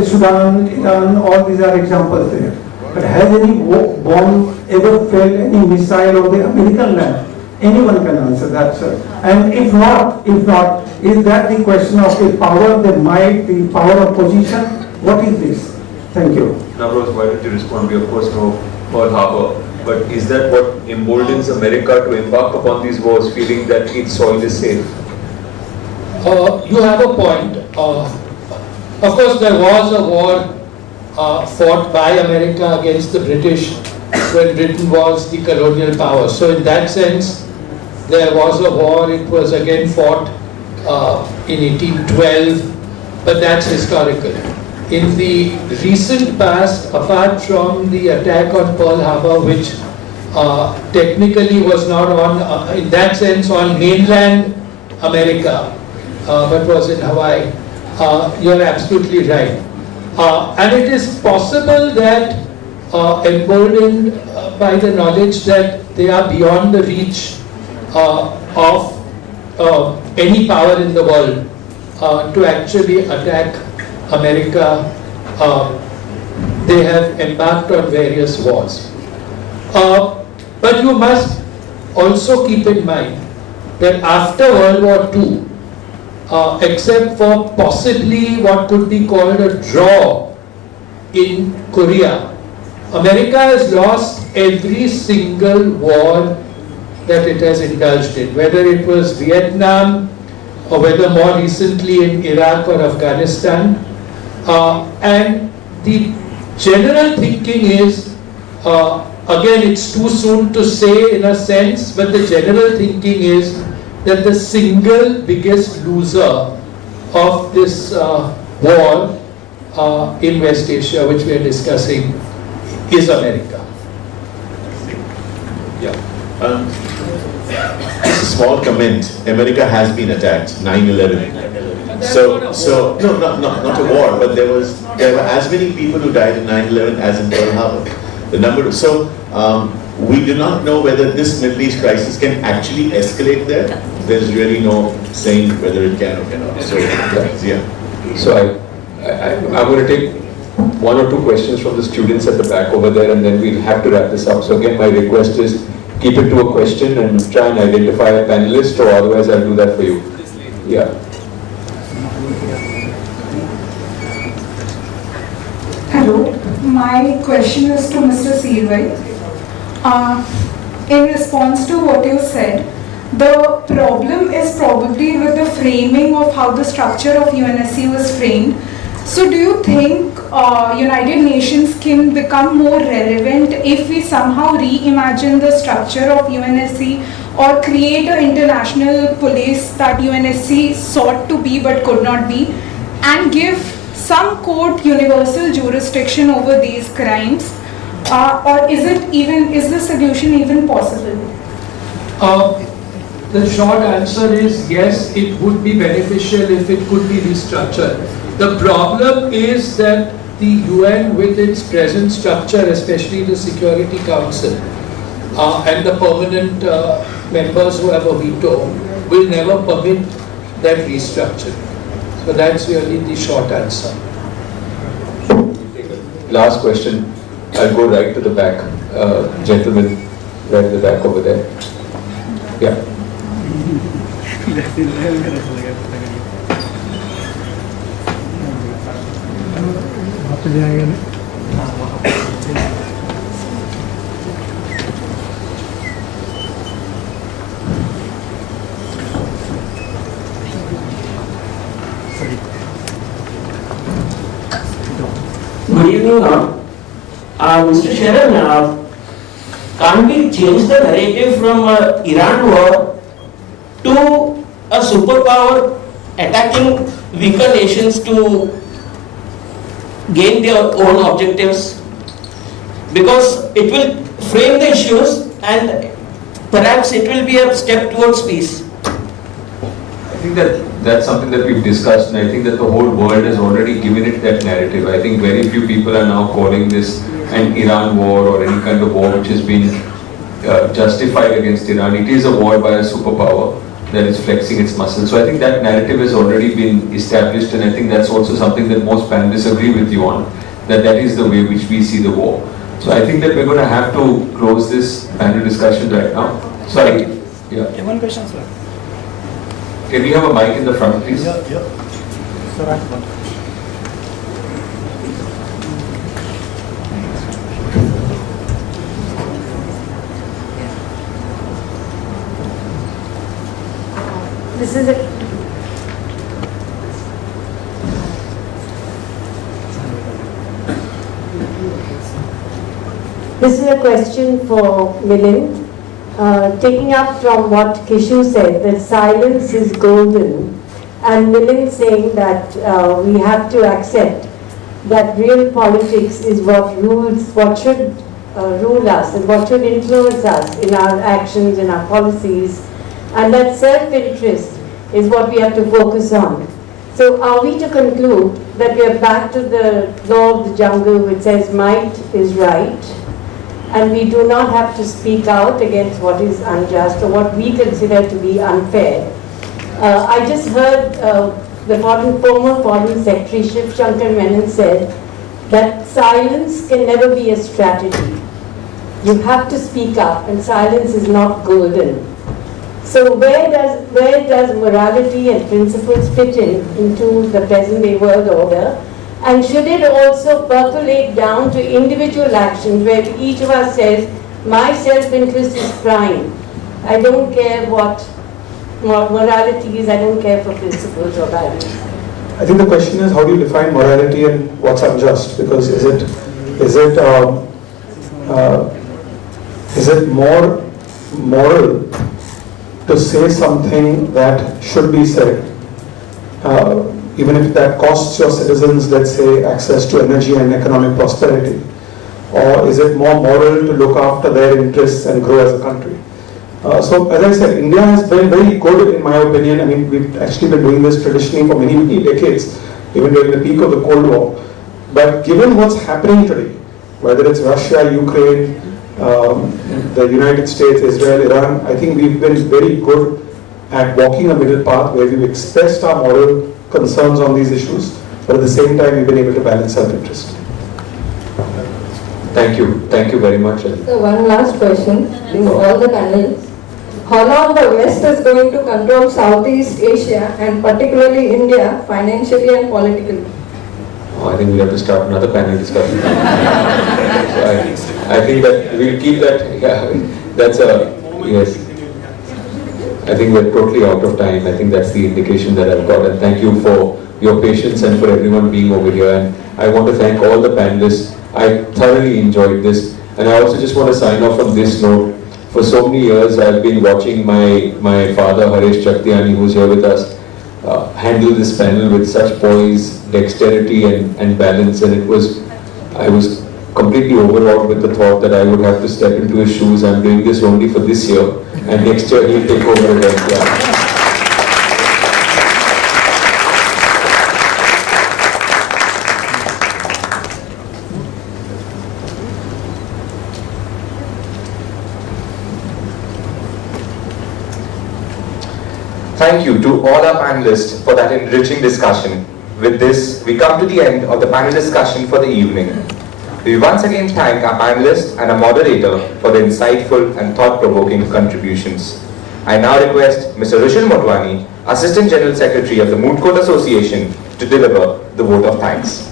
Sudan, Iran, all these are examples there. But has any bomb ever fell, any missile on the American land? Anyone can answer that, sir. And if not, is that the question of the power, the might, the power of position? What is this? Thank you. Navroz, why don't you respond? We of course know Pearl Harbor, but is that what emboldens America to embark upon these wars, feeling that its soil is safe? You have a point. Of course, there was a war fought by America against the British when Britain was the colonial power. So in that sense, there was a war. It was again fought in 1812, but that's historical. In the recent past, apart from the attack on Pearl Harbor, which technically was not on, in that sense, on mainland America, but was in Hawaii, you're absolutely right. And it is possible that emboldened by the knowledge that they are beyond the reach of any power in the world to actually attack America, they have embarked on various wars. But you must also keep in mind that after World War II, except for possibly what could be called a draw in Korea, America has lost every single war that it has indulged in, whether it was Vietnam or whether more recently in Iraq or Afghanistan. And the general thinking is, again, it's too soon to say in a sense, but the general thinking is that the single biggest loser of this war in West Asia, which we are discussing, is America. Yeah. Just a small comment. America has been attacked, 9/11. So no, not a war, but there were as many people who died in 9/11 as in Pearl Harbor. The number. So we do not know whether this Middle East crisis can actually escalate there. There's really no saying whether it can or cannot. So yeah. So I'm going to take one or two questions from the students at the back over there, and then we'll have to wrap this up. So again, my request is keep it to a question and try and identify a panelist, or otherwise I'll do that for you. Yeah. Hello, my question is to Mr. Seervai. In response to what you said, the problem is probably with the framing of how the structure of UNSC was framed, So do you think United Nations can become more relevant if we somehow reimagine the structure of UNSC or create an international police that UNSC sought to be but could not be, and give some court universal jurisdiction over these crimes? Or is the solution even possible? The short answer is yes, it would be beneficial if it could be restructured. The problem is that the UN, with its present structure, especially the Security Council, and the permanent members who have a veto, will never permit that restructure. So that's really the short answer. Last question. I'll go right to the back. Gentleman, right in the back over there. Yeah. Good evening, Mr. Sharan. Can't we change the narrative from Iran war to a superpower attacking weaker nations to gain their own objectives? Because it will frame the issues and perhaps it will be a step towards peace. I think that's something that we've discussed, and I think that the whole world has already given it that narrative. I think very few people are now calling this an Iran war or any kind of war which has been justified against Iran. It is a war by a superpower that is flexing its muscles. So I think that narrative has already been established, and I think that's also something that most panelists agree with you on, that that is the way which we see the war. So I think that we're going to have to close this panel discussion right now. Sorry. Yeah. One question, sir. Can we have a mic in the front, please? Yeah. Sir, I have one. This is a question for Milind. Taking up from what Kishu said, that silence is golden, and Milind saying that we have to accept that real politics is what should rule us and what should influence us in our actions, in our policies, and that self-interest is what we have to focus on. So are we to conclude that we are back to the law of the jungle which says might is right, and we do not have to speak out against what is unjust or what we consider to be unfair? I just heard the former Foreign Secretary Shiv Shankar Menon said that silence can never be a strategy. You have to speak up, and silence is not golden. So where does morality and principles fit into the present day world order? And should it also percolate down to individual actions where each of us says, my self-interest is prime. I don't care what morality is, I don't care for principles or values. I think the question is, how do you define morality and what's unjust? Because is it more moral to say something that should be said, even if that costs your citizens, let's say, access to energy and economic prosperity? Or is it more moral to look after their interests and grow as a country? So, as I said, India has been very good, in my opinion. I mean, we've actually been doing this traditionally for many, many decades, even during the peak of the Cold War. But given what's happening today, whether it's Russia, Ukraine, the United States, Israel, Iran, I think we've been very good at walking a middle path where we've expressed our moral concerns on these issues, but at the same time we've been able to balance self-interest. Thank you very much. So one last question to all the panelists. How long the West is going to control Southeast Asia and particularly India financially and politically? I think we have to start another panel discussion. So I think that we'll keep that. Yeah, that's a yes. I I think we're totally out of time. I think that's the indication that I've got. And thank you for your patience and for everyone being over here. And I want to thank all the panelists. I thoroughly enjoyed this. And I also just want to sign off on this note. For so many years, I've been watching my father, Harish Chaktiani, who's here with us, handle this panel with such poise, dexterity and balance. And I was completely overawed with the thought that I would have to step into his shoes. I'm doing this only for this year, and next year he'll take over again. Yeah. Thank you to all our panelists for that enriching discussion. With this, we come to the end of the panel discussion for the evening. We once again thank our panelists and our moderator for the insightful and thought-provoking contributions. I now request Mr. Rishil Motwani, Assistant General Secretary of the Moot Court Association, to deliver the vote of thanks.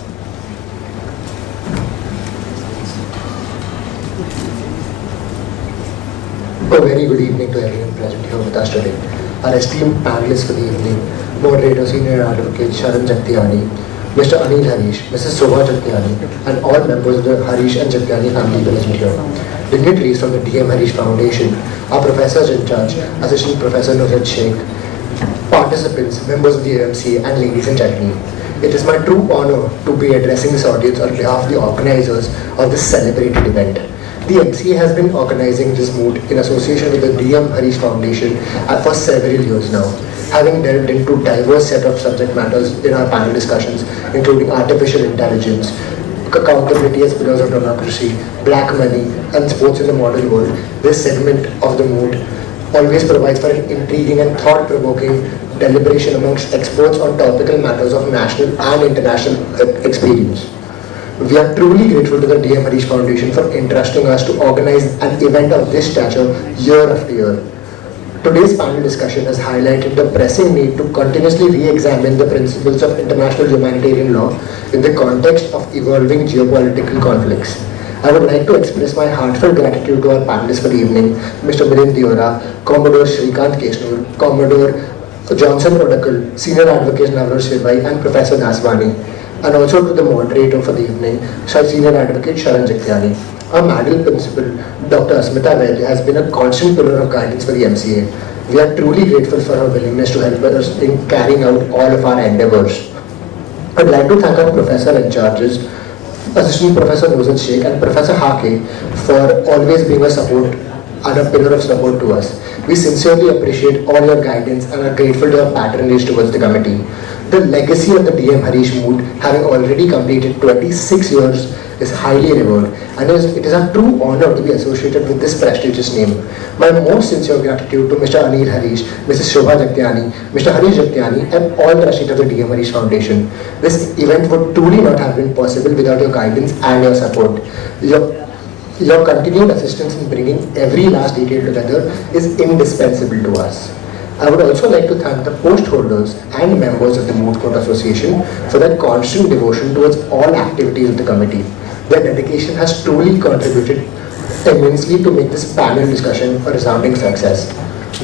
A very good evening to everyone present here with us today. Our esteemed panelists for the evening, moderator, senior advocate Sharan Jagtiani, Mr. Anil Harish, Mrs. Shobha Jagtiani, and all members of the Harish and Jagtiani family present here. Dignitaries from the DM Harish Foundation, our professors in charge, Assistant Professor Nuzhat Sheikh, participants, members of the AMC, and ladies and gentlemen. It is my true honor to be addressing this audience on behalf of the organizers of this celebrated event. The MCA has been organizing this moot in association with the DM Harish Foundation for several years now, having delved into diverse set of subject matters in our panel discussions, including artificial intelligence, accountability as pillars of democracy, black money, and sports in the modern world. This segment of the moot always provides for an intriguing and thought-provoking deliberation amongst experts on topical matters of national and international experience. We are truly grateful to the DM Harish Foundation for entrusting us to organize an event of this stature year after year. Today's panel discussion has highlighted the pressing need to continuously re-examine the principles of international humanitarian law in the context of evolving geopolitical conflicts. I would like to express my heartfelt gratitude to our panelists for the evening, Mr. Milind Deora, Commodore Shrikant Keshnur, Commodore Johnson Odakal, Senior Advocate Navroz Shirbai, and Professor Naswani, and also to the moderator for the evening, Senior Advocate Sharan Jagtiani. Our Madal Principal, Dr. Asmita Vaidya, has been a constant pillar of guidance for the MCA. We are truly grateful for her willingness to help us in carrying out all of our endeavors. I'd like to thank our professor in charges, Assistant Professor Nuzhat Sheikh and Professor Hake, for always being a support and a pillar of support to us. We sincerely appreciate all your guidance and are grateful to your patronage towards the committee. The legacy of the DM Harish Moot, having already completed 26 years, is highly revered, and it is a true honor to be associated with this prestigious name. My most sincere gratitude to Mr. Anil Harish, Mrs. Shobha Jagtiani, Mr. Harish Jagtiani, and all the trustees of the DM Harish Foundation. This event would truly not have been possible without your guidance and your support. Your continued assistance in bringing every last detail together is indispensable to us. I would also like to thank the post holders and members of the Moot Court Association for their constant devotion towards all activities of the committee. Their dedication has truly contributed immensely to make this panel discussion a resounding success.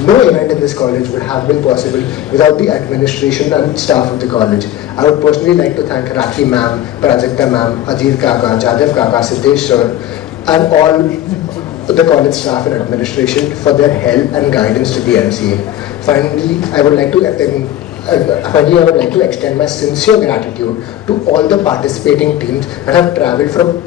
No event in this college would have been possible without the administration and staff of the college. I would personally like to thank Rakhi ma'am, Prajakta ma'am, Ajit Kaka, Jadev Kaka, Siddesh sir, and all the college staff and administration for their help and guidance to the MCA. Finally, I would like to extend my sincere gratitude to all the participating teams that have travelled from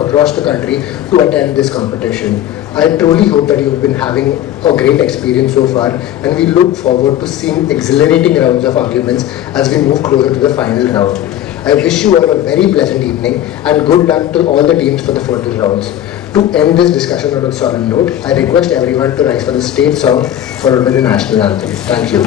across the country to attend this competition. I truly hope that you've been having a great experience so far, and we look forward to seeing exhilarating rounds of arguments as we move closer to the final round. I wish you all a very pleasant evening and good luck to all the teams for the further rounds. To end this discussion on a solemn note, I request everyone to rise for the state song followed by the national anthem. Thank you.